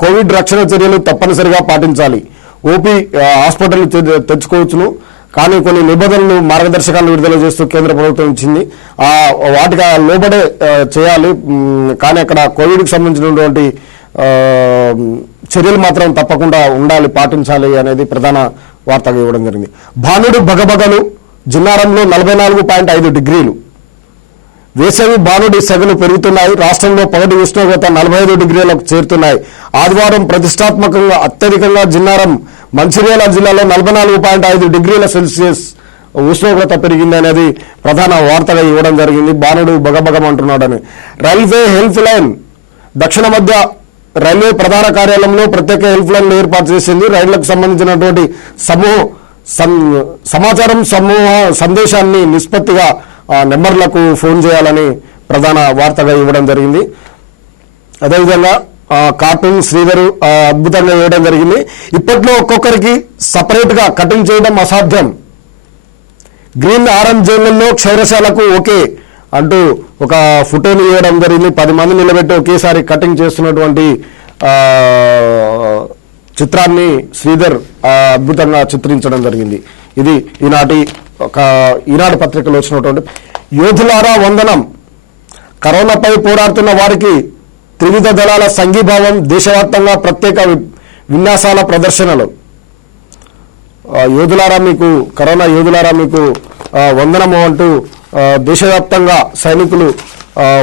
Covid రక్షణ చర్యలు తప్పనిసరిగా పాటించాలి. ఓపీ హాస్పిటల్ తెచ్చుకోవచ్చును, కానీ కొన్ని నిబంధనలు మార్గదర్శకాలను విడుదల చేస్తూ కేంద్ర ప్రభుత్వం ఇచ్చింది. వాటికి లోబడే చేయాలి. కానీ అక్కడ కోవిడ్కి సంబంధించినటువంటి చర్యలు మాత్రం తప్పకుండా ఉండాలి, పాటించాలి అనేది ప్రధాన వార్తగా ఇవ్వడం జరిగింది. భానుడు భగభగలు జిన్నారంలో 44.5 డిగ్రీలు. వేసవి భానుడి సెగలు పెరుగుతున్నాయి. రాష్ట్రంలో పగటి ఉష్ణోగ్రత 45 డిగ్రీలకు చేరుతున్నాయి. ఆదివారం ప్రతిష్టాత్మకంగా అత్యధికంగా జిన్నారం మంచిర్యాల జిల్లాలో 44.5 డిగ్రీల సెల్సియస్ ఉష్ణోగ్రత పెరిగింది అనేది ప్రధాన వార్తగా ఇవ్వడం జరిగింది. భానుడు భగభగమంటున్నాడని. రైల్వే హెల్ప్ లైన్ దక్షిణ మధ్య రైల్వే ప్రధాన కార్యాలయంలో ప్రత్యేక హెల్ప్ లైన్ ఏర్పాటు చేసింది. రైళ్లకు సంబంధించినటువంటి సమాచారం సందేశాన్ని నిష్పత్తిగా నెంబర్లకు ఫోన్ చేయాలని ప్రధాన వార్తగా ఇవ్వడం జరిగింది. అదేవిధంగా కార్టూన్ శ్రీధర్ అద్భుతంగా వేయడం జరిగింది. ఇప్పట్లో ఒక్కొక్కరికి సపరేట్ గా కటింగ్ చేయడం అసాధ్యం. గ్రీన్ ఆరెంజ్ జోన్లలో క్షౌరశాలకు ఓకే అంటూ ఒక ఫోటోని ఇవ్వడం జరిగింది. 10 మంది నిలబెట్టి ఒకేసారి కటింగ్ చేస్తున్నటువంటి చిత్రాన్ని శ్రీధర్ అద్భుతంగా చిత్రించడం జరిగింది. ఇది ఈనాడు పత్రికలో వచ్చినటువంటి యోధులారా వందనం. కరోనాపై పోరాడుతున్న వారికి త్రివిధ దళాల సంఘీభావం. దేశవ్యాప్తంగా ప్రత్యేక విన్యాసాల ప్రదర్శనలు. యోధులారా మీకు కరోనా యోధులారా మీకు వందనము అంటూ దేశవ్యాప్తంగా సైనికులు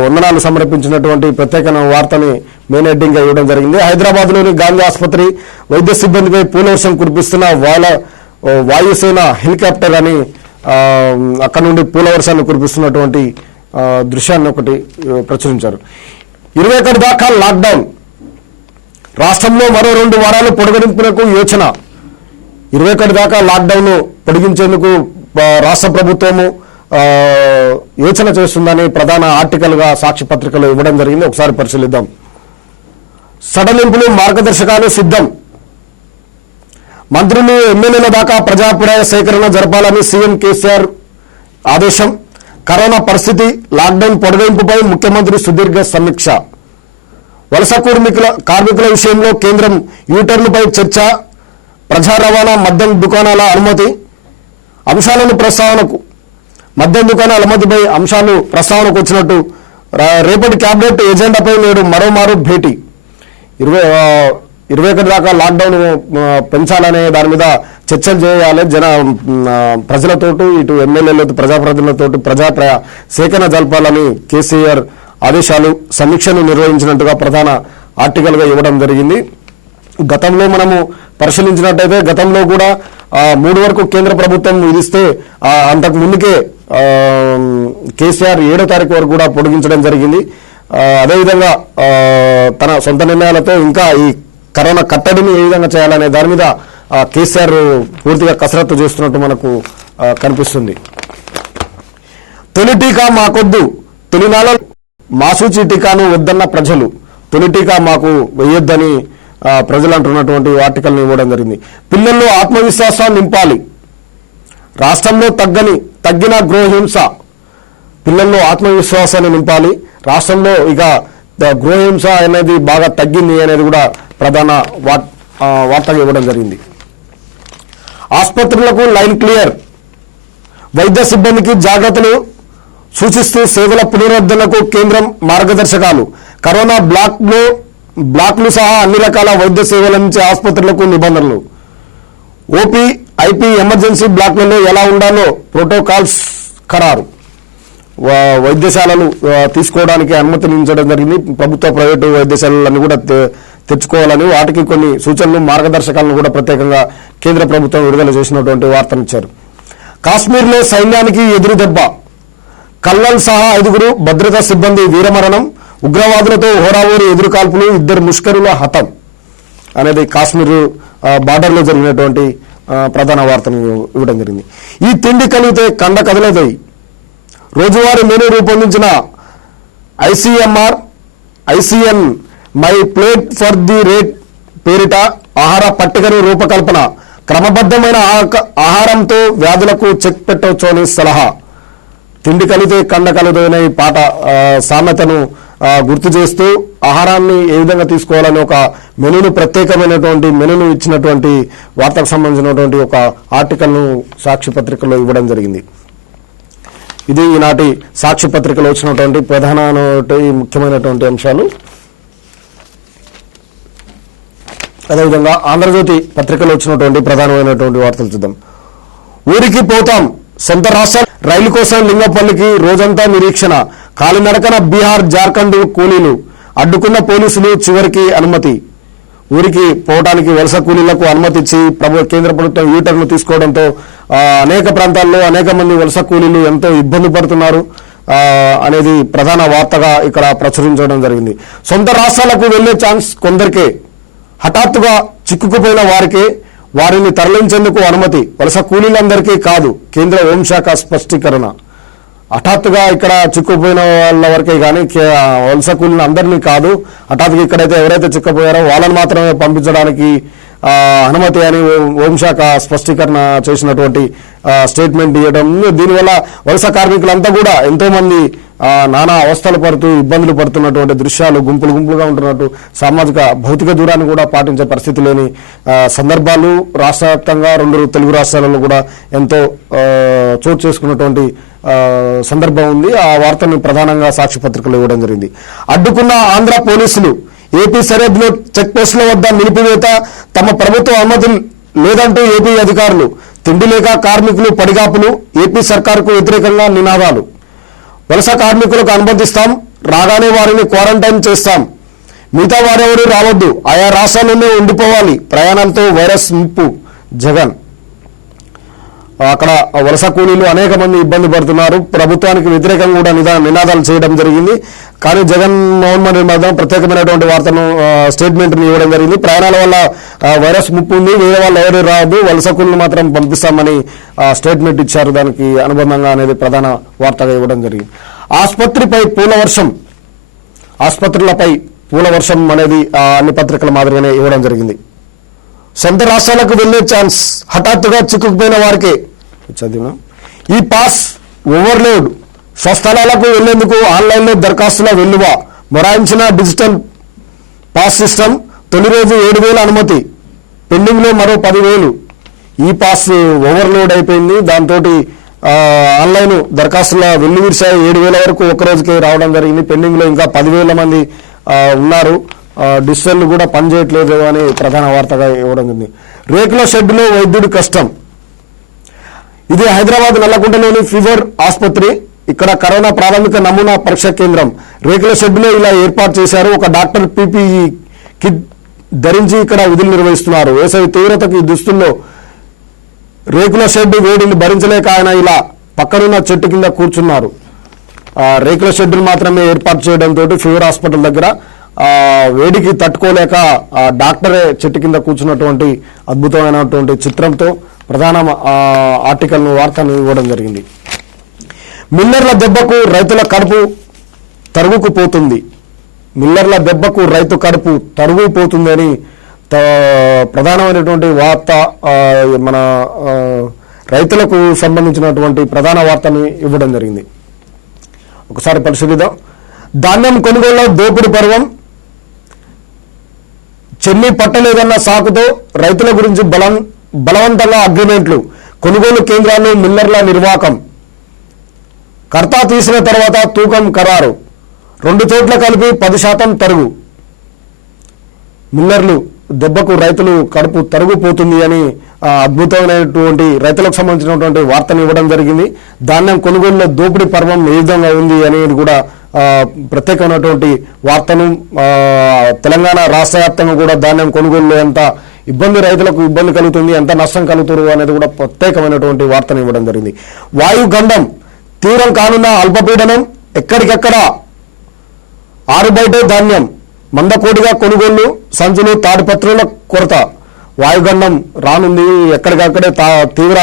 వందనాలు సమర్పించినటువంటి ప్రత్యేక వార్తని మెయిన్ హెడ్డింగ్ గా ఇవ్వడం జరిగింది. హైదరాబాద్ లోని గాంధీ ఆసుపత్రి వైద్య సిబ్బందిపై పూలవర్షం కురిపిస్తున్న వాయుసేన హెలికాప్టర్ అని అక్కడ నుండి పూలవర్షాన్ని కురిపిస్తున్నటువంటి దృశ్యాన్ని ఒకటి ప్రచురించారు. 21 దాకా లాక్డౌన్. రాష్ట్రంలో మరో 2 వారాలు పొడిగింపునకు యోచన. 21 దాకా లాక్డౌన్ పొడిగించేందుకు రాష్ట్ర ప్రభుత్వము యోచన చేస్తుందని ప్రధాన ఆర్టికల్ గా సాక్షి పత్రికలో ఇవ్వడం జరిగింది. ఒకసారి పరిశీలిద్దాం. సడలింపులు మార్గదర్శకాలు సిద్ధం. మంత్రులు ఎమ్మెల్యేల దాకా ప్రజాభిప్రాయ సేకరణ జరపాలని సీఎం కేసీఆర్ ఆదేశం. కరోనా పరిస్థితి, లాక్డౌన్ పొడిగింపుపై ముఖ్యమంత్రి సుదీర్ఘ సమీక్ష. వలస కార్మికుల విషయంలో కేంద్రం యూటర్న్పై చర్చ. ప్రజా రవాణా మద్యం దుకాణాల అనుమతి అంశాలను ప్రస్తావనకు మద్యం దుకాణాల అనుమతిపై అంశాలు ప్రస్తావనకు వచ్చినట్టు రేపటి కేబినెట్ ఎజెండాపై నేడు మరోమారు భేటీ. 21 దాకా లాక్డౌన్ పెంచాలనే దాని మీద చర్చలు చేయాలి. ప్రజలతోటి ఇటు ఎమ్మెల్యేలతో ప్రజాప్రతినిధులతో ప్రజాప్రాయ సేకరణ జరపాలని కేసీఆర్ ఆదేశాలు. సమీక్షను నిర్వహించినట్టుగా ప్రధాన ఆర్టికల్ గా ఇవ్వడం జరిగింది. గతంలో మనము పరిశీలించినట్టయితే గతంలో కూడా 3 వరకు కేంద్ర ప్రభుత్వం విధిస్తే అంతకు ముందుకే కేసీఆర్ 7వ తారీఖు వరకు కూడా పొడిగించడం జరిగింది. అదేవిధంగా తన సొంత నిర్ణయాలతో ఇంకా ఈ కరోనా కట్టడిని ఏ విధంగా చేయాలనే దాని మీద కేసీఆర్ పూర్తిగా కసరత్తు చేస్తున్నట్టు మనకు కనిపిస్తుంది. తొలి టీకా మాకొద్దు, తొలినాళ్ళ మాసూచి టీకాను వద్దన్న ప్రజలు. తొలి టీకా మాకు వేయొద్దని ప్రజలు అంటున్నటువంటి ఆర్టికల్ని ఇవ్వడం జరిగింది. పిల్లల్లో ఆత్మవిశ్వాసాన్ని నింపాలి. రాష్ట్రంలో తగ్గిన గృహహింస. పిల్లల్లో ఆత్మవిశ్వాసాన్ని నింపాలి. రాష్ట్రంలో ఇక గృహహింస అనేది బాగా తగ్గింది అనేది కూడా ప్రధాన వార్తగా ఇవ్వడం జరిగింది. ఆసుపత్రులకు లైన్ క్లియర్. వైద్య సిబ్బందికి జాగ్రత్తలు సూచిస్తూ సేవల పునరుద్ధరణకు కేంద్రం మార్గదర్శకాలు. కరోనా బ్లాక్లు సహా అన్ని రకాల వైద్య సేవల నుంచి ఆసుపత్రులకు నిబంధనలు. ఓపీ, ఐపీ, ఎమర్జెన్సీ బ్లాక్లలో ఎలా ఉండాలో ప్రోటోకాల్స్ ఖరారు. వైద్యశాలలు తీసుకోవడానికి అనుమతించడం జరిగింది. ప్రభుత్వ ప్రైవేటు వైద్యశాలలన్నీ కూడా తెచ్చుకోవాలని వాటికి కొన్ని సూచనలు మార్గదర్శకాలను కూడా ప్రత్యేకంగా కేంద్ర ప్రభుత్వం విడుదల చేసినటువంటి వార్తనిచ్చారు. కాశ్మీర్లో సైన్యానికి ఎదురు దెబ్బ. కల్నల్ సహా 5 భద్రతా సిబ్బంది వీరమరణం. ఉగ్రవాదులతో హోరాహోరీ ఎదురుకాల్పులు. 2 ముష్కరుల హతం అనేది కాశ్మీర్ బార్డర్లో జరిగినటువంటి ప్రధాన వార్తను ఇవ్వడం జరిగింది. ఈ తిండి కలిగితే కండ కదలదై. రోజువారీ మెనూ రూపొందించిన ICN my plate for the rate పేరిట ఆహార పట్టికను రూపకల్పన. క్రమబద్ధమైన ఆహారంతో వ్యాధులకు చెక్ పెట్టవచ్చు అని సలహా. తిండి కలితే కండ కలదు అనే పాట సామెతను గుర్తు చేస్తూ ఆహారాన్ని ఏ విధంగా తీసుకోవాలని ఒక మెనూను ప్రత్యేకమైనటువంటి మెనూను ఇచ్చినటువంటి వార్తకు సంబంధించినటువంటి ఒక ఆర్టికల్ను సాక్షి పత్రికలో ఇవ్వడం జరిగింది. ఇది ఈనాటి సాక్షి పత్రికలో వచ్చినటువంటి ముఖ్యమైనటువంటి అంశాలు. అదేవిధంగా ఆంధ్రజ్యోతి పత్రికలో వచ్చినటువంటి ప్రధానమైనటువంటి వార్తలు చూద్దాం. ఊరికి పోతాం, సొంత రాష్ట్ర రైలు కోసం లింగపల్లికి రోజంతా నిరీక్షణ, కాలినడకన బీహార్ జార్ఖండ్ కూలీలు, అడ్డుకున్న పోలీసులు చివరికి అనుమతి. ఊరికి పోవడానికి వలస కూలీలకు అనుమతి ఇచ్చి కేంద్ర ప్రభుత్వం యూటర్న్ తీసుకోవడంతో అనేక ప్రాంతాల్లో అనేక మంది వలస కూలీలు ఎంతో ఇబ్బంది పడుతున్నారు అనేది ప్రధాన వార్తగా ఇక్కడ ప్రచురించడం జరిగింది. సొంత రాష్ట్రాలకు వెళ్లే ఛాన్స్ కొందరికే, హఠాత్తుగా చిక్కుకుపోయిన వారికే వారిని తరలించేందుకు అనుమతి, వలస కూలీలందరికీ కాదు, కేంద్ర హోంశాఖ స్పష్టీకరణ. హఠాత్తుగా ఇక్కడ చిక్కుపోయిన వాళ్ళ వరకే కానీ వలస కూలీలు అందరినీ కాదు, హఠాత్తుగా ఇక్కడైతే ఎవరైతే చిక్కుపోయారో వాళ్ళని మాత్రమే పంపించడానికి అనుమతి అని హోంశాఖ స్పష్టీకరణ చేసినటువంటి స్టేట్మెంట్ ఇవ్వడం. దీనివల్ల వలస కార్మికులంతా కూడా ఎంతో మంది నానా అవస్థలు పడుతూ ఇబ్బందులు పడుతున్నటువంటి దృశ్యాలు, గుంపులుగా ఉంటున్నట్టు, సామాజిక భౌతిక దూరాన్ని కూడా పాటించే పరిస్థితి లేని సందర్భాలు రాష్ట్ర వ్యాప్తంగా 2 తెలుగు రాష్ట్రాలలో కూడా ఎంతో చోటు చేసుకున్నటువంటి సందర్భం ఉంది. ఆ వార్తను ప్రధానంగా సాక్షి పత్రికలో ఇవ్వడం జరిగింది. అడ్డుకున్న ఆంధ్ర పోలీసులు, ఏపీ సరిహద్దులో చెక్ పోస్టుల వద్ద నిలిపివేత, తమ ప్రభుత్వ అనుమతి లేదంటూ ఏపీ అధికారులు, తిండి లేక కార్మికులు పడిగాపులు, ఏపీ సర్కారుకు వ్యతిరేకంగా నినాదాలు. వలస కార్మికులకు అనుమతిస్తాం, రాగానే వారిని క్వారంటైన్ చేస్తాం, మిగతా వారెవరూ రావద్దు, ఆయా రాష్ట్రాల్లోనే ఉండిపోవాలి, ప్రయాణాలతో వైరస్ ముప్పు జగన్. అక్కడ వలస కూలీలు అనేక మంది ఇబ్బంది పడుతున్నారు, ప్రభుత్వానికి వ్యతిరేకంగా కూడా నినాదాలు చేయడం జరిగింది. కానీ జగన్మోహన్ రెడ్డి మాత్రం ప్రత్యేకమైనటువంటి వార్తను స్టేట్మెంట్ని ఇవ్వడం జరిగింది. ప్రయాణాల వల్ల వైరస్ ముప్పు ఉంది, వేరే వాళ్ళు ఎవరు రాదు, వలస కూలీలు మాత్రం పంపిస్తామని స్టేట్మెంట్ ఇచ్చారు. దానికి అనుబంధంగా అనేది ప్రధాన వార్తగా ఇవ్వడం జరిగింది. ఆసుపత్రిపై పూల వర్షం, ఆసుపత్రులపై పూల వర్షం అనేది అన్ని పత్రికల మాదిరిగానే ఇవ్వడం జరిగింది. సొంత రాష్ట్రాలకు వెళ్లే ఛాన్స్, హఠాత్తుగా చిక్కుకుపోయిన వారికే చదివిన. ఈ పాస్ ఓవర్లోడ్, స్వస్థలాలకు వెళ్లేందుకు ఆన్లైన్లో దరఖాస్తుల వెల్లువ, మొరాయించిన డిజిటల్ పాస్ సిస్టమ్, తొలి రోజు 7,000 అనుమతి, పెండింగ్లో మరో 10,000. ఈ పాస్ ఓవర్లోడ్ అయిపోయింది, దాంతో ఆన్లైన్ దరఖాస్తుల వెల్లువిరిశాయి. 7,000 వరకు ఒక్కరోజుకే రావడం జరిగింది. పెండింగ్లో ఇంకా 10,000 మంది ఉన్నారు. డిజిటల్ కూడా పనిచేయట్లేదు అని ప్రధాన వార్తగా ఇవ్వడం జరిగింది. రేకుల షెడ్డులో వైద్యుడి కష్టం. ఇది హైదరాబాద్ నల్లకుంటలోని ఫీవర్ ఆసుపత్రి. ఇక్కడ కరోనా ప్రాథమిక నమూనా పరీక్ష కేంద్రం రేకుల షెడ్డులో ఇలా ఏర్పాటు చేశారు. ఒక డాక్టర్ పీపీఈ కిట్ ధరించి ఇక్కడ విధులు నిర్వహిస్తున్నారు. వేసవి తీవ్రతకు ఈ దుస్తుల్లో రేకుల షెడ్ వేడిని భరించలేక ఆయన ఇలా పక్కనున్న చెట్టు కింద కూర్చున్నారు. రేకుల షెడ్డును మాత్రమే ఏర్పాటు చేయడంతో ఫీవర్ హాస్పిటల్ దగ్గర వేడికి తట్టుకోలేక డాక్టరే చెట్టు కింద కూర్చున్నటువంటి అద్భుతమైనటువంటి చిత్రంతో ప్రధాన ఆర్టికల్ను వార్తను ఇవ్వడం జరిగింది. మిల్లర్ల దెబ్బకు రైతుల కడుపు తరుగుకుపోతుంది, మిల్లర్ల దెబ్బకు రైతు కడుపు తరుగుపోతుంది అని ప్రధానమైనటువంటి వార్త. మన రైతులకు సంబంధించినటువంటి ప్రధాన వార్తని ఇవ్వడం జరిగింది. ఒకసారి పరిశీలిద్దాం. ధాన్యం కొనుగోలులో దోపిడీ పర్వం, చెల్లి పట్టలేదన్న సాకుతో రైతుల గురించి బలవంతంగా అగ్రిమెంట్లు, కొనుగోలు కేంద్రాలు మిల్లర్ల నిర్వాకం, కర్తా తీసిన తర్వాత తూకం ఖరారు, 2 చోట్ల కలిపి 10% తరుగు. మిల్లర్లు దెబ్బకు రైతులు కడుపు తరుగుపోతుంది అని అద్భుతమైనటువంటి రైతులకు సంబంధించినటువంటి వార్తను ఇవ్వడం జరిగింది. ధాన్యం కొనుగోలులో దోపిడీ పర్వం ఏ విధంగా ఉంది అనేది కూడా ప్రత్యేకమైనటువంటి వార్తను. తెలంగాణ రాష్ట్ర వ్యాప్తంగా కూడా ధాన్యం కొనుగోలులో ఎంత రైతులకు ఇబ్బంది కలుగుతుంది, ఎంత నష్టం కలుగుతారు అనేది కూడా ప్రత్యేకమైనటువంటి వార్తను ఇవ్వడం జరిగింది. వాయుగండం తీవ్రం కానున్న అల్పపీడనం, ఎక్కడికెక్కడ ఆరుబయటే ధాన్యం, మందకోడిగా కొనుగోళ్లు, సంచులు తాడిపత్రుల కొరత. వాయుగండం రానుంది, ఎక్కడికక్కడే తీవ్ర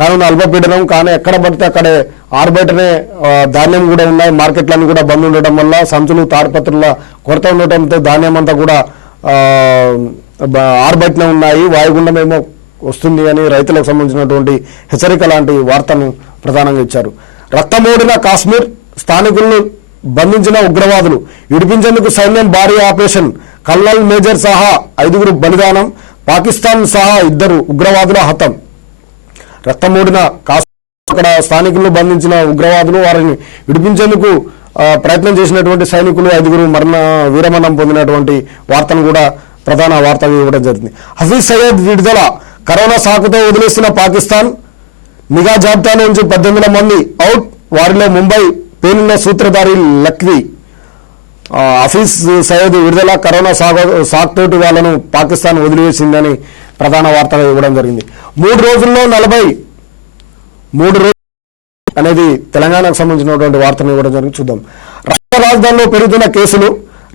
కానున్న అల్పపీడనం. కానీ ఎక్కడ పడితే అక్కడే ఆరుబయటనే ధాన్యం కూడా ఉన్నాయి. మార్కెట్లన్నీ కూడా బంద్ ఉండటం వల్ల సంచులు తాడిపత్రుల కొరత ఉండటంతో ధాన్యం అంతా కూడా ఆరుబయటనే ఉన్నాయి. వాయుగుండం ఏమో వస్తుంది అని రైతులకు సంబంధించినటువంటి హెచ్చరిక లాంటి వార్తను ప్రధానంగా ఇచ్చారు. రక్తమోడిన కాశ్మీర్, స్థానికులను బంధించిన ఉగ్రవాదులు, విడిపించేందుకు సైన్యం భారీ ఆపరేషన్, కల్నల్ మేజర్ సహా 5 బలిదానం, పాకిస్తాన్ సహా 2 ఉగ్రవాదుల హతం. రక్తమూడిన అక్కడ స్థానికులను బంధించిన ఉగ్రవాదులు, వారిని విడిపించేందుకు ప్రయత్నం చేసినటువంటి సైనికులు 5 వీరమరణం పొందినటువంటి వార్తను కూడా ప్రధాన వార్తగా ఇవ్వడం జరిగింది. హఫీజ్ సయ్యద్ విడుదల, కరోనా సాకుతో వదిలేసిన పాకిస్తాన్, నిఘా జాబితా నుంచి 18 మంది అవుట్, వారిలో ముంబై పేలున్న సూత్రధారి లఖ్వీ. హఫీజ్ సయ్యద్ విడుదల, కరోనా సాకుతోటి వాళ్ళను పాకిస్తాన్ వదిలివేసిందని ప్రధాన వార్తగా ఇవ్వడం జరిగింది. 3 రోజుల్లో 43 రోజులు అనేది తెలంగాణకు సంబంధించినటువంటి వార్తను ఇవ్వడం జరిగింది. చూద్దాం. రాష్ట్ర రాజధానిలో పెరుగుతున్న కేసులు,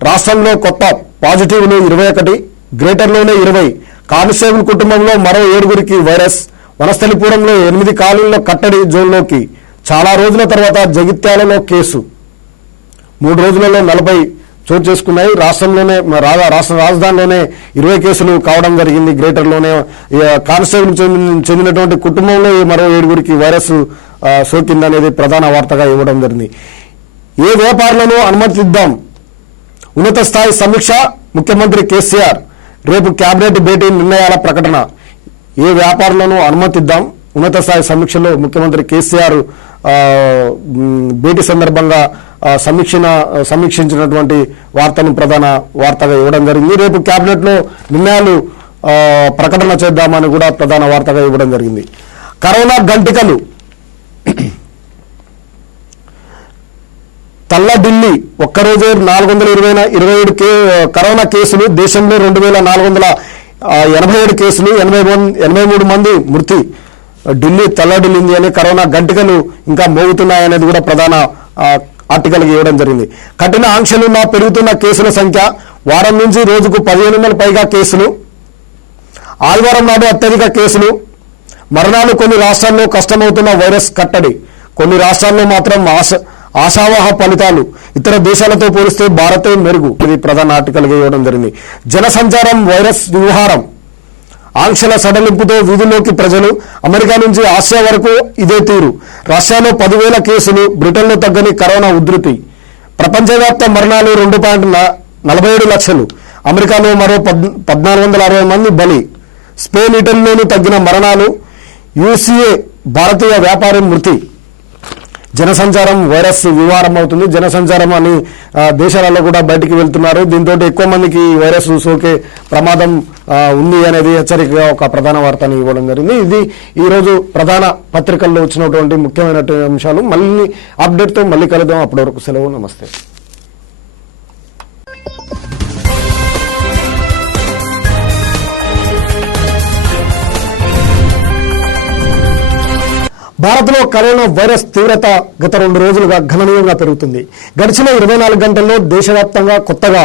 రాష్ట్రంలో కొత్త పాజిటివ్లు 21, గ్రేటర్లోనే 20, కానిస్టేబుల్ కుటుంబంలో మరో 7 వైరస్, వనస్థలిపురంలో 8 కాలనీల్లో కట్టడి జోన్లోకి, చాలా రోజుల తర్వాత జగిత్యాలలో కేసు. 3 రోజులలో 40 చోటు చేసుకున్నాయి. రాష్ట్రంలోనే రాష్ట్ర రాజధానిలోనే 20 కేసులు కావడం జరిగింది. గ్రేటర్లోనే కానిస్టేబుల్ చెందినటువంటి కుటుంబంలో మరో 7 వైరస్ సోకిందనేది ప్రధాన వార్తగా ఇవ్వడం జరిగింది. ఏ వ్యాపారులను అనుమతిద్దాం, ఉన్నత స్థాయి సమీక్ష, ముఖ్యమంత్రి కేసీఆర్ రేపు కేబినెట్ భేటీ నిర్ణయాల ప్రకటన. ఏ వ్యాపారులను అనుమతిద్దాం, ఉన్నత స్థాయి సమీక్షలో ముఖ్యమంత్రి కేసీఆర్ భేటీ సందర్భంగా సమీక్షించినటువంటి వార్తను ప్రధాన వార్తగా ఇవ్వడం జరిగింది. రేపు కేబినెట్ లో నిర్ణయాలు ప్రకటన చేద్దామని కూడా ప్రధాన వార్తగా ఇవ్వడం జరిగింది. కరోనా గంటికలు, తల్ల ఢిల్లీ ఒక్కరోజే 427 కరోనా కేసులు, దేశంలో 2487 కేసులు, 83 మంది మృతి. ఢిల్లీ తల్లడిల్లింది అని కరోనా గంటికలు ఇంకా మోగుతున్నాయనేది కూడా ప్రధాన ఆర్టికల్ ఇవ్వడం జరిగింది. కఠిన ఆంక్షలున్న పెరుగుతున్న కేసుల సంఖ్య, వారం నుంచి రోజుకు 1500 పైగా కేసులు, ఆదివారం నాడు అత్యధిక కేసులు, మరణాలు. కొన్ని రాష్ట్రాల్లో కష్టమవుతున్న వైరస్ కట్టడి, కొన్ని రాష్ట్రాల్లో మాత్రం ఆశావహ ఫలితాలు, ఇతర దేశాలతో పోలిస్తే భారతే మెరుగు. ఇది ప్రధాన ఆర్టికల్ ఇవ్వడం జరిగింది. జనసంచారం, వైరస్ వ్యవహారం, ఆంక్షల సడలింపుతో వీధుల్లోకి ప్రజలు, అమెరికా నుంచి ఆసియా వరకు ఇదే తీరు. రష్యాలో 10,000 కేసులు, బ్రిటన్లో తగ్గని కరోనా ఉధృతి. ప్రపంచవ్యాప్త మరణాలు 2.47 లక్షలు, అమెరికాలో మరో 1460 మంది బలి. స్పెయిన్, ఇటలీలోనూ తగ్గిన మరణాలు. యూసీఏ భారతీయ వ్యాపారి మృతి. జనసంచారం వైరస్ వ్యవహారం అవుతుంది. జనసంచారం అని దేశాలలో కూడా బయటికి వెళ్తున్నారు. దీంతో ఎక్కువ మందికి వైరస్ సోకే ప్రమాదం ఉంది అనేది హెచ్చరికగా ఒక ప్రధాన వార్తని ఇవ్వడం జరిగింది. ఇది ఈ రోజు ప్రధాన పత్రికల్లో వచ్చినటువంటి ముఖ్యమైన అంశాలు. మళ్ళీ అప్డేట్తో మళ్ళీ కలుద్దాం. అప్పటి వరకు సెలవు. నమస్తే. భారత్లో కరోనా వైరస్ తీవ్రత గత 2 రోజులుగా గణనీయంగా పెరుగుతుంది. గడిచిన 24 గంటల్లో దేశవ్యాప్తంగా కొత్తగా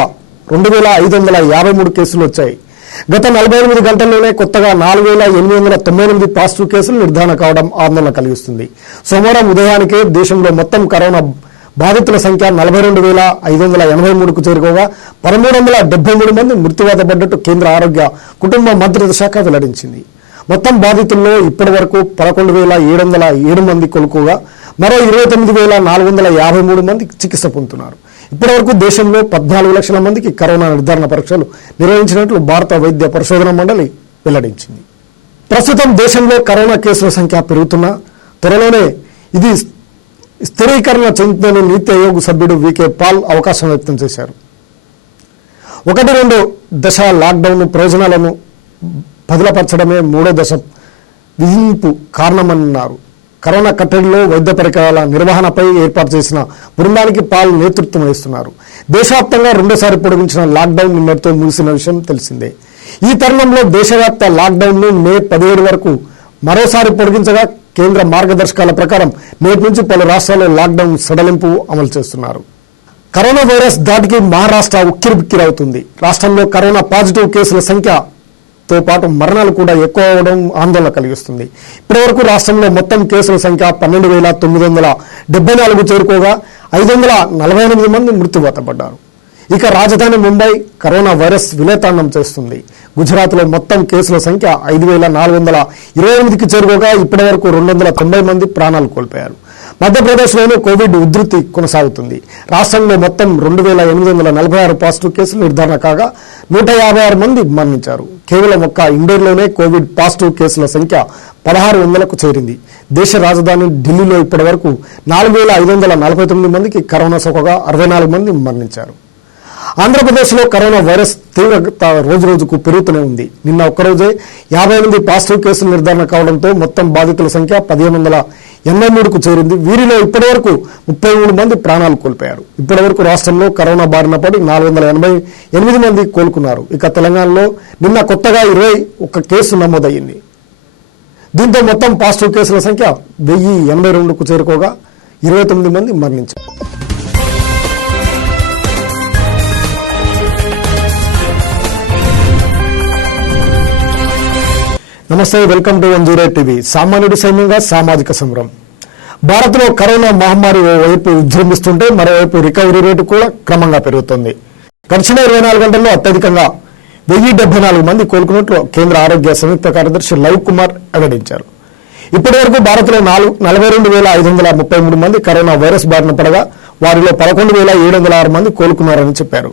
2553 కేసులు వచ్చాయి. గత 48 గంటల్లోనే కొత్తగా 4898 పాజిటివ్ కేసులు నిర్ధారణ కావడం ఆందోళన కలిగిస్తుంది. సోమవారం ఉదయానికే దేశంలో మొత్తం కరోనా బాధితుల సంఖ్య 42,583కు చేరుకోగా 1373 మంది మృత్యువాత పడ్డట్టు కేంద్ర ఆరోగ్య కుటుంబ మంత్రిత్వ శాఖ వెల్లడించింది. మొత్తం బాధితుల్లో ఇప్పటి వరకు 11,707 మంది కోలుకోగా మరో 29,453 మంది చికిత్స పొందుతున్నారు. ఇప్పటి వరకు దేశంలో 14 లక్షల మందికి కరోనా నిర్ధారణ పరీక్షలు నిర్వహించినట్లు భారత వైద్య పరిశోధన మండలి వెల్లడించింది. ప్రస్తుతం దేశంలో కరోనా కేసుల సంఖ్య పెరుగుతున్నా త్వరలోనే ఇది స్థిరీకరణ చెందుతుందని నీతి ఆయోగ్ సభ్యుడు వికే పాల్ అవకాశం వ్యక్తం చేశారు. 1-2 దశ లాక్డౌన్ ప్రయోజనాలను బదిలపరచడమే 3వ దశ విధింపు కారణమన్నారు. కరోనా కట్టడిలో వైద్య పరికరాల నిర్వహణపై ఏర్పాటు చేసిన బృందానికి పాల్ నేతృత్వం వహిస్తున్నారు. దేశవ్యాప్తంగా రెండోసారి పొడిగించిన లాక్డౌన్ నిన్నటితో ముగిసిన విషయం తెలిసిందే. ఈ తరుణంలో దేశవ్యాప్త లాక్డౌన్ను మే 17 వరకు మరోసారి పొడిగించగా కేంద్ర మార్గదర్శకాల ప్రకారం నేటి నుంచి పలు రాష్ట్రాల్లో లాక్డౌన్ సడలింపు అమలు చేస్తున్నారు. కరోనా వైరస్ దాటికి మహారాష్ట్ర ఉక్కిరిబిక్కిరవుతుంది. రాష్ట్రంలో కరోనా పాజిటివ్ కేసుల సంఖ్యతో పాటు మరణాలు కూడా ఎక్కువ అవడం ఆందోళన కలిగిస్తుంది. ఇప్పటివరకు రాష్ట్రంలో మొత్తం కేసుల సంఖ్య 12,974 చేరుకోగా 548 మంది మృత్యువాత పడ్డారు. ఇక రాజధాని ముంబై కరోనా వైరస్ విలేతాండం చేస్తుంది. గుజరాత్లో మొత్తం కేసుల సంఖ్య 5,428కి చేరుకోగా ఇప్పటి వరకు 290 మంది ప్రాణాలు కోల్పోయారు. మధ్యప్రదేశ్లోనూ కోవిడ్ ఉధృతి కొనసాగుతుంది. రాష్ట్రంలో మొత్తం 2,846 పాజిటివ్ కేసులు నిర్ధారణ కాగా 156 మంది మరణించారు. కేవలం ఒక్క ఇండోర్లోనే కోవిడ్ పాజిటివ్ కేసుల సంఖ్య 1600కు చేరింది. దేశ రాజధాని ఢిల్లీలో ఇప్పటి వరకు 4,549 మందికి కరోనా సోకగా 64 మంది మరణించారు. ఆంధ్రప్రదేశ్లో కరోనా వైరస్ తీవ్రత రోజురోజుకు పెరుగుతూనే ఉంది. నిన్న ఒక్కరోజే 58 పాజిటివ్ కేసులు నిర్ధారణ కావడంతో మొత్తం బాధితుల సంఖ్య 1583కు చేరింది. వీరిలో ఇప్పటివరకు 33 మంది ప్రాణాలు కోల్పోయారు. ఇప్పటివరకు రాష్ట్రంలో కరోనా బారిన పడి 488 మంది కోలుకున్నారు. ఇక తెలంగాణలో నిన్న కొత్తగా 21 కేసు నమోదయ్యింది. దీంతో మొత్తం పాజిటివ్ కేసుల సంఖ్య 1082కు చేరుకోగా 29 మంది మరణించారు. నమస్తే, వెల్కమ్ టు 108 టీవీ. సామాన్యుడి సైన్యంగా సామాజిక సమరం. భారత్లో కరోనా మహమ్మారి ఓవైపు విజృంభిస్తుంటే మరోవైపు రికవరీ రేటు కూడా క్రమంగా పెరుగుతోంది. గడిచిన 24 గంటల్లో అత్యధికంగా 1074 మంది కోలుకున్నట్లు కేంద్ర ఆరోగ్య సంయుక్త కార్యదర్శి లవ్ కుమార్ వెల్లడించారు. ఇప్పటి వరకు భారత్లో 42,533 మంది కరోనా వైరస్ బారిన పడగా వారిలో 11,706 మంది కోలుకున్నారని చెప్పారు.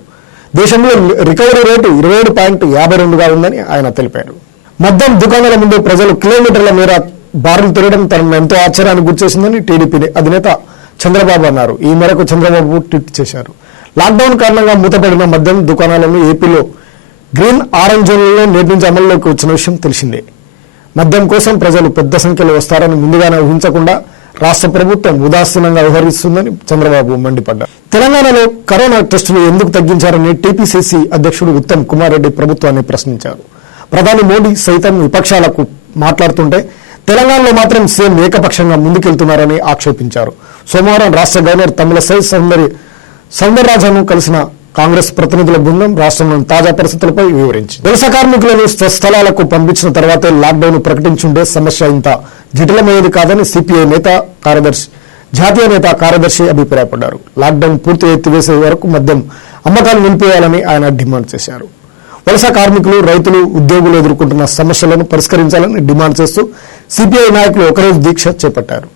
దేశంలో రికవరీ రేటు 27.52గా ఉందని ఆయన తెలిపారు. మద్యం దుకాణాల ముందు ప్రజలు కిలోమీటర్ల మేర బారులు తిరగడం తనను ఎంతో ఆశ్చర్యానికి గురిచేసిందని టీడీపీ అధినేత చంద్రబాబు అన్నారు. ఈ మేరకు చంద్రబాబు ట్వీట్ చేశారు. లాక్డౌన్ కారణంగా మూతపడిన మద్యం దుకాణాలను ఏపీలో గ్రీన్ ఆరెంజ్ జోన్లలో నేటి నుంచి అమల్లోకి వచ్చిన విషయం తెలిసిందే. మద్యం కోసం ప్రజలు పెద్ద సంఖ్యలో వస్తారని ముందుగానే ఊహించకుండా రాష్ట్ర ప్రభుత్వం ఉదాసీనంగా వ్యవహరిస్తుందని చంద్రబాబు మండిపడ్డారు. తెలంగాణలో కరోనా టెస్టులు ఎందుకు తగ్గించారని టీపీసీసీ అధ్యక్షుడు ఉత్తమ్ కుమార్ రెడ్డి ప్రభుత్వాన్ని ప్రశ్నించారు. ప్రధాని మోడీ సైతం విపక్షాలకు మాట్లాడుతుంటే తెలంగాణలో మాత్రం సీఎం ఏకపక్షంగా ముందుకెళ్తున్నారని ఆక్షేపించారు. సోమవారం రాష్ట్ర గవర్నర్ తమిళసై సౌందరరాజన్ను కలిసిన కాంగ్రెస్ ప్రతినిధుల బృందం రాష్ట్రంలోని తాజా పరిస్థితులపై వివరించింది. వలస కార్మికులను స్వస్థలాలకు పంపించిన తర్వాతే లాక్డౌన్ ప్రకటించుంటే సమస్య ఇంత జటిలమయ్యేది కాదని సిపిఐ జాతీయ నేత కార్యదర్శి అభిప్రాయపడ్డారు. లాక్డౌన్ పూర్తి ఎత్తివేసే వరకు మద్యం అమ్మకాలు నిలిపేయాలని ఆయన డిమాండ్ చేశారు. వలస కార్మికులు, రైతులు, ఉద్యోగులు ఎదుర్కొంటున్న సమస్యలను పరిష్కరించాలని డిమాండ్ చేస్తూ సిపిఐ నాయకులు ఒకరోజు దీక్ష చేపట్టారు.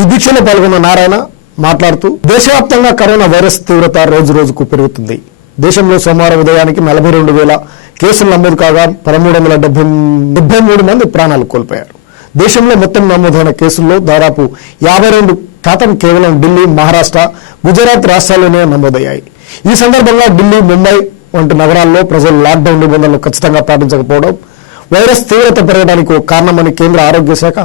ఈ దీక్షలో పాల్గొన్న నారాయణ మాట్లాడుతూ దేశవ్యాప్తంగా కరోనా వైరస్ తీవ్రత రోజురోజుకు పెరుగుతుంది. దేశంలో సోమవారం ఉదయానికి 42,000 కేసులు నమోదు కాగా 1373 మంది ప్రాణాలు కోల్పోయారు. దేశంలో మొత్తం నమోదైన కేసుల్లో దాదాపు 52% కేవలం ఢిల్లీ, మహారాష్ట్ర, గుజరాత్ రాష్ట్రాల్లోనే నమోదయ్యాయి. ఈ సందర్భంగా ఢిల్లీ, ముంబై వంటి నగరాల్లో ప్రజలు లాక్డౌన్ నిబంధనలు ఖచ్చితంగా పాటించకపోవడం వైరస్ తీవ్రత పెరగడానికి ఒక కారణమని కేంద్ర ఆరోగ్య శాఖ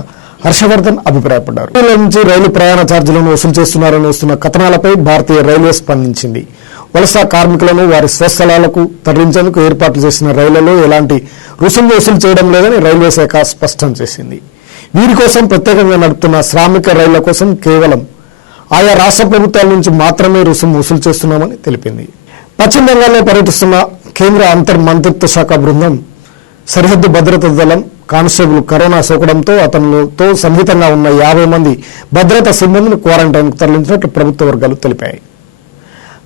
హర్షవర్ధన్ అభిప్రాయపడ్డారు. నుంచి రైలు ప్రయాణ ఛార్జీలను వసూలు చేస్తున్నారని వస్తున్న కథనాలపై భారతీయ రైల్వే స్పందించింది. వలస కార్మికులను వారి స్వస్థలాలకు తరలించేందుకు ఏర్పాటు చేసిన రైళ్లలో ఎలాంటి రుసుము వసూలు చేయడం లేదని రైల్వే శాఖ స్పష్టం చేసింది. వీరి కోసం ప్రత్యేకంగా నడుపుతున్న శ్రామిక రైళ్ల కోసం కేవలం ఆయా రాష్ట్ర ప్రభుత్వాల నుంచి మాత్రమే రుసుము వసూలు చేస్తున్నామని తెలిపింది. పశ్చిమ బెంగాల్లో పర్యటిస్తున్న కేంద్ర అంతర్ మంత్రిత్వ శాఖ బృందం సరిహద్దు భద్రతా దళం కానిస్టేబుల్ కరోనా సోకడంతో అతనితో సన్నిహితంగా ఉన్న 50 మంది భద్రతా సిబ్బందిని క్వారంటైన్కు తరలించినట్లు ప్రభుత్వ వర్గాలు తెలిపాయి.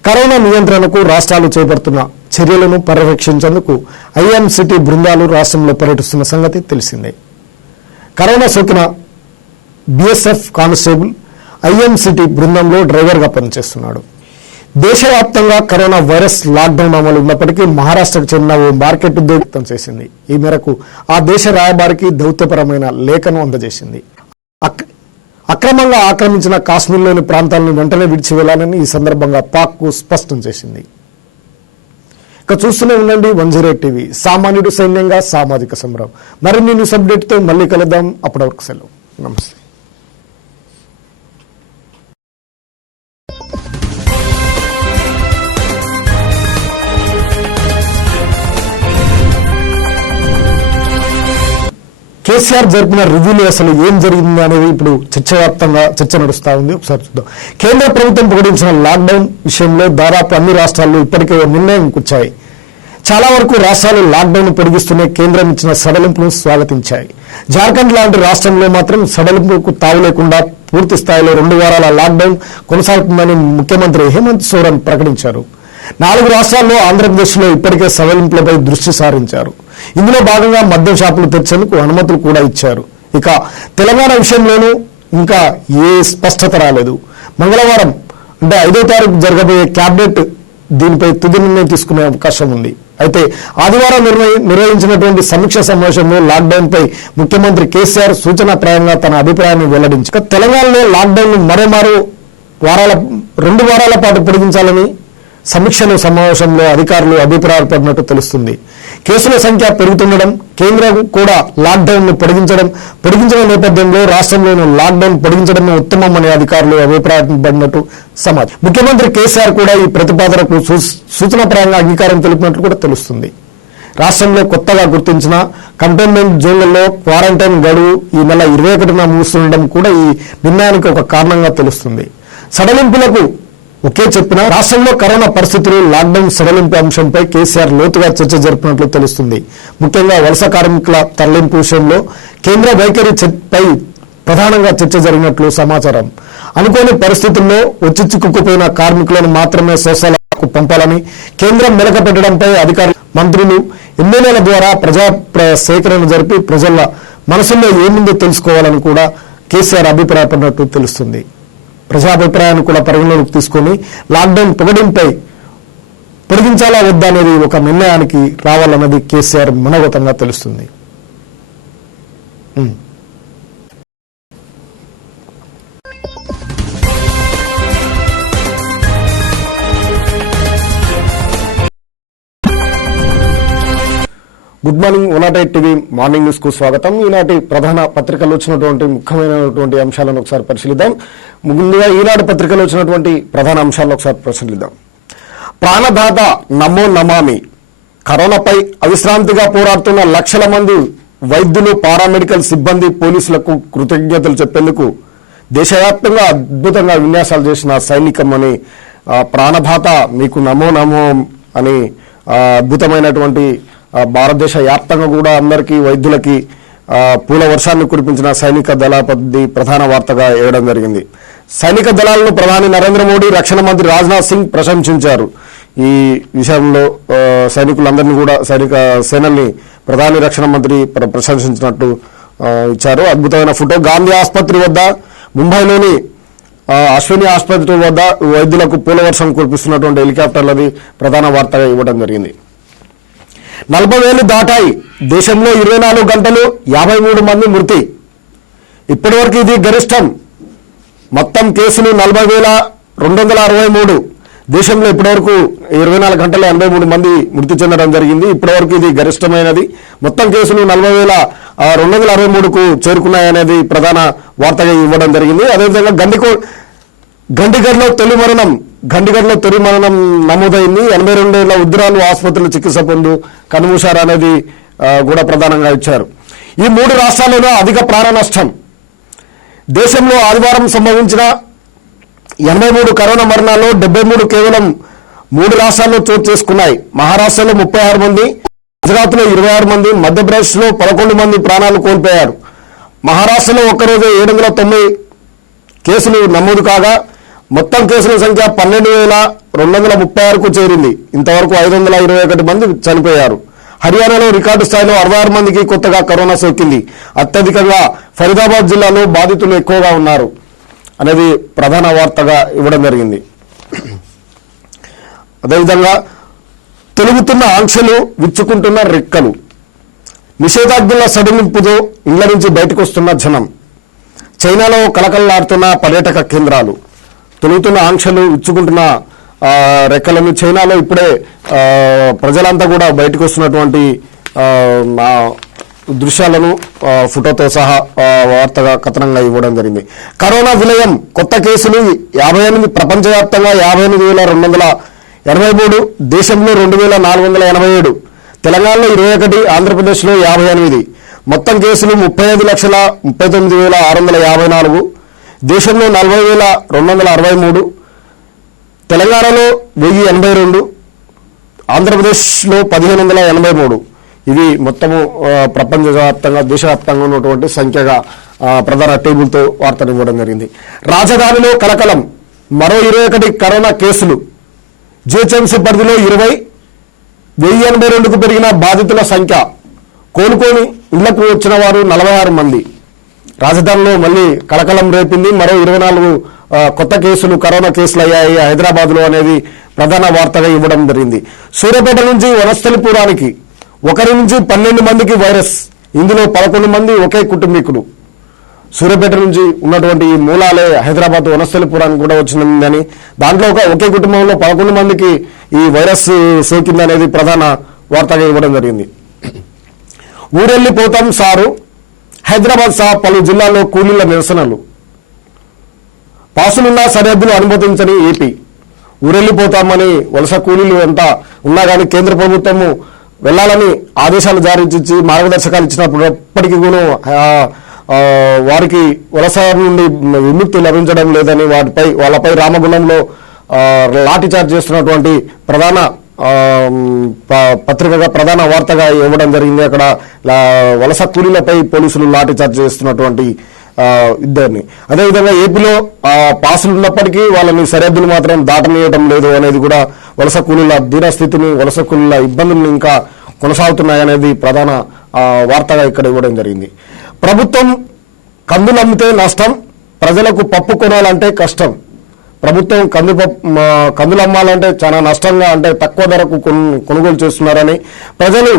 కరోనా నియంత్రణకు రాష్ట్రాలు చేపడుతున్న చర్యలను పర్యవేక్షించేందుకు ఐఎంసిటీ బృందాలు రాష్ట్రంలో పర్యటిస్తున్న సంగతి తెలిసిందే. కరోనా సోకిన బీఎస్ఎఫ్ కానిస్టేబుల్ ఐఎంసిటీ బృందంలో డ్రైవర్గా పనిచేస్తున్నాడు. దేశవ్యాప్తంగా కరోనా వైరస్ లాక్డౌన్ అమలు ఉన్నప్పటికీ మహారాష్ట్రకు చెందిన ఓ మార్కెట్ ఉద్యోగి వ్యక్తం చేసింది. ఈ మేరకు ఆ దేశ రాయబారికి దౌత్యపరమైన లేఖను అందజేసింది. అక్రమంగా ఆక్రమించిన కాశ్మీర్లోని ప్రాంతాలను వెంటనే విడిచి వెళ్లాలని ఈ సందర్భంగా పాక్కు స్పష్టం చేసింది. ఇక చూస్తూనే ఉండండి 108 టీవీ. సామాన్యుడు సైన్యంగా సామాజిక సమరం. మరిన్ని న్యూస్ అప్డేట్తో మళ్ళీ కలుద్దాం. అప్పటి వరకు సెలవు. నమస్తే. కేసీఆర్ జరిపిన రివ్యూలో అసలు ఏం జరిగింది అనేది ఇప్పుడు చర్చ నడుస్తా ఉంది. ఒకసారి చూద్దాం. కేంద్ర ప్రభుత్వం ప్రకటించిన లాక్డౌన్ విషయంలో దాదాపు అన్ని రాష్ట్రాల్లో ఇప్పటికే నిర్ణయం కూర్చాయి. చాలా వరకు రాష్ట్రాలు లాక్డౌన్ పొడిగిస్తూనే కేంద్రం ఇచ్చిన సడలింపును స్వాగతించాయి. జార్ఖండ్ లాంటి రాష్ట్రంలో మాత్రం సడలింపుకు తావు లేకుండా పూర్తి స్థాయిలో 2 వారాల లాక్డౌన్ కొనసాగుతుందని ముఖ్యమంత్రి హేమంత్ సోరెన్ ప్రకటించారు. 4 రాష్ట్రాల్లో ఆంధ్రప్రదేశ్లో ఇప్పటికే సడలింపులపై దృష్టి సారించారు. ఇందులో భాగంగా మద్యం షాపులు తెరిచేందుకు అనుమతులు కూడా ఇచ్చారు. ఇక తెలంగాణ విషయంలోనూ ఇంకా ఏ స్పష్టత రాలేదు. మంగళవారం అంటే 5వ తారీఖు జరగబోయే క్యాబినెట్ దీనిపై తుది నిర్ణయం తీసుకునే అవకాశం ఉంది. అయితే ఆదివారం నిర్వహించినటువంటి సమీక్ష సమావేశంలో లాక్డౌన్ పై ముఖ్యమంత్రి కేసీఆర్ సూచనాప్రాయంగా తన అభిప్రాయాన్ని వెల్లడించారు. తెలంగాణలో లాక్డౌన్ మరో 2 వారాల పాటు పొడిగించాలని సమీక్షల సమావేశంలో అధికారులు అభిప్రాయపడినట్టు తెలుస్తుంది. కేసుల సంఖ్య పెరుగుతుండడం, కేంద్రం కూడా లాక్డౌన్ ను పొడిగించిన నేపథ్యంలో రాష్ట్రంలోని లాక్డౌన్ పొడిగించడమే ఉత్తమం అనే అధికారులు అభిప్రాయపడినట్టు సమాచారం. ముఖ్యమంత్రి కేసీఆర్ కూడా ఈ ప్రతిపాదనకు సూచనాప్రాయంగా అంగీకారం తెలిపినట్లు కూడా తెలుస్తుంది. రాష్ట్రంలో కొత్తగా గుర్తించిన కంటైన్మెంట్ జోన్లలో క్వారంటైన్ గడువు ఈ నెల 21న ముగుస్తుండడం కూడా ఈ నిర్ణయానికి ఒక కారణంగా తెలుస్తుంది. సడలింపులకు ఒకే చెప్పిన రాష్ట్రంలో కరోనా పరిస్థితులు, లాక్డౌన్ సడలింపు అంశంపై కేసీఆర్ లోతుగా చర్చ జరిపినట్లు తెలుస్తుంది. ముఖ్యంగా వలస కార్మికుల తరలింపు విషయంలో కేంద్ర వైఖరిపై ప్రధానంగా చర్చ జరిగినట్లు సమాచారం. అనుకోని పరిస్థితుల్లో వచ్చి చిక్కుకుపోయిన కార్మికులను మాత్రమే స్వస్థలాలకు పంపాలని కేంద్రం మెలకపెట్టడంపై అధికారులు, మంత్రులు, ఎమ్మెల్యేల ద్వారా ప్రజా సేకరణ జరిపి ప్రజల మనసుల్లో ఏముందో తెలుసుకోవాలని కూడా కేసీఆర్ అభిప్రాయపడినట్టు తెలుస్తుంది. ప్రజాభిప్రాయాన్ని కూడా పరిగణలోకి తీసుకుని లాక్డౌన్ పొడిగించాలా వద్దా అనేది ఒక నిర్ణయానికి రావాలన్నది కేసీఆర్ మనోగతంగా తెలుస్తుంది. Good morning 108 TV morning news కు స్వాగతం. ఈనాటి ప్రధాన పత్రికల్లో వచ్చినటువంటి ముఖ్యమైనటువంటి అంశాలను ఒకసారి పరిశీలిద్దాం. ముందుగా ఈనాడు పత్రికలో వచ్చినటువంటి ప్రధాన అంశాలను ఒకసారి పరిశీలిద్దాం. ప్రాణదాత నమో నమామి. కరోనాపై అవిశ్రాంతిగా పోరాడుతున్న లక్షల మంది వైద్యులు, పారామెడికల్ సిబ్బంది, పోలీసులకు కృతజ్ఞతలు చెప్పేందుకు దేశవ్యాప్తంగా అద్భుతంగా విన్యాసాలు చేసిన సైనికమని ప్రాణదాత మీకు నమో నమో అని అద్భుతమైనటువంటి భారతదేశ వ్యాప్తంగా కూడా అందరికీ వైద్యులకి పూల వర్షాన్ని కురిపించిన సైనిక దళపతి ప్రధాన వార్తగా ఇవ్వడం జరిగింది. సైనిక దళాలను ప్రధాని నరేంద్ర మోడీ, రక్షణ మంత్రి రాజ్నాథ్ సింగ్ ప్రశంసించారు. ఈ విషయంలో సైనికులందరినీ కూడా సేనల్ని ప్రధాని, రక్షణ మంత్రి ప్రశంసించినట్టు ఇచ్చారు. అద్భుతమైన ఫోటో. గాంధీ ఆసుపత్రి వద్ద, ముంబైలోని అశ్విని ఆసుపత్రి వద్ద వైద్యులకు పూల వర్షం కురిపిస్తున్నటువంటి హెలికాప్టర్లది ప్రధాన వార్తగా ఇవ్వడం జరిగింది. 40,000 దాటాయి. దేశంలో 24 గంటలు 53 మంది మృతి. ఇప్పటివరకు ఇది గరిష్టం. మొత్తం కేసులు 40,263. దేశంలో ఇప్పటివరకు 24 గంటల 83 మంది మృతి చెందడం జరిగింది. ఇప్పటివరకు ఇది గరిష్టమైనది. మొత్తం కేసులు 40,263కు చేరుకున్నాయనేది ప్రధాన వార్తగా ఇవ్వడం జరిగింది. అదేవిధంగా గండిగడ్లో తొలి మరణం నమోదైంది. 82 ఏళ్ల ఉద్రాలు ఆసుపత్రిలో చికిత్స పొందు కనుమూశారు అనేది కూడా ప్రధానంగా ఇచ్చారు. ఈ 3 రాష్ట్రాల్లోనూ అధిక ప్రాణ నష్టం. దేశంలో ఆదివారం సంభవించిన 83 కరోనా మరణాల్లో 73 కేవలం 3 రాష్ట్రాల్లో చోటు చేసుకున్నాయి. మహారాష్ట్రలో 36 మంది, గుజరాత్లో 26 మంది, మధ్యప్రదేశ్లో 11 మంది ప్రాణాలు కోల్పోయారు. మహారాష్ట్రలో ఒక్కరోజు 790 కేసులు నమోదు కాగా మొత్తం కేసుల సంఖ్య 12,236కు చేరింది. ఇంతవరకు 521 మంది చనిపోయారు. హర్యానాలో రికార్డు స్థాయిలో 66 మందికి కొత్తగా కరోనా సోకింది. అత్యధికంగా ఫరీదాబాద్ జిల్లాలో బాధితులు ఎక్కువగా ఉన్నారు అనేది ప్రధాన వార్తగా ఇవ్వడం జరిగింది. అదేవిధంగా తొలుగుతున్న ఆంక్షలు, విచ్చుకుంటున్న రెక్కలు. నిషేధాజ్ఞల సడలింపుతో ఇళ్ల నుంచి బయటకు వస్తున్న జనం. చైనాలో కలకలలాడుతున్న పర్యాటక కేంద్రాలు. తొలుగుతున్న ఆంక్షలు, విచ్చుకుంటున్న రెక్కలను చైనాలో ఇప్పుడే ప్రజలంతా కూడా బయటకు వస్తున్నటువంటి దృశ్యాలను ఫోటోతో సహా వార్తగా కథనంగా ఇవ్వడం జరిగింది. కరోనా విలయం. కొత్త కేసులు 58. ప్రపంచవ్యాప్తంగా 58,283. దేశంలో 2,487. తెలంగాణలో 21, ఆంధ్రప్రదేశ్లో 58. మొత్తం కేసులు 35,39,654. దేశంలో 40,263. తెలంగాణలో 1,082. ఆంధ్రప్రదేశ్లో 1,583. ఇది మొత్తము ప్రపంచవ్యాప్తంగా, దేశవ్యాప్తంగా ఉన్నటువంటి సంఖ్యగా ప్రధాన టేబుల్తో వార్తనివ్వడం జరిగింది. రాజధానిలో కలకలం. మరో 21 కరోనా కేసులు. జిహెచ్ఎంసీ పరిధిలో 20. 1,082కు పెరిగిన బాధితుల సంఖ్య. కోలుకొని ఇళ్లకు వచ్చిన వారు 46 మంది. రాజధానిలో మళ్ళీ కలకలం రేపింది. మరో 24 కొత్త కేసులు, కరోనా కేసులు అయ్యాయి హైదరాబాద్లో అనేది ప్రధాన వార్తగా ఇవ్వడం జరిగింది. సూర్యాపేట నుంచి వనస్థలిపురానికి 1 నుంచి 12 మందికి వైరస్. ఇందులో 11 మంది ఒకే కుటుంబీకులు. సూర్యాపేట నుంచి ఉన్నటువంటి ఈ మూలాలే హైదరాబాద్ వనస్థలిపురానికి కూడా వచ్చిందని, దాంట్లో ఒకే కుటుంబంలో 11 మందికి ఈ వైరస్ సోకిందనేది ప్రధాన వార్తగా ఇవ్వడం జరిగింది. ఊరెళ్లిపోతాం సారు, హైదరాబాద్ సహా పలు జిల్లాల్లో కూలీల నిరసనలు. పాసులున్నా సరిహద్దులు అనుమతించని ఏపీ. ఊరెళ్లిపోతామని వలస కూలీలు ఎంత ఉన్నా కానీ కేంద్ర ప్రభుత్వము వెళ్లాలని ఆదేశాలు జారీ చేసి మార్గదర్శకాలు ఇచ్చినప్పటికీ కూడా వారికి వలస నుండి విముక్తి లభించడం లేదని వాళ్ళపై రామగుండంలో లాఠీచార్జ్ చేస్తున్నటువంటి ప్రధాన పత్రికగా ప్రధాన వార్తగా ఇవ్వడం జరిగింది. అక్కడ వలస కూలీలపై పోలీసులు లాఠీచార్జ్ చేస్తున్నటువంటి ఇద్దరిని. అదేవిధంగా ఏపీలో పాసులు ఉన్నప్పటికీ వాళ్ళని సరిహద్దులు మాత్రం దాటనీయటం లేదు అనేది కూడా వలస కూలీల దీనస్థితిని, వలస కూలీల ఇబ్బందులను ఇంకా కొనసాగుతున్నాయనేది ప్రధాన వార్తగా ఇక్కడ ఇవ్వడం జరిగింది. ప్రభుత్వం కందులు అమ్మితే నష్టం, ప్రజలకు పప్పు కొనాలంటే కష్టం. ప్రభుత్వం కందులు అమ్మాలంటే చాలా నష్టంగా, అంటే తక్కువ ధరకు కొనుగోలు చేస్తున్నారని, ప్రజలు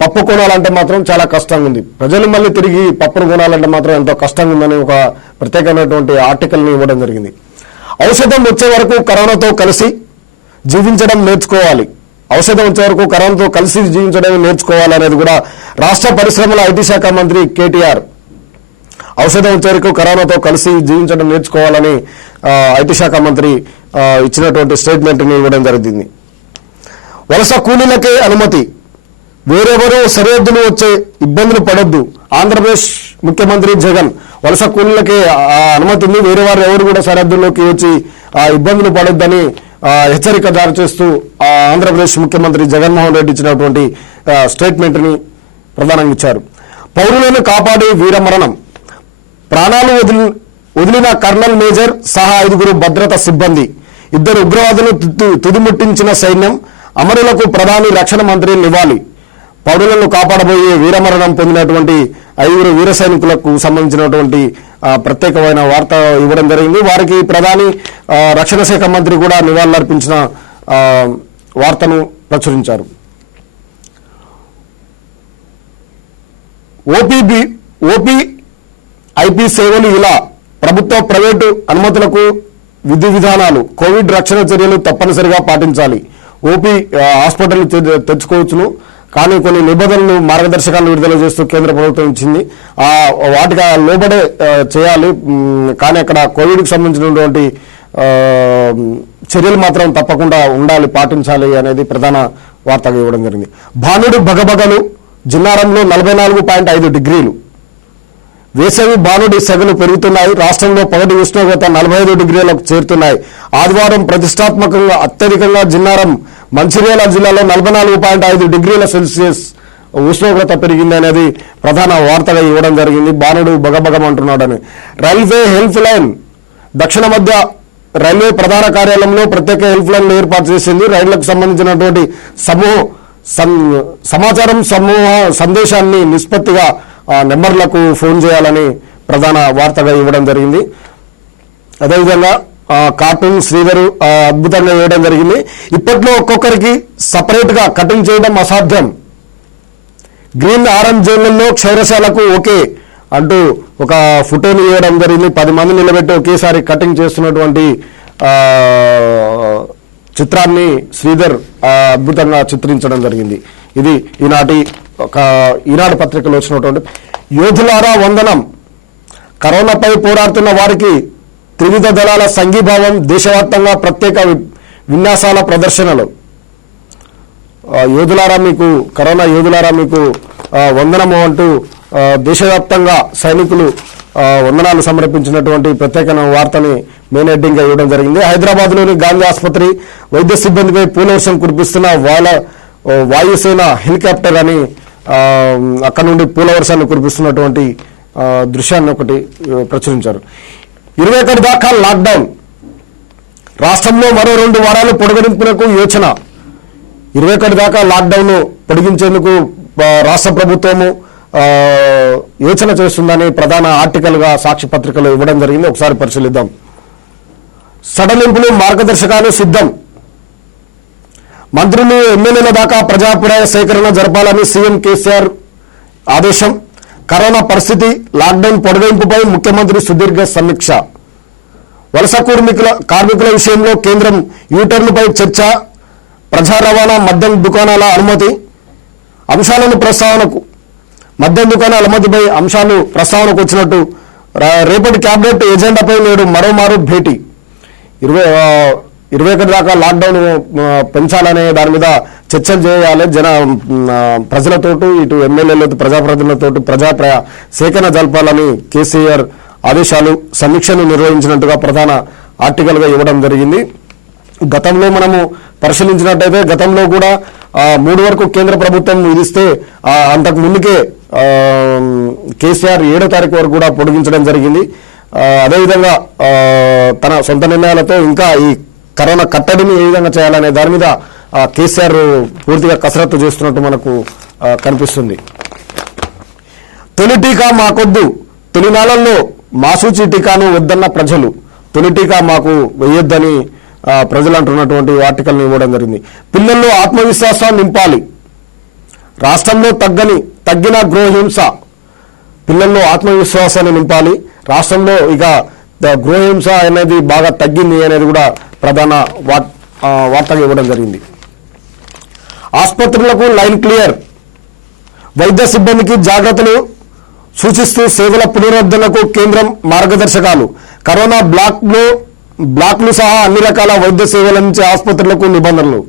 పప్పు కొనాలంటే మాత్రం చాలా కష్టంగా ఉంది. ప్రజలు మళ్ళీ తిరిగి పప్పును కొనాలంటే మాత్రం ఎంతో కష్టంగా ఉందని ఒక ప్రత్యేకమైనటువంటి ఆర్టికల్ని ఇవ్వడం జరిగింది. ఔషధం వచ్చే వరకు కరోనాతో కలిసి జీవించడం నేర్చుకోవాలి. ఔషధం వచ్చే వరకు కరోనాతో కలిసి జీవించడం నేర్చుకోవాలి అనేది కూడా రాష్ట్ర పరిశ్రమల ఐటీ శాఖ మంత్రి కేటీఆర్ ఔషధం వచ్చే వరకు కరోనాతో కలిసి జీవించడం నేర్చుకోవాలని ఐటీ శాఖ మంత్రి ఇచ్చినటువంటి స్టేట్మెంట్ని ఇవ్వడం జరిగింది. వలస కూలీలకే అనుమతి, వేరెవరూ సరిహద్దులు వచ్చే ఇబ్బందులు పడొద్దు. ఆంధ్రప్రదేశ్ ముఖ్యమంత్రి జగన్ వలస కూలీలకే అనుమతి ఉంది, వేరే వారు ఎవరు కూడా సరిహద్దుల్లోకి వచ్చి ఇబ్బందులు పడొద్దని హెచ్చరిక జారీ చేస్తూ ఆంధ్రప్రదేశ్ ముఖ్యమంత్రి జగన్మోహన్ రెడ్డి ఇచ్చినటువంటి స్టేట్మెంట్ని ప్రధానంగా ఇచ్చారు. పౌరులను కాపాడి వీరమరణం, ప్రాణాలు వదిలిన కర్నల్ మేజర్ సహా 5 భద్రతా సిబ్బంది, 2 ఉగ్రవాదులు తుదిముట్టించిన సైన్యం, అమరులకు ప్రధాని రక్షణ మంత్రి నివాళి. పౌరులను కాపాడబోయే వీరమరణం పొందినటువంటి 5 వీర సైనికులకు సంబంధించినటువంటి ప్రత్యేకమైన వార్త ఇవ్వడం జరిగింది. వారికి ప్రధాని రక్షణ శాఖ మంత్రి కూడా నివాళులర్పించిన వార్తను ప్రచురించారు. ఓపీఐపీ సేవలు ఇలా, ప్రభుత్వ ప్రైవేటు అనుమతులకు విధి విధానాలు, కోవిడ్ రక్షణ చర్యలు తప్పనిసరిగా పాటించాలి. ఓపీ హాస్పిటల్ తెచ్చుకోవచ్చును, కానీ కొన్ని నిబంధనలు, మార్గదర్శకాలను విడుదల చేస్తూ కేంద్ర ప్రభుత్వం ఇచ్చింది. వాటికి లోబడే చేయాలి, కానీ అక్కడ కోవిడ్కి సంబంధించినటువంటి చర్యలు మాత్రం తప్పకుండా ఉండాలి, పాటించాలి అనేది ప్రధాన వార్తగా ఇవ్వడం జరిగింది. భానుడు భగభగలు, జిన్నారంలో 44.5 డిగ్రీలు. వేసవి భానుడి సెగలు పెరుగుతున్నాయి. రాష్ట్రంలో పగటి ఉష్ణోగ్రత 45 డిగ్రీలకు చేరుతున్నాయి. ఆదివారం ప్రతిష్టాత్మకంగా అత్యధికంగా జిన్నారం, మంచిర్యాల జిల్లాలో 44.5 డిగ్రీల సెల్సియస్ ఉష్ణోగ్రత పెరిగింది అనేది ప్రధాన వార్తగా ఇవ్వడం జరిగింది. భానుడు బగబగమంటున్నాడని. రైల్వే హెల్ప్ లైన్, దక్షిణ మధ్య రైల్వే ప్రధాన కార్యాలయంలో ప్రత్యేక హెల్ప్ లైన్ ఏర్పాటు చేసింది. రైళ్లకు సంబంధించినటువంటి సమాచారం సందేశాన్ని నిష్పత్తిగా నెంబర్లకు ఫోన్ చేయాలని ప్రధాన వార్తగా ఇవ్వడం జరిగింది. అదేవిధంగా కార్టూన్ శ్రీధర్ అద్భుతంగా వేయడం జరిగింది. ఇప్పట్లో ఒక్కొక్కరికి సపరేట్ గా కటింగ్ చేయడం అసాధ్యం. గ్రీన్ ఆరెంజ్ జోన్లలో క్షౌరశాలకు ఓకే అంటూ ఒక ఫోటోని వేయడం జరిగింది. 10 మంది నిలబెట్టి ఒకేసారి కటింగ్ చేస్తున్నటువంటి చిత్రాన్ని శ్రీధర్ అద్భుతంగా చిత్రించడం జరిగింది. ఇది ఈనాడు పత్రికలో వచ్చినటువంటి. యోధులారా వందనం, కరోనాపై పోరాడుతున్న వారికి త్రివిధ దళాల సంఘీభావం, దేశవ్యాప్తంగా ప్రత్యేక విన్యాసాల ప్రదర్శనలు. యోధులారా మీకు, కరోనా యోధులారా మీకు వందనము అంటూ దేశవ్యాప్తంగా సైనికులు వందనాలు సమర్పించినటువంటి ప్రత్యేకమైన వార్తని మెయిన్ హెడ్డింగ్ గా ఇవ్వడం జరిగింది. హైదరాబాద్ లోని గాంధీ ఆసుపత్రి వైద్య సిబ్బందిపై పూలవర్షం కురిపిస్తున్న వాయుసేన హెలికాప్టర్ అని అక్కడ నుండి పూలవర్షాన్ని కురిపిస్తున్నటువంటి దృశ్యాన్ని ఒకటి ప్రచురించారు. 21 దాకా లాక్డౌన్, రాష్ట్రంలో మరో 2 వారాలు పొడిగింపునకు యోచన. 21 దాకా లాక్డౌన్ పొడిగించేందుకు రాష్ట్ర ప్రభుత్వము యోచన చేస్తుందని ప్రధాన ఆర్టికల్గా సాక్షి పత్రికలో ఇవ్వడం జరిగింది. ఒకసారి పరిశీలిద్దాం. సడలింపులు మార్గదర్శకాలు సిద్ధం. మంత్రులు ఎమ్మెల్యేల దాకా ప్రజాభిప్రాయ సేకరణ జరపాలని సీఎం కేసీఆర్ ఆదేశం. కరోనా పరిస్థితి, లాక్డౌన్ పొడిగింపుపై ముఖ్యమంత్రి సుదీర్ఘ సమీక్ష. వలస కార్మికుల విషయంలో కేంద్రం యూటర్న్పై చర్చ. ప్రజా రవాణా, మద్యం దుకాణాల అనుమతి అంశాలను ప్రస్తావనకు మద్యం దుకాణాల అనుమతిపై అంశాలు ప్రస్తావనకు వచ్చినట్టు రేపటి క్యాబినెట్ ఎజెండాపై నేడు మరోమారు భేటీ. 21 దాకా లాక్డౌన్ పెంచాలనే దాని మీద చర్చలు చేయాలి. ప్రజలతోటి, ఇటు ఎమ్మెల్యేలతో, ప్రజాప్రతినిధులతో ప్రజాప్రాయ సేకరణ జరపాలని కేసీఆర్ ఆదేశాలు, సమీక్షను నిర్వహించినట్టుగా ప్రధాన ఆర్టికల్గా ఇవ్వడం జరిగింది. గతంలో మనము పరిశీలించినట్టయితే గతంలో కూడా 3 వరకు కేంద్ర ప్రభుత్వం విధిస్తే అంతకు ముందుకే కేసీఆర్ 7వ తారీఖు వరకు కూడా పొడిగించడం జరిగింది. అదేవిధంగా తన సొంత నిర్ణయాలతో ఇంకా ఈ కరోనా కట్టడిని ఏ విధంగా చేయాలనే దాని మీద కేసీఆర్ పూర్తిగా కసరత్తు చేస్తున్నట్టు మనకు కనిపిస్తుంది. తొలి టీకా మాకొద్దు, తొలినాళ్లలో మాసూచి టీకాను వద్దన్న ప్రజలు. తొలి టీకా మాకు వేయొద్దని ప్రజలు అంటున్నటువంటి ఆర్టికల్ని ఇవ్వడం జరిగింది. పిల్లల్లో ఆత్మవిశ్వాసాన్ని నింపాలి. రాష్ట్రంలో తగ్గిన గృహహింస. పిల్లల్లో ఆత్మవిశ్వాసాన్ని నింపాలి. రాష్ట్రంలో ఇక గృహహింస అనేది బాగా తగ్గింది అనేది కూడా ప్రధాన వార్తగా ఇవ్వడం జరిగింది. ఆసుపత్రులకు లైన్ క్లియర్. వైద్య సిబ్బందికి జాగ్రత్తలు సూచిస్తూ సేవల పునరుద్ధరణకు కేంద్రం మార్గదర్శకాలు. కరోనా బ్లాక్లు సహా అన్ని రకాల వైద్య సేవల నుంచి ఆసుపత్రులకు నిబంధనలు.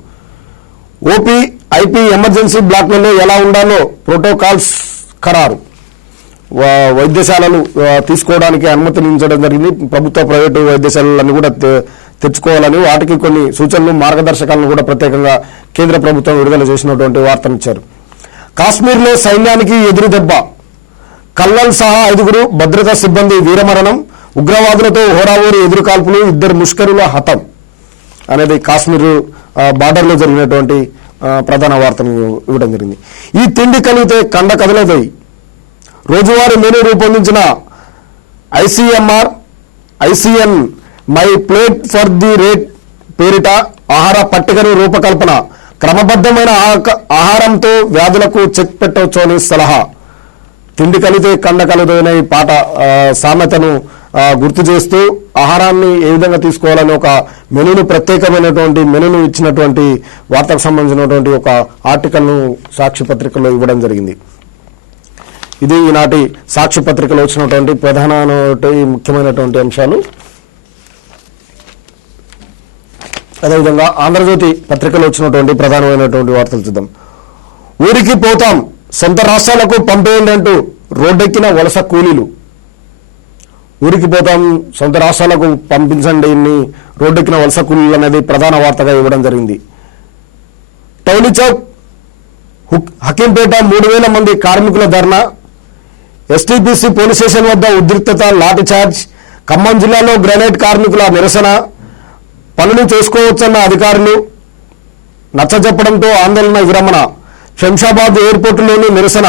ఓపీ, ఐపీ, ఎమర్జెన్సీ బ్లాక్లలో ఎలా ఉండాలో ప్రోటోకాల్స్ ఖరారు. వైద్యశాలలు తీసుకోవడానికి అనుమతించడం జరిగింది. ప్రభుత్వ, ప్రైవేటు వైద్యశాలలన్నీ కూడా తెచ్చుకోవాలని, వాటికి కొన్ని సూచనలు, మార్గదర్శకాలను కూడా ప్రత్యేకంగా కేంద్ర ప్రభుత్వం విడుదల చేసినటువంటి వార్తనిచ్చారు. కాశ్మీర్లో సైన్యానికి ఎదురు దెబ్బ. కల్లల్ సహా 5 భద్రతా సిబ్బంది వీరమరణం. ఉగ్రవాదులతో హోరాహోరీ ఎదురుకాల్పులు, 2 ముష్కరుల హతం అనేది కాశ్మీర్ బార్డర్లో జరిగినటువంటి ప్రధాన వార్తను ఇవ్వడం జరిగింది. ఈ తిండి కలిగితే కండ కదలదై. రోజువారీ మెనూ రూపొందించిన ICN my plate for the rate పేరిట ఆహార పట్టికను రూపకల్పన. క్రమబద్ధమైన ఆహారంతో వ్యాధులకు చెక్ పెట్టవచ్చు అని సలహా. తిండి కలితే కండ కలదైన ఈ పాట సామెతను గుర్తు చేస్తూ ఆహారాన్ని ఏ విధంగా తీసుకోవాలని ఒక మెనూను, ప్రత్యేకమైనటువంటి మెనూను ఇచ్చినటువంటి వార్తకు సంబంధించినటువంటి ఒక ఆర్టికల్ను సాక్షి పత్రికలో ఇవ్వడం జరిగింది. ఇది ఈనాటి సాక్షి పత్రికలో వచ్చినటువంటి ముఖ్యమైనటువంటి అంశాలు. అదేవిధంగా ఆంధ్రజ్యోతి పత్రికలో వచ్చినటువంటి ప్రధానమైనటువంటి వార్తలు చూద్దాం. ఊరికి పోతాం, సొంత రాష్ట్రాలకు పంపేయండి అంటూ రోడ్డెక్కిన వలస కూలీలు. ఊరికి పోతాం, సొంత రాష్ట్రాలకు పంపించండి ఇన్ని రోడ్డెక్కిన వలస కూలీలు అనేది ప్రధాన వార్తగా ఇవ్వడం జరిగింది. టౌలిచౌక్, హకీంపేట 3000 మంది కార్మికుల ధర్నా. ఎస్టీపీసీ పోలీస్ స్టేషన్ వద్ద ఉద్రిక్తత, లాఠీచార్జ్. ఖమ్మం జిల్లాలో గ్రానైట్ కార్మికుల నిరసన. పనులు చేసుకోవచ్చన్న అధికారులు నచ్చజెప్పడంతో ఆందోళన విరమణ. శంషాబాద్ ఎయిర్పోర్టులోని నిరసన.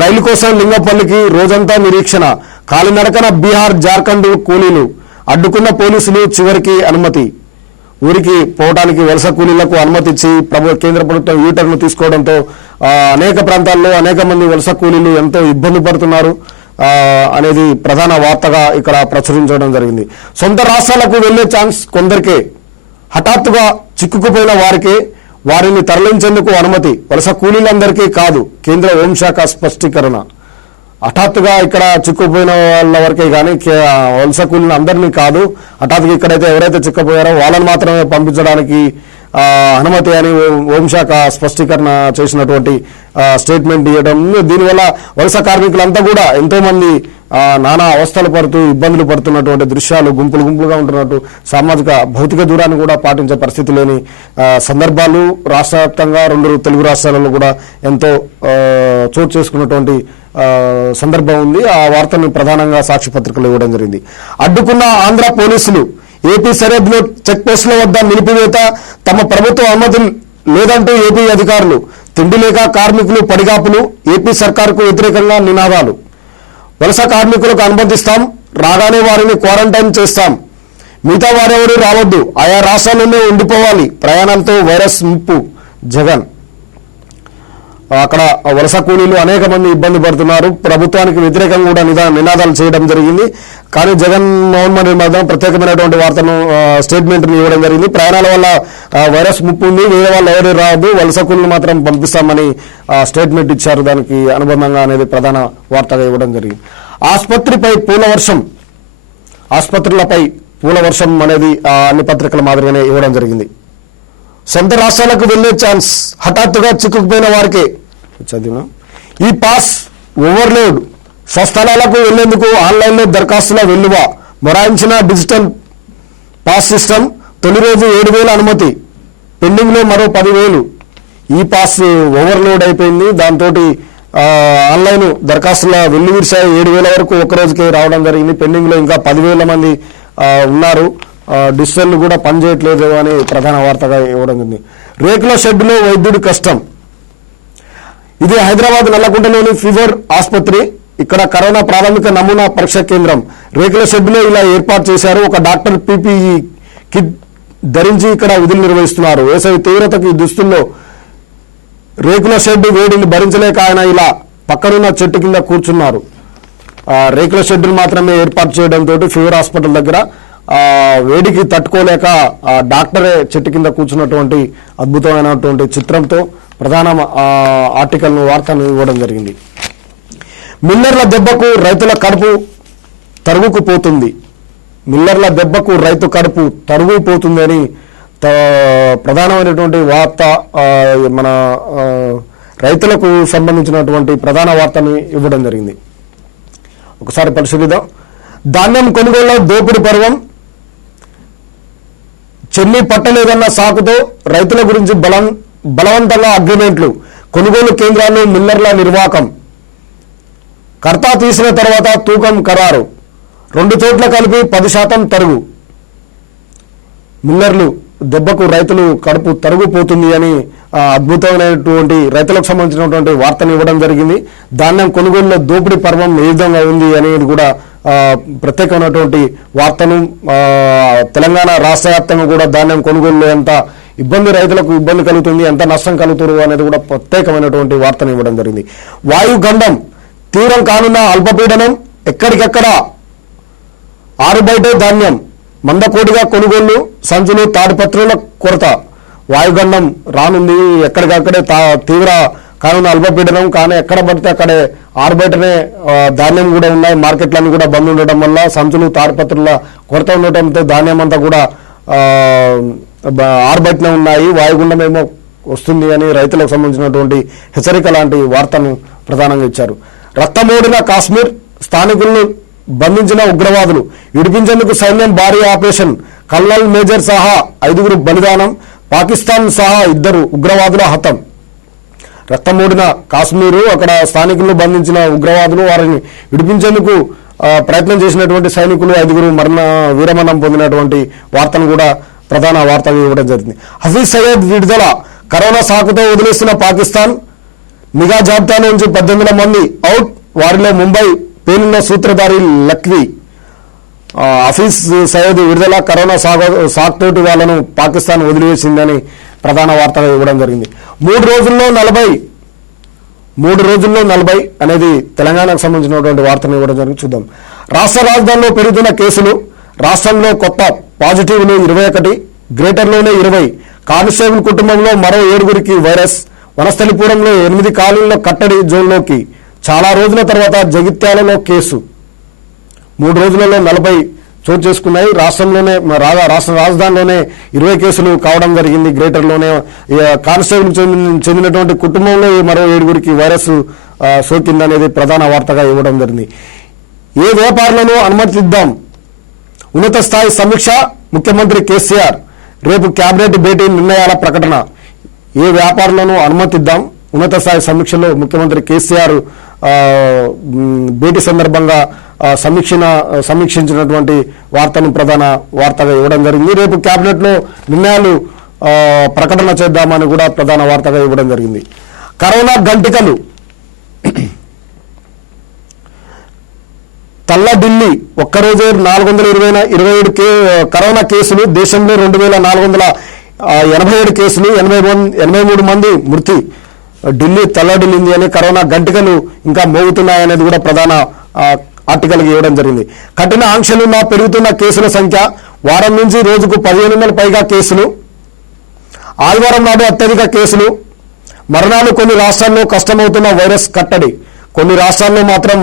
రైలు కోసం లింగపల్లికి రోజంతా నిరీక్షణ. కాలినడకన బీహార్, జార్ఖండ్ కూలీలు. అడ్డుకున్న పోలీసులు, చివరికి అనుమతి. ఊరికి పోవడానికి వలస కూలీలకు అనుమతి ఇచ్చి కేంద్ర ప్రభుత్వం యూటర్ను తీసుకోవడంతో అనేక ప్రాంతాల్లో అనేక మంది వలస కూలీలు ఎంతో ఇబ్బంది పడుతున్నారు అనేది ప్రధాన వార్తగా ఇక్కడ ప్రచురించడం జరిగింది. సొంత రాష్ట్రాలకు వెళ్లే ఛాన్స్ కొందరికే, హఠాత్తుగా చిక్కుకుపోయిన వారికే వారిని తరలించేందుకు అనుమతి. వలస కూలీలందరికీ కాదు, కేంద్ర హోంశాఖ స్పష్టీకరణ. హఠాత్తుగా ఇక్కడ చిక్కుపోయిన వాళ్ళ వరకే కానీ వలస కూలీలు అందరినీ కాదు, హఠాత్తుగా ఇక్కడైతే ఎవరైతే చిక్కుపోయారో వాళ్ళని మాత్రమే పంపించడానికి అనుమతి అని హోంశాఖ స్పష్టీకరణ చేసినటువంటి స్టేట్మెంట్ ఇవ్వడం. దీనివల్ల వలస కార్మికులంతా కూడా ఎంతో మంది నానా అవస్థలు పడుతూ ఇబ్బందులు పడుతున్నటువంటి దృశ్యాలు, గుంపులుగా ఉంటున్నట్టు, సామాజిక భౌతిక దూరాన్ని కూడా పాటించే పరిస్థితి లేని సందర్భాలు రాష్ట్ర వ్యాప్తంగా 2 తెలుగు రాష్ట్రాలలో కూడా ఎంతో చోటు చేసుకున్నటువంటి సందర్భం ఉంది. ఆ వార్తను ప్రధానంగా సాక్షి పత్రికలో ఇవ్వడం జరిగింది. అడ్డుకున్న ఆంధ్ర పోలీసులు. ఏపీ సరిహద్దులో చెక్ పోస్టుల వద్ద నిలిపివేత. తమ ప్రభుత్వ లేదంటూ ఏపీ అధికారులు. తిండి లేక కార్మికులు పడిగాపులు. ఏపీ సర్కారుకు వ్యతిరేకంగా నినాదాలు. వలస కార్మికులకు అనుమతిస్తాం, రాగానే వారిని క్వారంటైన్ చేస్తాం, మిగతా వారెవరూ రావద్దు, ఆయా రాష్ట్రాల్లోనే ఉండిపోవాలి, ప్రయాణాలతో వైరస్ ముప్పు జగన్. అక్కడ వలస కూలీలు అనేక మంది ఇబ్బంది పడుతున్నారు. ప్రభుత్వానికి వ్యతిరేకంగా కూడా నినాదాలు చేయడం జరిగింది. కానీ జగన్మోహన్ రెడ్డి మాత్రం ప్రత్యేకమైనటువంటి వార్తను స్టేట్మెంట్ని ఇవ్వడం జరిగింది. ప్రయాణాల వల్ల వైరస్ ముప్పు ఉంది, వేరే వాళ్ళు ఎవరు రాదు, వలస కూలీలు మాత్రం పంపిస్తామని స్టేట్మెంట్ ఇచ్చారు. దానికి అనుబంధంగా అనేది ప్రధాన వార్తగా ఇవ్వడం జరిగింది. ఆసుపత్రులపై పూల వర్షం అనేది అన్ని పత్రికల మాదిరిగానే ఇవ్వడం జరిగింది. సొంత రాష్ట్రాలకు వెళ్లే ఛాన్స్ హఠాత్తుగా చిక్కుకుపోయిన వారికే చదివిన. ఈ పాస్ ఓవర్లోడ్. స్వస్థలాలకు వెళ్లేందుకు ఆన్లైన్లో దరఖాస్తుల వెల్లువ. మొరాయించిన డిజిటల్ పాస్ సిస్టమ్. తొలి రోజు 7,000 అనుమతి, పెండింగ్లో మరో 10,000. ఈ పాస్ ఓవర్లోడ్ అయిపోయింది. దాంతో ఆన్లైన్ దరఖాస్తుల వెల్లువిరిశాయి. 7,000 వరకు ఒక్కరోజుకే రావడం జరిగింది. పెండింగ్లో ఇంకా 10,000 మంది ఉన్నారు. డిజిటల్ కూడా పనిచేయట్లేదు అని ప్రధాన వార్తగా ఇవ్వడం జరిగింది. రేకుల షెడ్డులో వైద్యుడి కష్టం. ఇది హైదరాబాద్ నల్లకుంటలోని ఫీవర్ ఆసుపత్రి. ఇక్కడ కరోనా ప్రాథమిక నమూనా పరీక్ష కేంద్రం. రేకుల షెడ్డులో ఇలా ఏర్పాటు చేశారు. ఒక డాక్టర్ పీపీఈ కిట్ ధరించి ఇక్కడ విధులు నిర్వహిస్తున్నారు. వేసవి తీవ్రతకు ఈ దుస్తుల్లో రేకుల షెడ్ వేడిని భరించలేక ఆయన ఇలా పక్కనున్న చెట్టు కింద కూర్చున్నారు. రేకుల షెడ్డులు మాత్రమే ఏర్పాటు చేయడంతో ఫీవర్ హాస్పిటల్ దగ్గర వేడికి తట్టుకోలేక డాక్టరే చెట్టు కింద కూర్చున్నటువంటి అద్భుతమైనటువంటి చిత్రంతో ప్రధాన ఆర్టికల్ను వార్తను ఇవ్వడం జరిగింది. మిల్లర్ల దెబ్బకు రైతుల కడుపు తరుగుకుపోతుంది. మిల్లర్ల దెబ్బకు రైతు కడుపు తరుగుపోతుంది అని ప్రధానమైనటువంటి వార్త. మన రైతులకు సంబంధించినటువంటి ప్రధాన వార్తని ఇవ్వడం జరిగింది. ఒకసారి పరిశీలిద్దాం. ధాన్యం కొనుగోలులో దోపిడీ పర్వం. చెన్ని పట్టలేదన్న సాకుతో రైతుల గురించి బలవంతంగా అగ్రిమెంట్లు. కొనుగోలు కేంద్రాలు మిల్లర్ల నిర్వాకం. కర్తా తీసిన తర్వాత తూకం ఖరారు. 2 చోట్ల కలిపి 10% తరుగు. మిల్లర్లు దెబ్బకు రైతులు కడుపు తరుగుపోతుంది అని అద్భుతమైనటువంటి రైతులకు సంబంధించినటువంటి వార్తను ఇవ్వడం జరిగింది. ధాన్యం కొనుగోలులో దోపిడీ పర్వం ఏ విధంగా ఉంది అనేది కూడా ప్రత్యేకమైనటువంటి వార్తను. తెలంగాణ రాష్ట్ర వ్యాప్తంగా కూడా ధాన్యం కొనుగోలులో ఎంత ఇబ్బంది, రైతులకు ఇబ్బంది కలుగుతుంది, ఎంత నష్టం కలుగుతారు అనేది కూడా ప్రత్యేకమైనటువంటి వార్తను ఇవ్వడం జరిగింది. వాయుగండం తీవ్రం కానున్న అల్పపీడనం. ఎక్కడికెక్కడ ఆరుబయటే ధాన్యం. మందకోడిగా కొనుగోళ్లు. సంచులు తాడిపత్రుల కొరత. వాయుగండం రానుంది. ఎక్కడికక్కడే తీవ్ర కానున్న అల్పపీడనం. కానీ ఎక్కడ పడితే అక్కడే ఆరుబయటనే ధాన్యం కూడా ఉన్నాయి. మార్కెట్లన్నీ కూడా బంద్ ఉండటం వల్ల సంచులు తాడిపత్రుల కొరత ఉండటంతో ధాన్యం అంతా కూడా ఆరుబయటనే ఉన్నాయి. వాయుగుండం ఏమో వస్తుంది అని రైతులకు సంబంధించినటువంటి హెచ్చరిక లాంటి వార్తను ప్రధానంగా ఇచ్చారు. రక్తమోడిన కాశ్మీర్. స్థానికులను బంధించిన ఉగ్రవాదులు. విడిపించేందుకు సైన్యం భారీ ఆపరేషన్. కల్నల్ మేజర్ సహా 5 బలిదానం. పాకిస్తాన్ సహా 2 ఉగ్రవాదుల హతం. రక్తమోడిన కాశ్మీరు. అక్కడ స్థానికులను బంధించిన ఉగ్రవాదులు, వారిని విడిపించేందుకు ప్రయత్నం చేసినటువంటి సైనికులు 5 వీరమరణం పొందినటువంటి వార్తను కూడా ప్రధాన వార్తగా ఇవ్వడం జరిగింది. హఫీజ్ సయ్యద్ విడుదల. కరోనా సాకుతో వదిలేస్తున్న పాకిస్తాన్. నిఘా జాబితా నుంచి 18 మంది అవుట్. వారిలో ముంబై పేలున్న సూత్రధారి లఖ్వీ. హఫీజ్ సయ్యద్ విడుదల. కరోనా సాకుతోటి వాళ్లను పాకిస్తాన్ వదిలివేసిందని ప్రధాన వార్తగా ఇవ్వడం జరిగింది. 3 రోజుల్లో 40 అనేది తెలంగాణకు సంబంధించినటువంటి వార్తను ఇవ్వడం జరిగింది. చూద్దాం. రాష్ట్ర రాజధానిలో పెరుగుతున్న కేసులు. రాష్ట్రంలో కొత్త పాజిటివ్లు 21. గ్రేటర్లోనే 20. కానిస్టేబుల్ కుటుంబంలో మరో 7గురికి వైరస్. వనస్థలిపురంలో 8 కాలనీల్లో కట్టడి జోన్లోకి. చాలా రోజుల తర్వాత జగిత్యాలలో కేసు. 3 రోజులలో 40 చోటు చేసుకున్నాయి. రాష్ట్రంలోనే రాష్ట్ర రాజధానిలోనే 20 కేసులు కావడం జరిగింది. గ్రేటర్లోనే కానిస్టేబుల్ చెందినటువంటి కుటుంబంలో మరో 7గురికి వైరస్ సోకిందనేది ప్రధాన వార్తగా ఇవ్వడం జరిగింది. ఏ వ్యాపారులను అనుమతిద్దాం. ఉన్నత స్థాయి సమీక్ష. ముఖ్యమంత్రి కేసీఆర్. రేపు కేబినెట్ భేటీ నిర్ణయాల ప్రకటన. ఏ వ్యాపారులను అనుమతిద్దాం. ఉన్నత స్థాయి సమీక్షలో ముఖ్యమంత్రి కేసీఆర్ భేటీ సందర్భంగా సమీక్షించినటువంటి వార్తను ప్రధాన వార్తగా ఇవ్వడం జరిగింది. రేపు కేబినెట్ లో నిర్ణయాలు ప్రకటన చేద్దామని కూడా ప్రధాన వార్తగా ఇవ్వడం జరిగింది. కరోనా గంటికలు తల్ల ఢిల్లీ ఒక్కరోజే 427 కరోనా కేసులు, దేశంలో 2487 కేసులు, 83 మంది మృతి. ఢిల్లీ తల్లడిల్లింది అని కరోనా గంటికలు ఇంకా మోగుతున్నాయనేది కూడా ప్రధాన ఆర్టికల్ ఇవ్వడం జరిగింది. కఠిన ఆంక్షలున్న పెరుగుతున్న కేసుల సంఖ్య, వారం నుంచి రోజుకు 1500 పైగా కేసులు, ఆదివారం నాడు అత్యధిక కేసులు, మరణాలు, కొన్ని రాష్ట్రాల్లో కష్టమవుతున్న వైరస్ కట్టడి, కొన్ని రాష్ట్రాల్లో మాత్రం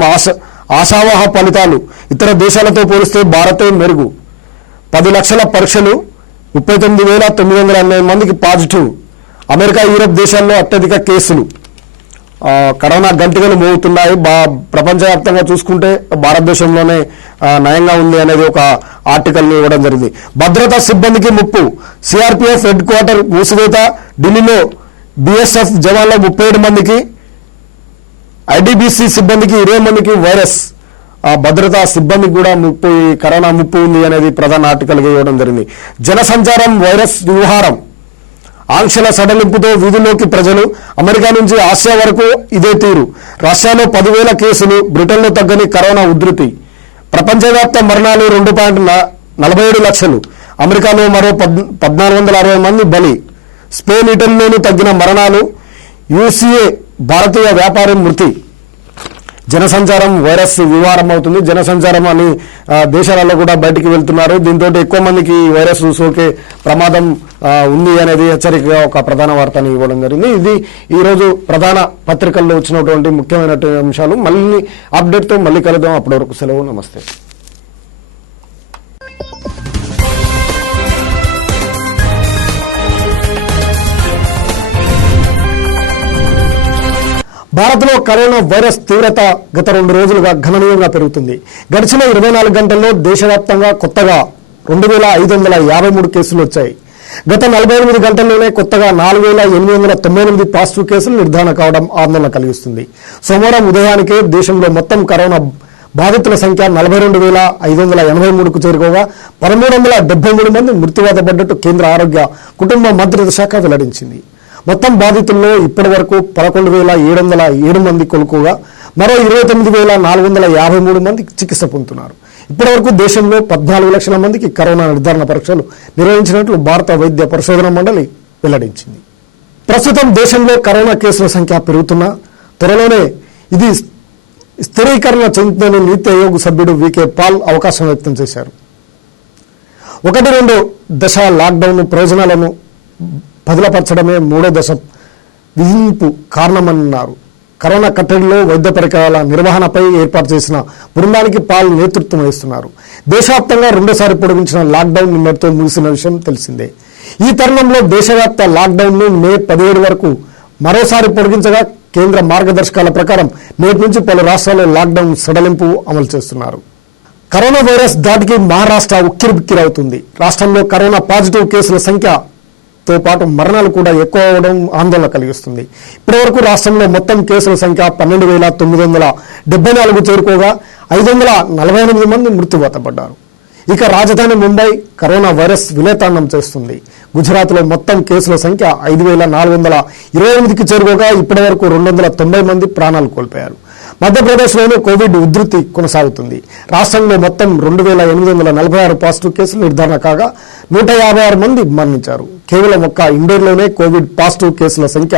ఆశావహ ఫలితాలు, ఇతర దేశాలతో పోలిస్తే భారతే మెరుగు, 10 లక్షల పరీక్షలు, 39,908 మందికి పాజిటివ్, అమెరికా, యూరప్ దేశాల్లో అత్యధిక కేసులు. కరోనా గంటికలు మోగుతున్నాయి. ప్రపంచవ్యాప్తంగా చూసుకుంటే భారతదేశంలోనే నయంగా ఉంది అనేది ఒక ఆర్టికల్ని ఇవ్వడం జరిగింది. భద్రతా సిబ్బందికి ముప్పు, సిఆర్పిఎఫ్ హెడ్ క్వార్టర్ మూసివేత, ఢిల్లీలో బిఎస్ఎఫ్ జవాన్ల 37 మందికి, ఐడిబిసి సిబ్బందికి 20 మందికి వైరస్. భద్రతా సిబ్బందికి కూడా కరోనా ముప్పు ఉంది అనేది ప్రధాన ఆర్టికల్గా ఇవ్వడం జరిగింది. జనసంచారం వైరస్ వ్యవహారం, ఆంక్షల సడలింపుతో వీధుల్లోకి ప్రజలు, అమెరికా నుంచి ఆసియా వరకు ఇదే తీరు, రష్యాలో 10,000 కేసులు, బ్రిటన్లో తగ్గని కరోనా ఉధృతి, ప్రపంచవ్యాప్త మరణాలు 2.47 లక్షలు, అమెరికాలో మరో 1460 మంది బలి, స్పెయిన్, ఇటలీలోనూ తగ్గిన మరణాలు, యూసీఏ భారతీయ వ్యాపారి మృతి. జనసంచారం వైరస్ వ్యవహారం అవుతుంది. జనసంచారం అని దేశాలలో కూడా బయటికి వెళ్తున్నారు. దీంతో ఎక్కువ మందికి వైరస్ సోకే ప్రమాదం ఉంది అనేది హెచ్చరికగా ఒక ప్రధాన వార్తని ఇవ్వడం జరిగింది. ఇది ఈరోజు ప్రధాన పత్రికల్లో వచ్చినటువంటి ముఖ్యమైన అంశాలు. మళ్ళీ అప్డేట్తో మళ్ళీ కలుద్దాం. అప్పటి వరకు సెలవు. నమస్తే. భారత్లో కరోనా వైరస్ తీవ్రత గత 2 రోజులుగా గణనీయంగా పెరుగుతుంది. గడిచిన 24 గంటల్లో దేశవ్యాప్తంగా కొత్తగా 2,553 కేసులు వచ్చాయి. గత 48 గంటల్లోనే కొత్తగా 4,898 పాజిటివ్ కేసులు నిర్ధారణ కావడం ఆందోళన కలిగిస్తుంది. సోమవారం ఉదయానికే దేశంలో మొత్తం కరోనా బాధితుల సంఖ్య 42,583కు చేరుకోగా 1,373 మంది మృత్యువాత పడ్డట్టు కేంద్ర ఆరోగ్య కుటుంబ మంత్రిత్వ శాఖ వెల్లడించింది. మొత్తం బాధితుల్లో ఇప్పటి వరకు 11,707 మంది కోలుకోగా మరో 29,453 మంది చికిత్స పొందుతున్నారు. ఇప్పటి వరకు దేశంలో 14 లక్షల మందికి కరోనా నిర్ధారణ పరీక్షలు నిర్వహించినట్లు భారత వైద్య పరిశోధన మండలి వెల్లడించింది. ప్రస్తుతం దేశంలో కరోనా కేసుల సంఖ్య పెరుగుతున్నా త్వరలోనే ఇది స్థిరీకరణ చెందుతుందని నీతి ఆయోగ్ సభ్యుడు వికే పాల్ అవకాశం వ్యక్తం చేశారు. 1-2 దశ లాక్డౌన్ ప్రయోజనాలను బదిలపరచడమే 3వ దశ విధింపు కారణమన్నారు. కరోనా కట్టడిలో వైద్య పరికరాల నిర్వహణపై ఏర్పాటు చేసిన బృందానికి పాల్ నేతృత్వం వహిస్తున్నారు. దేశవ్యాప్తంగా 2సారి పొడిగించిన లాక్డౌన్ నిన్నటితో ముగిసిన విషయం తెలిసిందే. ఈ తరుణంలో దేశవ్యాప్త లాక్డౌన్ను మే 17 వరకు మరోసారి పొడిగించగా కేంద్ర మార్గదర్శకాల ప్రకారం నేటి నుంచి పలు రాష్ట్రాల్లో లాక్డౌన్ సడలింపు అమలు చేస్తున్నారు. కరోనా వైరస్ దాటికి మహారాష్ట్ర ఉక్కిరిబిక్కిరవుతుంది. రాష్ట్రంలో కరోనా పాజిటివ్ కేసుల సంఖ్యతో పాటు మరణాలు కూడా ఎక్కువ అవడం ఆందోళన కలిగిస్తుంది. ఇప్పటివరకు రాష్ట్రంలో మొత్తం కేసుల సంఖ్య 12,974 చేరుకోగా 548 మంది మృత్యువాత పడ్డారు. ఇక రాజధాని ముంబై కరోనా వైరస్ విలేతాండం చేస్తుంది. గుజరాత్లో మొత్తం కేసుల సంఖ్య 5,428కి చేరుకోగా ఇప్పటివరకు 290 మంది ప్రాణాలు కోల్పోయారు. మధ్యప్రదేశ్లోనూ కోవిడ్ ఉధృతి కొనసాగుతుంది. రాష్ట్రంలో మొత్తం 2,846 పాజిటివ్ కేసులు నిర్ధారణ కాగా 156 మంది మరణించారు. కేవలం ఒక్క ఇండోర్లోనే కోవిడ్ పాజిటివ్ కేసుల సంఖ్య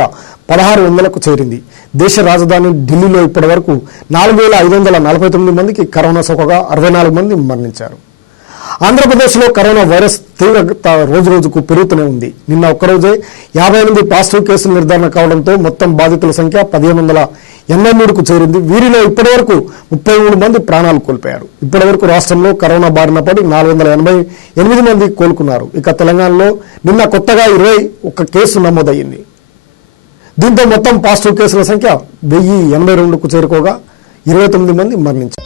1,600కు చేరింది. దేశ రాజధాని ఢిల్లీలో ఇప్పటి వరకు 4,549 మందికి కరోనా సోకగా 64 మంది మరణించారు. ఆంధ్రప్రదేశ్లో కరోనా వైరస్ తీవ్రత రోజురోజుకు పెరుగుతూనే ఉంది. నిన్న ఒక్కరోజే 58 పాజిటివ్ కేసులు నిర్ధారణ కావడంతో మొత్తం బాధితుల సంఖ్య 1,583కు చేరింది. వీరిలో ఇప్పటివరకు 33 మంది ప్రాణాలు కోల్పోయారు. ఇప్పటివరకు రాష్ట్రంలో కరోనా బారిన పడి 488 మంది కోలుకున్నారు. ఇక తెలంగాణలో నిన్న కొత్తగా 21 కేసు నమోదయ్యింది. దీంతో మొత్తం పాజిటివ్ కేసుల సంఖ్య 1,082కు చేరుకోగా 29 మంది మరణించారు.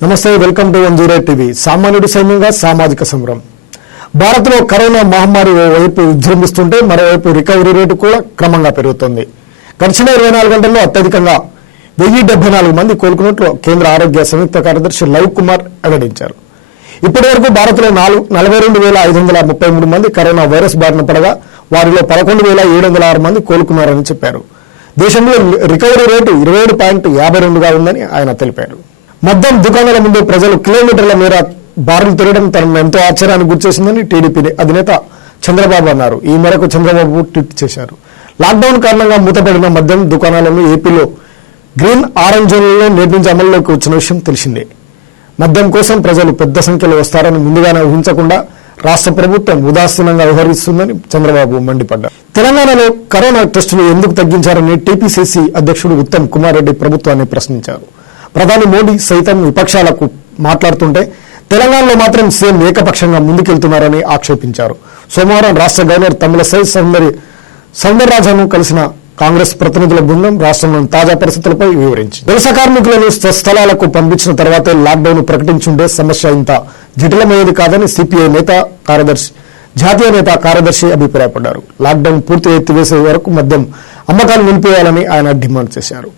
నమస్తే, వెల్కమ్ టు 108 టీవీ. సామాన్యుడి సైన్యంగా సామాజిక సమరం. భారత్లో కరోనా మహమ్మారి ఓవైపు విజృంభిస్తుంటే మరోవైపు రికవరీ రేటు కూడా క్రమంగా పెరుగుతోంది. గడిచిన 24 గంటల్లో అత్యధికంగా 1074 మంది కోలుకున్నట్లు కేంద్ర ఆరోగ్య సంయుక్త కార్యదర్శి లవ్ కుమార్ వెల్లడించారు. ఇప్పటి వరకు భారత్లో 42,533 మంది కరోనా వైరస్ బారిన పడగా వారిలో 11,706 మంది కోలుకున్నారని చెప్పారు. దేశంలో రికవరీ రేటు 27.52గా ఉందని ఆయన తెలిపారు. మద్యం దుకాణాల ముందు ప్రజలు కిలోమీటర్ల మేర బారులు తిరగడం తనను ఎంతో ఆశ్చర్యానికి గురిచేసిందని టీడీపీ అధినేత చంద్రబాబు అన్నారు. ఈ మేరకు చంద్రబాబు ట్వీట్ చేశారు. లాక్డౌన్ కారణంగా మూతపడిన మద్యం దుకాణాలను ఏపీలో గ్రీన్ ఆరెంజ్ జోన్లలో నేటి నుంచి అమల్లోకి వచ్చిన విషయం తెలిసిందే. మద్యం కోసం ప్రజలు పెద్ద సంఖ్యలో వస్తారని ముందుగానే ఊహించకుండా రాష్ట్ర ప్రభుత్వం ఉదాసీనంగా వ్యవహరిస్తుందని చంద్రబాబు మండిపడ్డారు. తెలంగాణలో కరోనా టెస్టులు ఎందుకు తగ్గించారని టీపీసీసీ అధ్యక్షుడు ఉత్తమ్ కుమార్ రెడ్డి ప్రభుత్వాన్ని ప్రశ్నించారు. ప్రధాని మోడీ సైతం విపక్షాలకు మాట్లాడుతుంటే తెలంగాణలో మాత్రం సీఎం ఏకపక్షంగా ముందుకెళ్తున్నారని ఆక్షేపించారు. సోమవారం రాష్ట్ర గవర్నర్ తమిళసై సౌందరరాజన్ను కలిసిన కాంగ్రెస్ ప్రతినిధుల బృందం రాష్ట్రంలోని తాజా పరిస్థితులపై వివరించింది. వలస కార్మికులను స్వస్థలాలకు పంపించిన తర్వాతే లాక్డౌన్ ప్రకటించుంటే సమస్య ఇంత జటిలమయ్యేది కాదని సిపిఐ జాతీయ నేత కార్యదర్శి అభిప్రాయపడ్డారు. లాక్డౌన్ పూర్తి ఎత్తివేసే వరకు మద్యం అమ్మకాలు నిలిపేయాలని ఆయన డిమాండ్ చేశారు.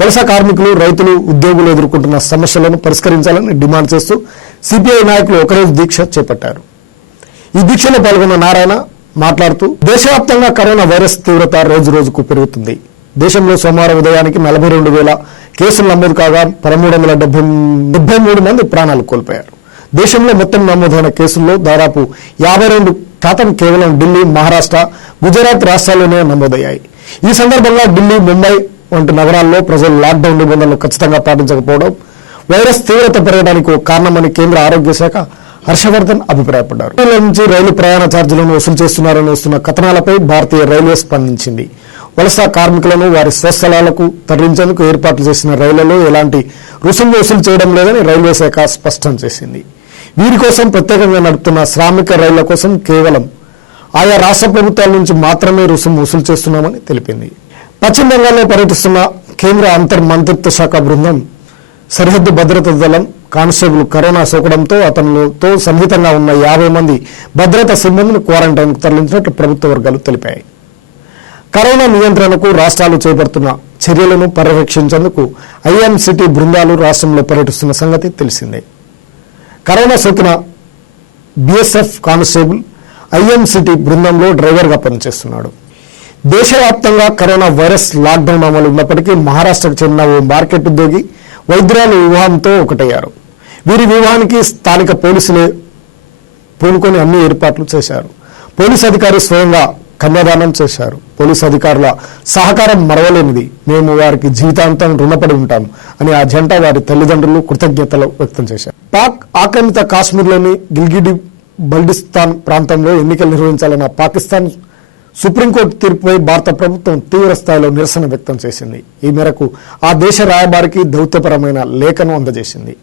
వలస కార్మికులు, రైతులు, ఉద్యోగులు ఎదుర్కొంటున్న సమస్యలను పరిష్కరించాలని డిమాండ్ చేస్తూ సిపిఐ నాయకులు ఒకరోజు దీక్ష చేపట్టారు. ఈ దీక్షలో పాల్గొన్న నారాయణ మాట్లాడుతూ దేశవ్యాప్తంగా కరోనా వైరస్ తీవ్రత రోజు రోజుకు పెరుగుతుంది. దేశంలో సోమవారం ఉదయానికి 42,000 కేసులు నమోదు కాగా 1,373 మంది ప్రాణాలు కోల్పోయారు. దేశంలో మొత్తం నమోదైన కేసుల్లో దాదాపు 52% కేవలం ఢిల్లీ, మహారాష్ట్ర, గుజరాత్ రాష్ట్రాల్లోనే నమోదయ్యాయి. ఈ సందర్భంగా ఢిల్లీ, ముంబై వంటి నగరాల్లో ప్రజలు లాక్డౌన్ నిబంధనలు ఖచ్చితంగా పాటించకపోవడం వైరస్ తీవ్రత పెరగడానికి ఒక కారణమని కేంద్ర ఆరోగ్య శాఖ హర్షవర్ధన్ అభిప్రాయపడ్డారు. నుంచి రైలు ప్రయాణ ఛార్జీలను వసూలు చేస్తున్నారని వస్తున్న కథనాలపై భారతీయ రైల్వే స్పందించింది. వలస కార్మికులను వారి స్వస్థలాలకు తరలించేందుకు ఏర్పాట్లు చేసిన రైళ్లలో ఎలాంటి రుసుము వసూలు చేయడం లేదని రైల్వే శాఖ స్పష్టం చేసింది. వీరి కోసం ప్రత్యేకంగా నడుపుతున్న శ్రామిక రైళ్ల కోసం కేవలం ఆయా రాష్ట్ర ప్రభుత్వాల నుంచి మాత్రమే రుసుము వసూలు చేస్తున్నామని తెలిపింది. పశ్చిమ బెంగాల్లో పర్యటిస్తున్న కేంద్ర అంతర్ మంత్రిత్వ శాఖ బృందం సరిహద్దు భద్రతా దళం కానిస్టేబుల్ కరోనా సోకడంతో అతనితో సన్నిహితంగా ఉన్న 50 మంది భద్రతా సిబ్బందిని క్వారంటైన్కు తరలించినట్లు ప్రభుత్వ వర్గాలు తెలిపాయి. కరోనా నియంత్రణకు రాష్ట్రాలు చేపడుతున్న చర్యలను పర్యవేక్షించేందుకు ఐఎంసిటీ బృందాలు రాష్ట్రంలో పర్యటిస్తున్న సంగతి తెలిసిందే. కరోనా సోకిన బీఎస్ఎఫ్ కానిస్టేబుల్ ఐఎంసిటీ బృందంలో డ్రైవర్గా పనిచేస్తున్నాడు. దేశవ్యాప్తంగా కరోనా వైరస్ లాక్డౌన్ అమలు ఉన్నప్పటికీ మహారాష్ట్రకు చెందిన ఓ మార్కెట్ ఉద్యోగి వైద్యురాలు వివాహంతో ఒకటయ్యారు. వీరి వివాహానికి స్థానిక పోలీసులే పూనుకొని అన్ని ఏర్పాట్లు చేశారు. పోలీసు అధికారి స్వయంగా కన్యాదానం చేశారు. పోలీసు అధికారుల సహకారం మరవలేనిది, మేము వారికి జీవితాంతం రుణపడి ఉంటాం అని ఆ జంట వారి తల్లిదండ్రులు కృతజ్ఞతలు వ్యక్తం చేశారు. పాక్ ఆక్రమిత కాశ్మీర్లోని గిల్గిడి బల్టిస్తాన్ ప్రాంతంలో ఎన్నికలు నిర్వహించాలన్న పాకిస్తాన్ సుప్రీంకోర్టు తీర్పుపై భారత ప్రభుత్వం తీవ్ర స్థాయిలో నిరసన వ్యక్తం చేసింది. ఈ మేరకు ఆ దేశ రాయబారికి దౌత్యపరమైన లేఖను అందజేసింది.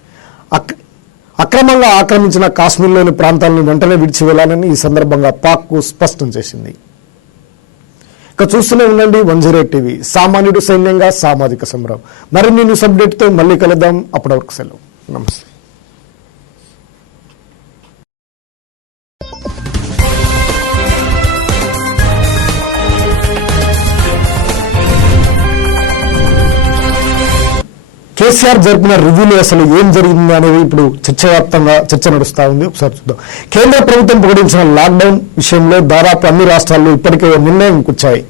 అక్రమంగా ఆక్రమించిన కాశ్మీర్లోని ప్రాంతాలను వెంటనే విడిచి వెళ్లాలని ఈ సందర్భంగా పాక్కు స్పష్టం చేసింది. ఇక చూస్తూనే ఉండండి 108 టీవీ, సామాన్యుడు సైన్యంగా సామాజిక సంబరం. మరిన్ని న్యూస్ అప్డేట్తో మళ్ళీ కలుద్దాం. అప్పటి వరకు సెలవు. నమస్తే. కేసీఆర్ జరిపిన రివ్యూలో అసలు ఏం జరిగింది అనేది ఇప్పుడు చర్చ నడుస్తా ఉంది. ఒకసారి చూద్దాం. కేంద్ర ప్రభుత్వం ప్రకటించిన లాక్డౌన్ విషయంలో దాదాపు అన్ని రాష్ట్రాల్లో ఇప్పటికే నిర్ణయం కూర్చాయి.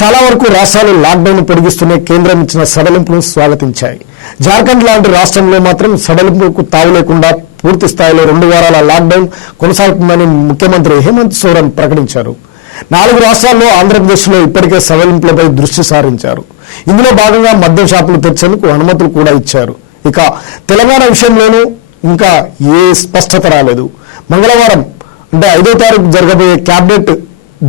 చాలా వరకు రాష్ట్రాలు లాక్డౌన్ పొడిగిస్తూనే కేంద్రం ఇచ్చిన సడలింపును స్వాగతించాయి. జార్ఖండ్ లాంటి రాష్ట్రంలో మాత్రం సడలింపుకు తావు లేకుండా పూర్తి స్థాయిలో 2 వారాల లాక్డౌన్ కొనసాగుతుందని ముఖ్యమంత్రి హేమంత్ సోరెన్ ప్రకటించారు. 4 రాష్ట్రాల్లో ఆంధ్రప్రదేశ్లో ఇప్పటికే సడలింపులపై దృష్టి సారించారు. ఇందులో భాగంగా మద్యం షాపులు తెరిచేందుకు అనుమతులు కూడా ఇచ్చారు. ఇక తెలంగాణ విషయంలోనూ ఇంకా ఏ స్పష్టత రాలేదు. మంగళవారం అంటే 5వ తారీఖు జరగబోయే క్యాబినెట్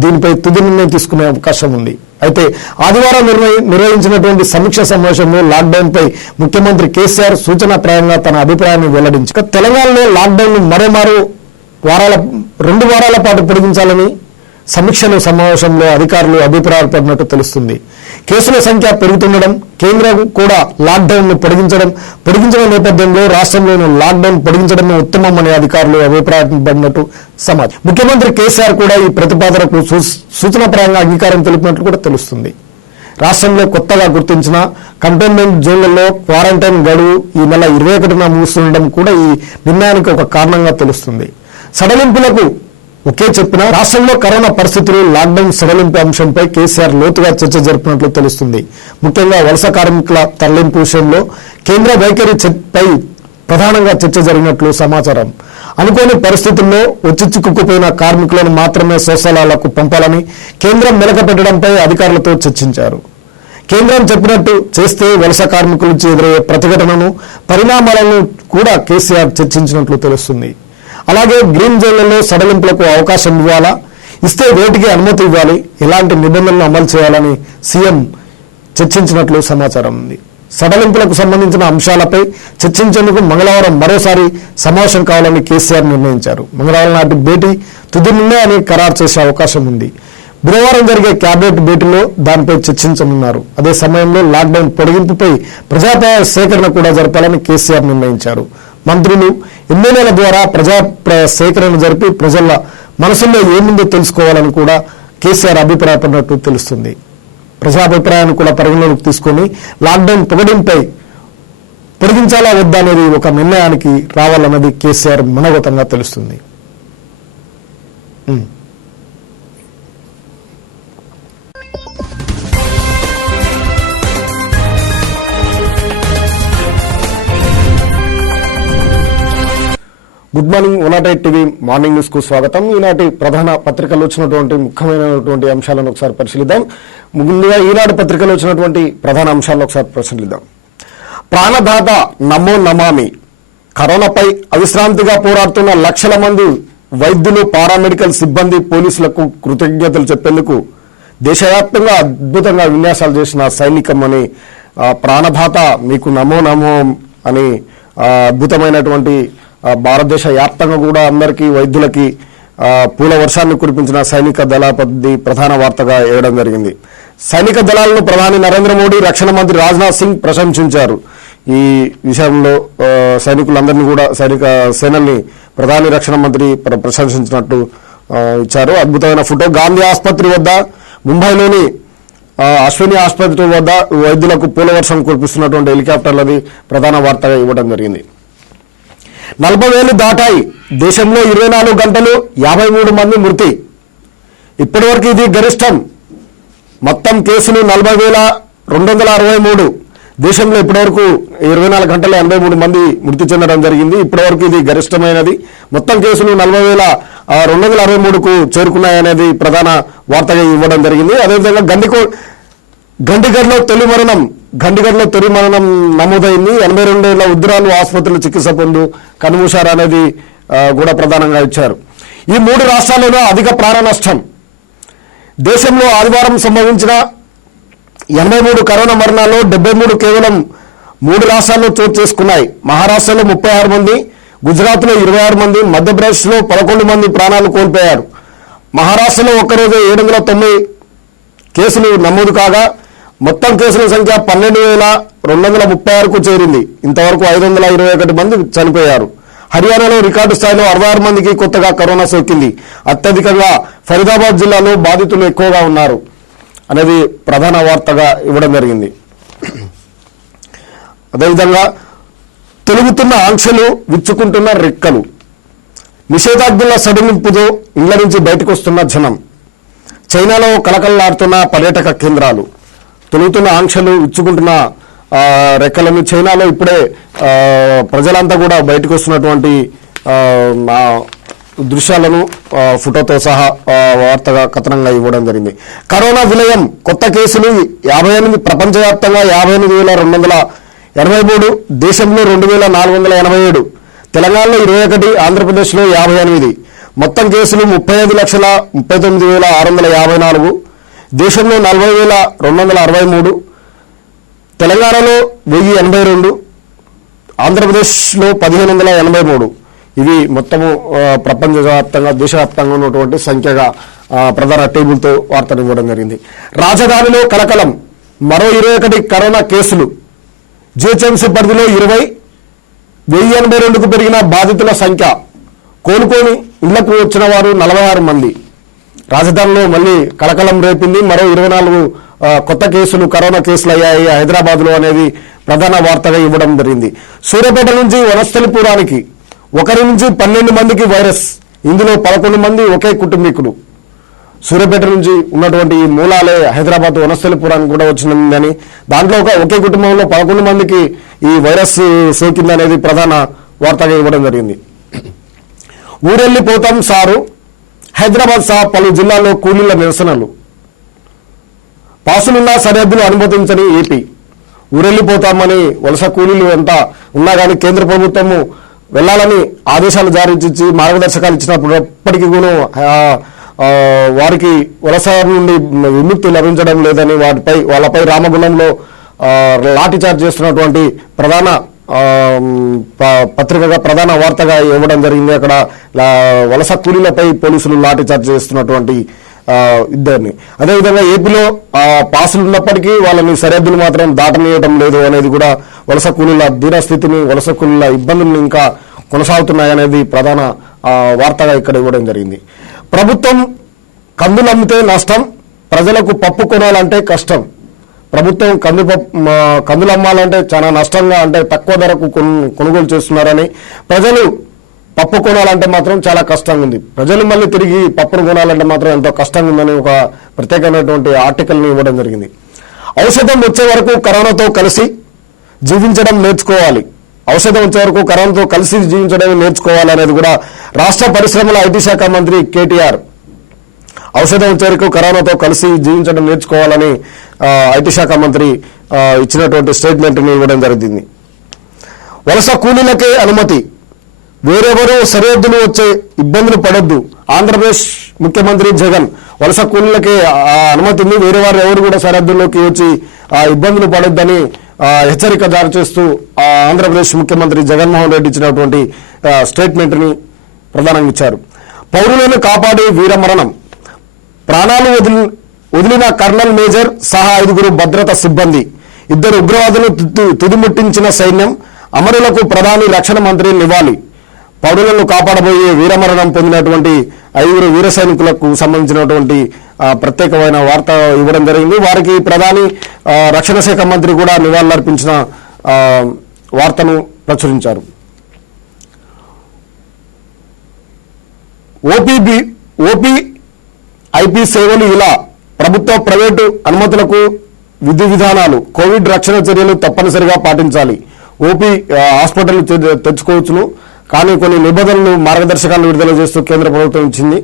దీనిపై తుది నిర్ణయం తీసుకునే అవకాశం ఉంది. అయితే ఆదివారం నిర్వహించినటువంటి సమీక్ష సమావేశంలో లాక్డౌన్ పై ముఖ్యమంత్రి కేసీఆర్ సూచనాప్రాయంగా తన అభిప్రాయాన్ని వెల్లడించారు. తెలంగాణలో లాక్డౌన్ మరో 2 వారాల పాటు పొడిగించాలని సమీక్షల సమావేశంలో అధికారులు అభిప్రాయపడినట్టు తెలుస్తుంది. కేసుల సంఖ్య పెరుగుతుండడం, కేంద్రం కూడా లాక్డౌన్ ను పొడిగించిన నేపథ్యంలో రాష్ట్రంలోని లాక్డౌన్ పొడిగించడమే ఉత్తమం అనే అధికారులు అభిప్రాయపడినట్టు సమాచారం. ముఖ్యమంత్రి కేసీఆర్ కూడా ఈ ప్రతిపాదనకు సూచనాప్రాయంగా అంగీకారం తెలిపినట్లు కూడా తెలుస్తుంది. రాష్ట్రంలో కొత్తగా గుర్తించిన కంటైన్మెంట్ జోన్లలో క్వారంటైన్ గడువు ఈ నెల 21న ముగుస్తుండడం కూడా ఈ నిర్ణయానికి ఒక కారణంగా తెలుస్తుంది. సడలింపులకు ఒకే చెప్పిన రాష్ట్రంలో కరోనా పరిస్థితులు, లాక్డౌన్ సడలింపు అంశంపై కేసీఆర్ లోతుగా చర్చ జరిపినట్లు తెలుస్తుంది. ముఖ్యంగా వలస కార్మికుల తరలింపు విషయంలో కేంద్ర వైఖరిపై ప్రధానంగా చర్చ జరిగినట్లు సమాచారం. అనుకోని పరిస్థితుల్లో వచ్చి చిక్కుకుపోయిన కార్మికులను మాత్రమే స్వస్థలాలకు పంపాలని కేంద్రం మెలకపెట్టడంపై అధికారులతో చర్చించారు. కేంద్రం చెప్పినట్టు చేస్తే వలస కార్మికుల నుంచి ఎదురయ్యే ప్రతిఘటనను, పరిణామాలను కూడా కేసీఆర్ చర్చించినట్లు తెలుస్తుంది. అలాగే గ్రీన్ జోన్లలో సడలింపులకు అవకాశం ఇవ్వాలా, ఇస్తే వేటికి అనుమతి ఇవ్వాలి, ఎలాంటి నిబంధనలు అమలు చేయాలని సీఎం చర్చించినట్లు సమాచారం ఉంది. సడలింపులకు సంబంధించిన అంశాలపై చర్చించేందుకు మంగళవారం మరోసారి సమావేశం కావాలని కేసీఆర్ నిర్ణయించారు. మంగళవారం నాటి భేటీ తుది నిర్ణయాన్ని ఖరారు చేసే అవకాశం ఉంది. బుధవారం జరిగే కేబినెట్ భేటీలో దానిపై చర్చించనున్నారు. అదే సమయంలో లాక్డౌన్ పొడిగింపుపై ప్రజాప్రాయ సేకరణ కూడా జరపాలని కేసీఆర్ నిర్ణయించారు. మంత్రులు, ఎమ్మెల్యేల ద్వారా ప్రజాప్రాయ సేకరణ జరిపి ప్రజల మనసుల్లో ఏముందో తెలుసుకోవాలని కూడా కేసీఆర్ అభిప్రాయపడినట్టు తెలుస్తుంది. ప్రజాభిప్రాయాన్ని కూడా పరిగణలోకి తీసుకుని లాక్డౌన్ పొడిగించాలా వద్దా అనేది ఒక నిర్ణయానికి రావాలన్నది కేసీఆర్ మనోగతంగా తెలుస్తుంది. Good morning, 108 TV morning news కు స్వాగతం. ఈనాటి ప్రధాన పత్రికల్లో వచ్చినటువంటి ముఖ్యమైనటువంటి అంశాలను ఒకసారి పరిశీలిద్దాం. ముందుగా ఈనాడు పత్రికలో వచ్చినటువంటి ప్రధాన అంశాలను ఒకసారి పరిశీలిద్దాం. ప్రాణదాత నమో నమామి. కరోనాపై అవిశ్రాంతిగా పోరాడుతున్న లక్షల మంది వైద్యులు, పారామెడికల్ సిబ్బంది, పోలీసులకు కృతజ్ఞతలు చెప్పేందుకు దేశవ్యాప్తంగా అద్భుతంగా విన్యాసాలు చేసిన సైనికమని ప్రాణదాత మీకు నమో నమో అని అద్భుతమైనటువంటి భారతదేశ వ్యాప్తంగా కూడా అందరికీ వైద్యులకి పూల వర్షాన్ని కురిపించిన సైనిక దళపతి ప్రధాన వార్తగా వేయడం జరిగింది. సైనిక దళాలను ప్రధాని నరేంద్ర మోడీ, రక్షణ మంత్రి రాజ్నాథ్ సింగ్ ప్రశంసించారు. ఈ విషయంలో సైనికులందరినీ కూడా సేనల్ని ప్రధాని, రక్షణ మంత్రి ప్రశంసించినట్టు ఇచ్చారు. అద్భుతమైన ఫోటో. గాంధీ ఆసుపత్రి వద్ద, ముంబైలోని అశ్విని ఆసుపత్రి వద్ద వైద్యులకు పూల వర్షం కురిపిస్తున్నటువంటి హెలికాప్టర్లది ప్రధాన వార్తగా ఇవ్వడం జరిగింది. 40,000 దాటాయి. దేశంలో 24 గంటలు 53 మంది మృతి. ఇప్పటివరకు ఇది గరిష్టం. మొత్తం కేసులు 40,263. దేశంలో ఇప్పటివరకు 24 గంటల 83 మంది మృతి చెందడం జరిగింది. ఇప్పటివరకు ఇది గరిష్టమైనది. మొత్తం కేసులు 40,263కు చేరుకున్నాయనేది ప్రధాన వార్తగా ఇవ్వడం జరిగింది. అదేవిధంగా గండిగడ్లో తొలి మరణం నమోదైంది. 82 ఏళ్ల ఉద్రాలు ఆసుపత్రిలో చికిత్స పొందు కనుమూశారు అనేది కూడా ప్రధానంగా ఇచ్చారు. ఈ 3 రాష్ట్రాల్లోనూ అధిక ప్రాణ నష్టం. దేశంలో ఆదివారం సంభవించిన 83 కరోనా మరణాల్లో 73 కేవలం 3 రాష్ట్రాల్లో చోటు చేసుకున్నాయి. మహారాష్ట్రలో 36 మంది, గుజరాత్లో 26 మంది, మధ్యప్రదేశ్లో 11 మంది ప్రాణాలు కోల్పోయారు. మహారాష్ట్రలో ఒక్కరోజు 709 కేసులు నమోదు కాగా మొత్తం కేసుల సంఖ్య 12,236కు చేరింది. ఇంతవరకు 521 మంది చనిపోయారు. హర్యానాలో రికార్డు స్థాయిలో 66 మందికి కొత్తగా కరోనా సోకింది. అత్యధికంగా ఫరీదాబాద్ జిల్లాలో బాధితులు ఎక్కువగా ఉన్నారు అనేది ప్రధాన వార్తగా ఇవ్వడం జరిగింది. అదేవిధంగా తొలుగుతున్న ఆంక్షలు, విచ్చుకుంటున్న రెక్కలు. నిషేధాజ్ఞల సడలింపుతో ఇళ్ల నుంచి బయటకు వస్తున్న జనం. చైనాలో కలకలలాడుతున్న పర్యాటక కేంద్రాలు. తొలుగుతున్న ఆంక్షలు, విచ్చుకుంటున్న రెక్కలను చైనాలో ఇప్పుడే ప్రజలంతా కూడా బయటకు వస్తున్నటువంటి దృశ్యాలను ఫోటోతో సహా వార్తగా కథనంగా ఇవ్వడం జరిగింది. కరోనా విలయం. కొత్త కేసులు 58. ప్రపంచవ్యాప్తంగా 58,283. దేశంలో 2,487. తెలంగాణలో 21, ఆంధ్రప్రదేశ్లో 58. మొత్తం కేసులు 35,39,654. దేశంలో 40,263. తెలంగాణలో 1,082. ఆంధ్రప్రదేశ్లో 1,583. ఇవి మొత్తము ప్రపంచవ్యాప్తంగా, దేశవ్యాప్తంగా ఉన్నటువంటి సంఖ్యగా ప్రధాన టేబుల్తో వార్తలు ఇవ్వడం జరిగింది. రాజధానిలో కలకలం. మరో 21 కరోనా కేసులు. జిహెచ్ఎంసీ పరిధిలో 20. 1,082కు పెరిగిన బాధితుల సంఖ్య. కోలుకొని ఇళ్లకు వచ్చిన వారు 46 మంది. రాజధానిలో మళ్లీ కలకలం రేపింది. మరో 24 కొత్త కేసులు కరోనా కేసులు అయ్యాయి హైదరాబాద్లో అనేది ప్రధాన వార్తగా ఇవ్వడం జరిగింది. సూర్యాపేట నుంచి వనస్థలిపురానికి 1 నుంచి 12 మందికి వైరస్, ఇందులో 11 మంది ఒకే కుటుంబీకులు. సూర్యాపేట నుంచి ఉన్నటువంటి ఈ మూలాలే హైదరాబాద్ వనస్థలిపురానికి కూడా వచ్చిందని, దాంట్లో ఒకే కుటుంబంలో 11 మందికి ఈ వైరస్ సోకిందనేది ప్రధాన వార్తగా ఇవ్వడం జరిగింది. ఊరెళ్లిపోతాం సారు, హైదరాబాద్ సహా పలు జిల్లాల్లో కూలీల నిరసనలు. పాసులున్నా సరిహద్దులు అనుమతించని ఏపీ. ఊరెళ్లిపోతామని వలస కూలీలు ఎంత ఉన్నా కానీ కేంద్ర ప్రభుత్వము వెళ్లాలని ఆదేశాలు జారీ చేసి మార్గదర్శకాలు ఇచ్చినప్పటికీ కూడా వారికి వలస నుండి విముక్తి లభించడం లేదని వాళ్ళపై రామగుణంలో లాఠీచార్జ్ చేస్తున్నటువంటి ప్రధాన పత్రికగా ప్రధాన వార్తగా ఇవ్వడం జరిగింది. అక్కడ వలస కూలీలపై పోలీసులు లాఠీచార్జ్ చేస్తున్నటువంటి ఇద్దరిని. అదేవిధంగా ఏపీలో పాసులు ఉన్నప్పటికీ వాళ్ళని సరిహద్దులు మాత్రం దాటనీయటం లేదు అనేది కూడా వలస కూలీల దీనస్థితిని, వలస కూలీల ఇబ్బందులను ఇంకా కొనసాగుతున్నాయనేది ప్రధాన వార్తగా ఇక్కడ ఇవ్వడం జరిగింది. ప్రభుత్వం కందులు అమ్మితే నష్టం, ప్రజలకు పప్పు కొనాలంటే కష్టం. ప్రభుత్వం కందులు అమ్మాలంటే చాలా నష్టంగా, అంటే తక్కువ ధరకు కొనుగోలు చేస్తున్నారని, ప్రజలు పప్పు కొనాలంటే మాత్రం చాలా కష్టంగా ఉంది. ప్రజలు మళ్ళీ తిరిగి పప్పును కొనాలంటే మాత్రం ఎంతో కష్టంగా ఉందని ఒక ప్రత్యేకమైనటువంటి ఆర్టికల్ని ఇవ్వడం జరిగింది. ఔషధం వచ్చే వరకు కరోనాతో కలిసి జీవించడం నేర్చుకోవాలి. ఔషధం వచ్చే వరకు కరోనాతో కలిసి జీవించడం నేర్చుకోవాలి అనేది కూడా రాష్ట్ర పరిశ్రమల ఐటీ శాఖ మంత్రి కేటీఆర్ ఔషధం వచ్చే వరకు కరోనాతో కలిసి జీవించడం నేర్చుకోవాలని ఐటీ శాఖ మంత్రి ఇచ్చినటువంటి స్టేట్మెంట్ని ఇవ్వడం జరిగింది. వలస కూలీలకే అనుమతి, వేరెవరూ సరిహద్దులు వచ్చే ఇబ్బందులు పడొద్దు. ఆంధ్రప్రదేశ్ ముఖ్యమంత్రి జగన్ వలస కూలీలకే అనుమతి ఉంది, వేరే వారు ఎవరు కూడా సరిహద్దుల్లోకి వచ్చి ఇబ్బందులు పడొద్దని హెచ్చరిక జారీ చేస్తూ ఆంధ్రప్రదేశ్ ముఖ్యమంత్రి జగన్మోహన్ రెడ్డి ఇచ్చినటువంటి స్టేట్మెంట్ని ప్రధానంగా ఇచ్చారు. పౌరులను కాపాడే వీరమరణం, ప్రాణాలు వదిలిన కర్నల్ మేజర్ సహా 5 భద్రతా సిబ్బంది, 2 ఉగ్రవాదులు తుదిముట్టించిన సైన్యం, అమరులకు ప్రధాని రక్షణ మంత్రి నివాళి. పౌరులను కాపాడబోయే వీరమరణం పొందినటువంటి 5 వీర సైనికులకు సంబంధించినటువంటి ప్రత్యేకమైన వార్త ఇవ్వడం జరిగింది. వారికి ప్రధాని రక్షణ శాఖ మంత్రి కూడా నివాళులర్పించిన వార్తను ప్రచురించారు. ఓపీఐపీ సేవలు ఇలా, ప్రభుత్వ ప్రైవేటు అనుమతులకు విధి విధానాలు, కోవిడ్ రక్షణ చర్యలు తప్పనిసరిగా పాటించాలి. ఓపీ హాస్పిటల్ తెచ్చుకోవచ్చును, కానీ కొన్ని నిబంధనలు మార్గదర్శకాలను విడుదల చేస్తూ కేంద్ర ప్రభుత్వం ఇచ్చింది.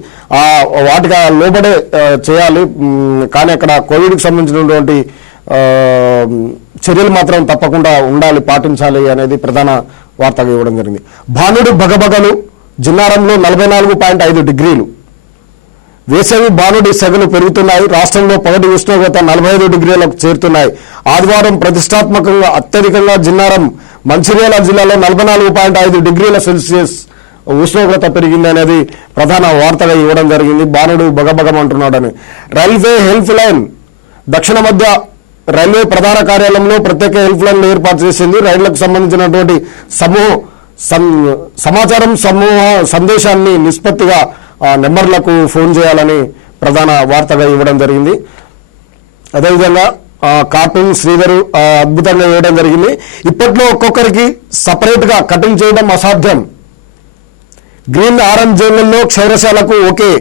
వాటికి లోబడే చేయాలి, కానీ అక్కడ కోవిడ్కి సంబంధించినటువంటి చర్యలు మాత్రం తప్పకుండా ఉండాలి, పాటించాలి అనేది ప్రధాన వార్తగా ఇవ్వడం జరిగింది. భానుడు భగభగలు, జిన్నారంలో 44.5 డిగ్రీలు. వేసవి భానుడి సెగలు పెరుగుతున్నాయి. రాష్ట్రంలో పగటి ఉష్ణోగ్రత 45 డిగ్రీలకు చేరుతున్నాయి. ఆదివారం ప్రతిష్టాత్మకంగా అత్యధికంగా జిన్నారం, మంచిర్యాల జిల్లాలో 44.5 డిగ్రీల సెల్సియస్ ఉష్ణోగ్రత పెరిగింది అనేది ప్రధాన వార్తగా ఇవ్వడం జరిగింది. భానుడు బగబగమంటున్నాడని. రైల్వే హెల్ప్ లైన్, దక్షిణ మధ్య రైల్వే ప్రధాన కార్యాలయంలో ప్రత్యేక హెల్ప్ లైన్ ఏర్పాటు చేసింది. రైళ్లకు సంబంధించినటువంటి సమాచారం సందేశాన్ని నిష్పత్తిగా నెంబర్లకు ఫోన్ చేయాలని ప్రధాన వార్తగా ఇవ్వడం జరిగింది. అదేవిధంగా కార్టూన్ శ్రీధర్ అద్భుతంగా వేయడం జరిగింది. ఇప్పట్లో ఒక్కొక్కరికి సపరేట్ గా కటింగ్ చేయడం అసాధ్యం. గ్రీన్ ఆరెంజ్ జోన్లలో క్షౌరశాలకు ఓకే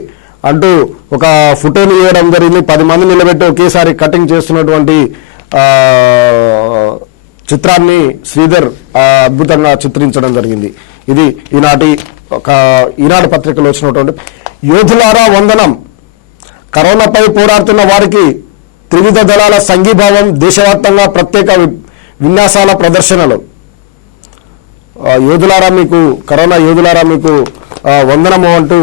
అంటూ ఒక ఫోటోని వేయడం జరిగింది. 10 మంది నిలబెట్టి ఒకేసారి కటింగ్ చేస్తున్నటువంటి చిత్రాన్ని శ్రీధర్ అద్భుతంగా చిత్రించడం జరిగింది. ఇది ఈనాడు పత్రికలో వచ్చినటువంటి. యోధులారా వందనం, కరోనాపై పోరాడుతున్న వారికి త్రివిధ దళాల సంఘీభావం, దేశవ్యాప్తంగా ప్రత్యేక విన్యాసాల ప్రదర్శనలు. యోధులారా మీకు, కరోనా యోధులారా మీకు వందనము అంటూ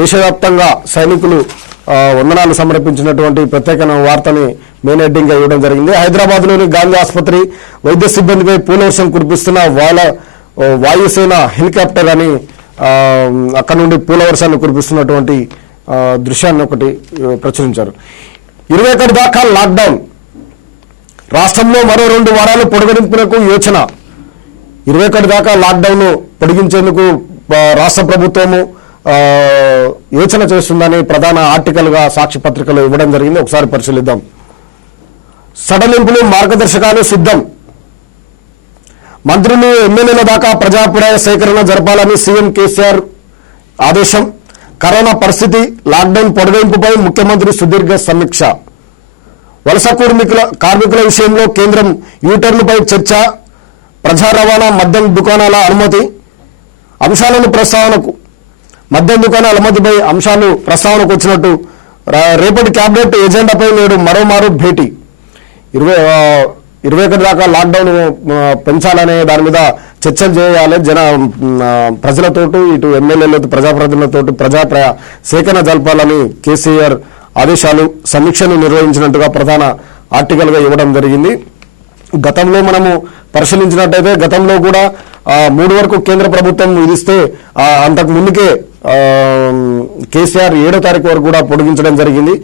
దేశవ్యాప్తంగా సైనికులు వందనాలు సమర్పించినటువంటి ప్రత్యేక వార్తని మెయిన్ హెడ్డింగ్ గా ఇవ్వడం జరిగింది. హైదరాబాద్ లోని గాంధీ ఆసుపత్రి వైద్య సిబ్బందిపై పూలవర్షం కురిపిస్తున్న వాయుసేన హెలికాప్టర్ అని అక్కడ నుండి పూలవర్షాన్ని కురిపిస్తున్నటువంటి దృశ్యాన్ని ఒకటి ప్రచురించారు. 21 దాకా లాక్డౌన్, రాష్ట్రంలో మరో 2 వారాలు పొడిగింపునకు యోచన. 21 దాకా లాక్డౌన్ పొడిగించేందుకు రాష్ట్ర ప్రభుత్వము యోచన చేస్తుందని ప్రధాన ఆర్టికల్ గా సాక్షి పత్రికలో ఇవ్వడం జరిగింది. ఒకసారి పరిశీలిద్దాం. సడలింపులు మార్గదర్శకాలు సిద్ధం. మంత్రులు ఎమ్మెల్యేల దాకా ప్రజాభిప్రాయ సేకరణ జరపాలని సీఎం కేసీఆర్ ఆదేశం. కరోనా పరిస్థితి, లాక్డౌన్ పొడిగింపుపై ముఖ్యమంత్రి సుదీర్ఘ సమీక్ష. వలస కార్మికుల విషయంలో కేంద్రం యూటర్న్పై చర్చ. ప్రజా రవాణా, మద్యం దుకాణాల అనుమతి అంశాలను ప్రస్తావనకు మద్యం దుకాణాల అనుమతిపై అంశాలు ప్రస్తావనకు వచ్చినట్టు రేపటి కేబినెట్ ఎజెండాపై నేడు మరోమారు భేటీ. 21 దాకా లాక్డౌన్ పెంచాలనే దాని మీద చర్చలు చేయాలి. ప్రజలతోటి, ఇటు ఎమ్మెల్యేలతో, ప్రజాప్రతినిధులతో ప్రజాప్రాయ సేకరణ జరపాలని కేసీఆర్ ఆదేశాలు, సమీక్షను నిర్వహించినట్టుగా ప్రధాన ఆర్టికల్గా ఇవ్వడం జరిగింది. గతంలో మనము పరిశీలించినట్టయితే గతంలో కూడా 3 వరకు కేంద్ర ప్రభుత్వం విధిస్తే అంతకు ముందుకే కేసీఆర్ 7వ తారీఖు వరకు కూడా పొడిగించడం జరిగింది.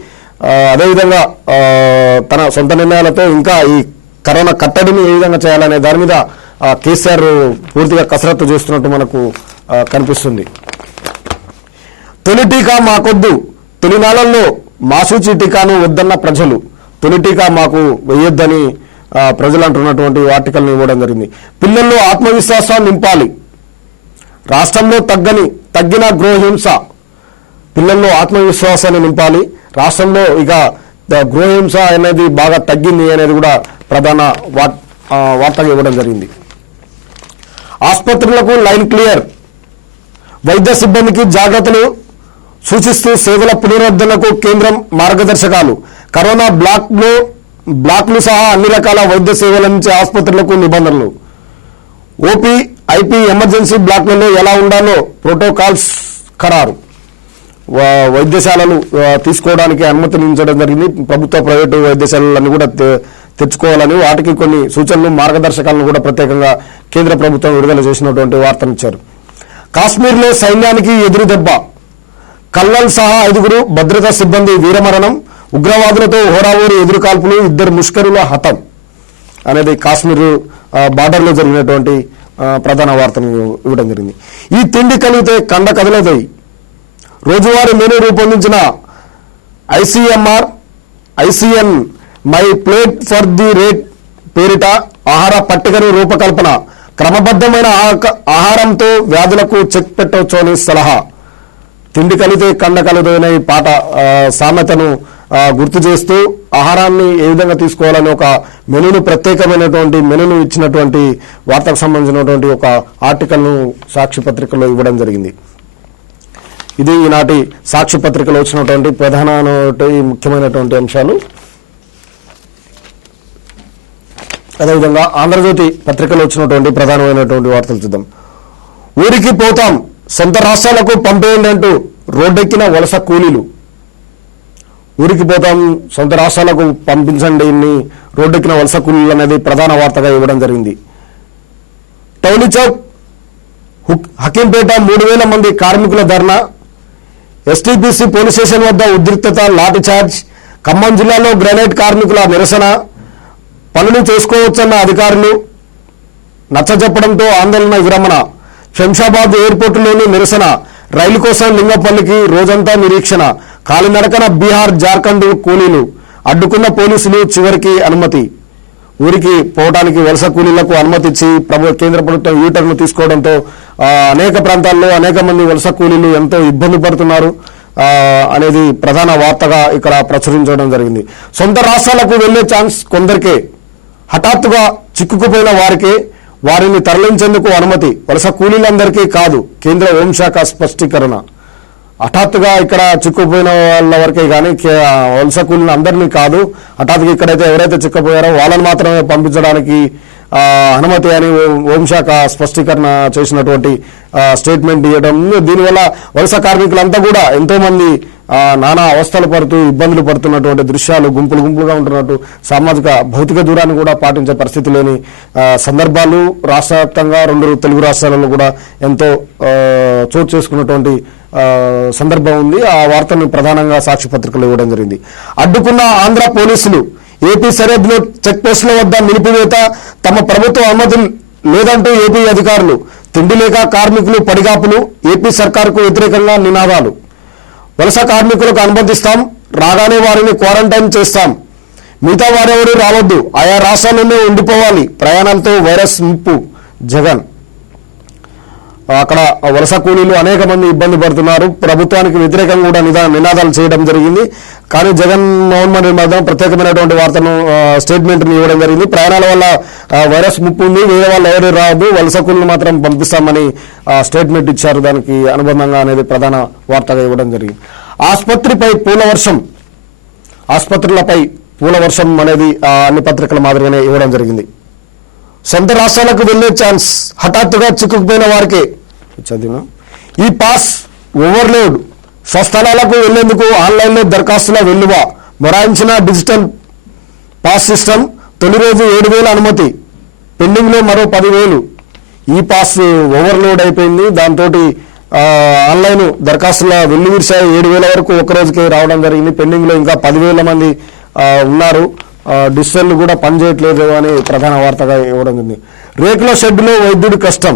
అదేవిధంగా తన సొంత నిర్ణయాలతో ఇంకా ఈ కరోనా కట్టడిని ఏ విధంగా చేయాలనే దాని మీద కేసీఆర్ పూర్తిగా కసరత్తు చేస్తున్నట్టు మనకు కనిపిస్తుంది. తొలి టీకా మాకొద్దు, తొలినాళ్లలో మాసూచి టీకాను వద్దన్న ప్రజలు. తొలి టీకా మాకు వేయొద్దని ప్రజలు అంటున్నటువంటి ఆర్టికల్ని ఇవ్వడం జరిగింది. పిల్లల్లో ఆత్మవిశ్వాసాన్ని నింపాలి. రాష్ట్రంలో తగ్గిన గృహహింస. పిల్లల్లో ఆత్మవిశ్వాసాన్ని నింపాలి. రాష్ట్రంలో ఇక గృహహింస అనేది బాగా తగ్గింది అనేది కూడా ప్రధాన వార్తగా ఇవ్వడం జరిగింది. ఆసుపత్రులకు లైన్ క్లియర్. వైద్య సిబ్బందికి జాగ్రత్తలు సూచిస్తూ సేవల పునరుద్ధరణకు కేంద్రం మార్గదర్శకాలు. కరోనా బ్లాక్లు సహా అన్ని రకాల వైద్య సేవల నుంచి ఆసుపత్రులకు నిబంధనలు. ఓపీ, ఐపీ, ఎమర్జెన్సీ బ్లాక్లలో ఎలా ఉండాలో ప్రోటోకాల్స్ ఖరారు. వైద్యశాలలు తీసుకోవడానికి అనుమతించడం జరిగింది. ప్రభుత్వ, ప్రైవేటు వైద్యశాలలన్నీ కూడా తెచ్చుకోవాలని, వాటికి కొన్ని సూచనలు, మార్గదర్శకాలను కూడా ప్రత్యేకంగా కేంద్ర ప్రభుత్వం విడుదల చేసినటువంటి వార్తనిచ్చారు. కాశ్మీర్లో సైన్యానికి ఎదురు దెబ్బ. కల్లల్ సహా 5 భద్రతా సిబ్బంది వీరమరణం. ఉగ్రవాదులతో హోరాహోరీ ఎదురుకాల్పులు, 2 ముష్కరుల హతం అనేది కాశ్మీర్ బార్డర్లో జరిగినటువంటి ప్రధాన వార్తను ఇవ్వడం జరిగింది. ఈ తిండి కలిగితే కండ కదలతాయి. రోజువారీ మెనూ రూపొందించిన ICN my plate for the rate పేరిట ఆహార పట్టికను రూపకల్పన. క్రమబద్ధమైన ఆహారంతో వ్యాధులకు చెక్ పెట్టవచ్చు అని సలహా. తిండి కలితే కండ కలుదనే పాట సామెతను గుర్తు చేస్తూ ఆహారాన్ని ఏ విధంగా తీసుకోవాలని ఒక మెనూను, ప్రత్యేకమైనటువంటి మెనూను ఇచ్చినటువంటి వార్తకు సంబంధించినటువంటి ఒక ఆర్టికల్ను సాక్షి పత్రికలో ఇవ్వడం జరిగింది. ఇది ఈనాటి సాక్షి పత్రికలో వచ్చినటువంటి ముఖ్యమైనటువంటి అంశాలు. అదేవిధంగా ఆంధ్రజ్యోతి పత్రికలో వచ్చినటువంటి ప్రధానమైనటువంటి వార్తలు చూద్దాం. ఊరికి పోతాం, సొంత రాష్ట్రాలకు పంపేయండి అంటూ రోడ్డెక్కిన వలస కూలీలు. ఊరికి పోతాం, సొంత రాష్ట్రాలకు పంపించండి ఇన్ని రోడ్డెక్కిన వలస కూలీలు అనేది ప్రధాన వార్తగా ఇవ్వడం జరిగింది. టౌలి చౌక్, హకీంపేట 3000 మంది కార్మికుల ధర్నా. ఎస్టీపీసీ పోలీస్ స్టేషన్ వద్ద ఉద్రిక్తత, లాఠీ చార్జ్. ఖమ్మం జిల్లాలో గ్రానైట్ కార్మికుల నిరసన. పనులు చేసుకోవచ్చన్న అధికారులు నచ్చజెప్పడంతో ఆందోళన విరమణ. శంషాబాద్ ఎయిర్పోర్టులోని నిరసన. రైలు కోసం లింగపల్లికి రోజంతా నిరీక్షణ. కాలినడకన బీహార్, జార్ఖండ్ కూలీలు. అడ్డుకున్న పోలీసులు, చివరికి అనుమతి. ఊరికి పోవడానికి వలస కూలీలకు అనుమతి ఇచ్చి కేంద్ర ప్రభుత్వం యూటర్ను తీసుకోవడంతో అనేక ప్రాంతాల్లో అనేక మంది వలస కూలీలు ఎంతో ఇబ్బంది పడుతున్నారు అనేది ప్రధాన వార్తగా ఇక్కడ ప్రచురించడం జరిగింది. సొంత రాష్ట్రాలకు వెళ్లే ఛాన్స్ కొందరికే, హఠాత్తుగా చిక్కుకుపోయిన వారికే వారిని తరలించేందుకు అనుమతి. వలస కూలీలందరికీ కాదు, కేంద్ర హోంశాఖ స్పష్టీకరణ. హఠాత్తుగా ఇక్కడ చిక్కుపోయిన వాళ్ళ వరకే కానీ వలస కూలీలు అందరినీ కాదు, హఠాత్తుగా ఇక్కడైతే ఎవరైతే చిక్కుపోయారో వాళ్ళని మాత్రమే పంపించడానికి అనుమతి అని హోంశాఖ స్పష్టీకరణ చేసినటువంటి స్టేట్మెంట్ ఇవ్వడం. దీనివల్ల వలస కార్మికులంతా కూడా ఎంతో మంది నానా అవస్థలు పడుతూ ఇబ్బందులు పడుతున్నటువంటి దృశ్యాలు, గుంపులుగా ఉంటున్నట్టు, సామాజిక భౌతిక దూరాన్ని కూడా పాటించే పరిస్థితి లేని సందర్భాలు రాష్ట్ర వ్యాప్తంగా 2 తెలుగు రాష్ట్రాలలో కూడా ఎంతో చోటు చేసుకున్నటువంటి సందర్భం ఉంది. ఆ వార్తను ప్రధానంగా సాక్షి పత్రికలో ఇవ్వడం జరిగింది. అడ్డుకున్న ఆంధ్ర పోలీసులు. ఏపీ సరిహద్దులో చెక్ పోస్టుల వద్ద నిలిపివేత. తమ ప్రభుత్వ అనుమతి లేదంటూ ఏపీ అధికారులు. తిండి లేక కార్మికులు పడిగాపులు. ఏపీ సర్కారుకు వ్యతిరేకంగా నినాదాలు. వలస కార్మికులకు అనుమతిస్తాం, రాగానే వారిని క్వారంటైన్ చేస్తాం. మిగతా వారెవరూ రావద్దు, ఆయా రాష్ట్రాల్లోనే ఉండిపోవాలి, ప్రయాణాలతో వైరస్ ముప్పు జగన్. అక్కడ వలస కూలీలు అనేక మంది ఇబ్బంది పడుతున్నారు. ప్రభుత్వానికి వ్యతిరేకంగా కూడా నినాదాలు చేయడం జరిగింది. కానీ జగన్మోహన్ రెడ్డి మాత్రం ప్రత్యేకమైనటువంటి వార్తను స్టేట్మెంట్ని ఇవ్వడం జరిగింది. ప్రయాణాల వల్ల వైరస్ ముప్పు ఉంది, వేరే వాళ్ళు ఎవరు రాదు, వలస కూలీలు మాత్రం పంపిస్తామని స్టేట్మెంట్ ఇచ్చారు. దానికి అనుబంధంగా అనేది ప్రధాన వార్తగా ఇవ్వడం జరిగింది. ఆసుపత్రులపై పూల వర్షం అనేది అన్ని పత్రికల మాదిరిగానే ఇవ్వడం జరిగింది. సొంత రాష్ట్రాలకు వెళ్లే ఛాన్స్ హఠాత్తుగా చిక్కుకుపోయిన వారికే చదివిన. ఈ పాస్ ఓవర్లోడ్, స్వస్థలాలకు వెళ్లేందుకు ఆన్లైన్లో దరఖాస్తుల వెల్లువ, మొరాయించిన డిజిటల్ పాస్ సిస్టమ్. తొలి రోజు 7,000 అనుమతి, పెండింగ్లో మరో 10,000. ఈ పాస్ ఓవర్లోడ్ అయిపోయింది. దాంతో ఆన్లైన్ దరఖాస్తుల వెల్లువిరిశాయి. 7,000 వరకు ఒక్కరోజుకే రావడం జరిగింది. పెండింగ్లో ఇంకా 10,000 మంది ఉన్నారు. డిజిటల్ కూడా పనిచేయట్లేదు అని ప్రధాన వార్తగా ఇవ్వడం జరిగింది. రేకుల షెడ్డులో వైద్యుడి కష్టం.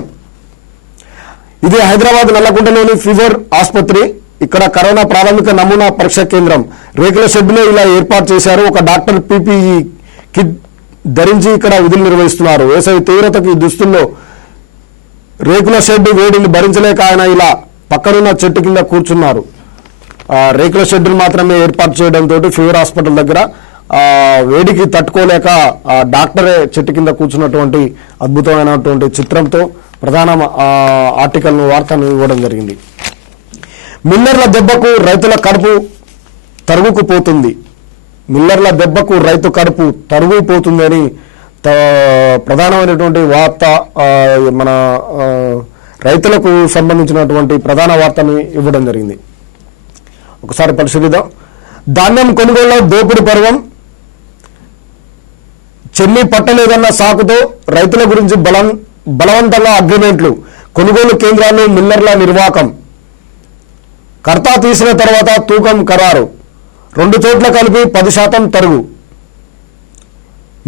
ఇది హైదరాబాద్ నల్లకుంటలోని ఫీవర్ ఆసుపత్రి. ఇక్కడ కరోనా ప్రాథమిక నమూనా పరీక్ష కేంద్రం రేకుల షెడ్డులో ఇలా ఏర్పాటు చేశారు. ఒక డాక్టర్ పీపీఈ కిట్ ధరించి ఇక్కడ విధులు నిర్వహిస్తున్నారు. వేసవి తీవ్రతకు ఈ దుస్తుల్లో రేకుల షెడ్ వేడిని భరించలేక ఆయన ఇలా పక్కనున్న చెట్టు కింద కూర్చున్నారు. రేకుల షెడ్డులు మాత్రమే ఏర్పాటు చేయడంతో ఫీవర్ హాస్పిటల్ దగ్గర వేడికి తట్టుకోలేక డాక్టరే చెట్టు కింద కూర్చున్నటువంటి అద్భుతమైనటువంటి చిత్రంతో ప్రధాన ఆర్టికల్ను వార్తను ఇవ్వడం జరిగింది. మిల్లర్ల దెబ్బకు రైతుల కడుపు తరుగుకుపోతుంది. మిల్లర్ల దెబ్బకు రైతు కడుపు తరుగుపోతుంది అని ప్రధానమైనటువంటి వార్త. మన రైతులకు సంబంధించినటువంటి ప్రధాన వార్తను ఇవ్వడం జరిగింది. ఒకసారి పరిశీలిద్దాం. ధాన్యం కొనుగోలులో దోపిడీ పర్వం. చెల్లి పట్టలేదన్న సాకుతో రైతుల గురించి బలవంతంగా అగ్రిమెంట్లు. కొనుగోలు కేంద్రాలు మిల్లర్ల నిర్వాకం. కర్తా తీసిన తర్వాత తూకం ఖరారు. 2 చోట్ల కలిపి 10% తరుగు.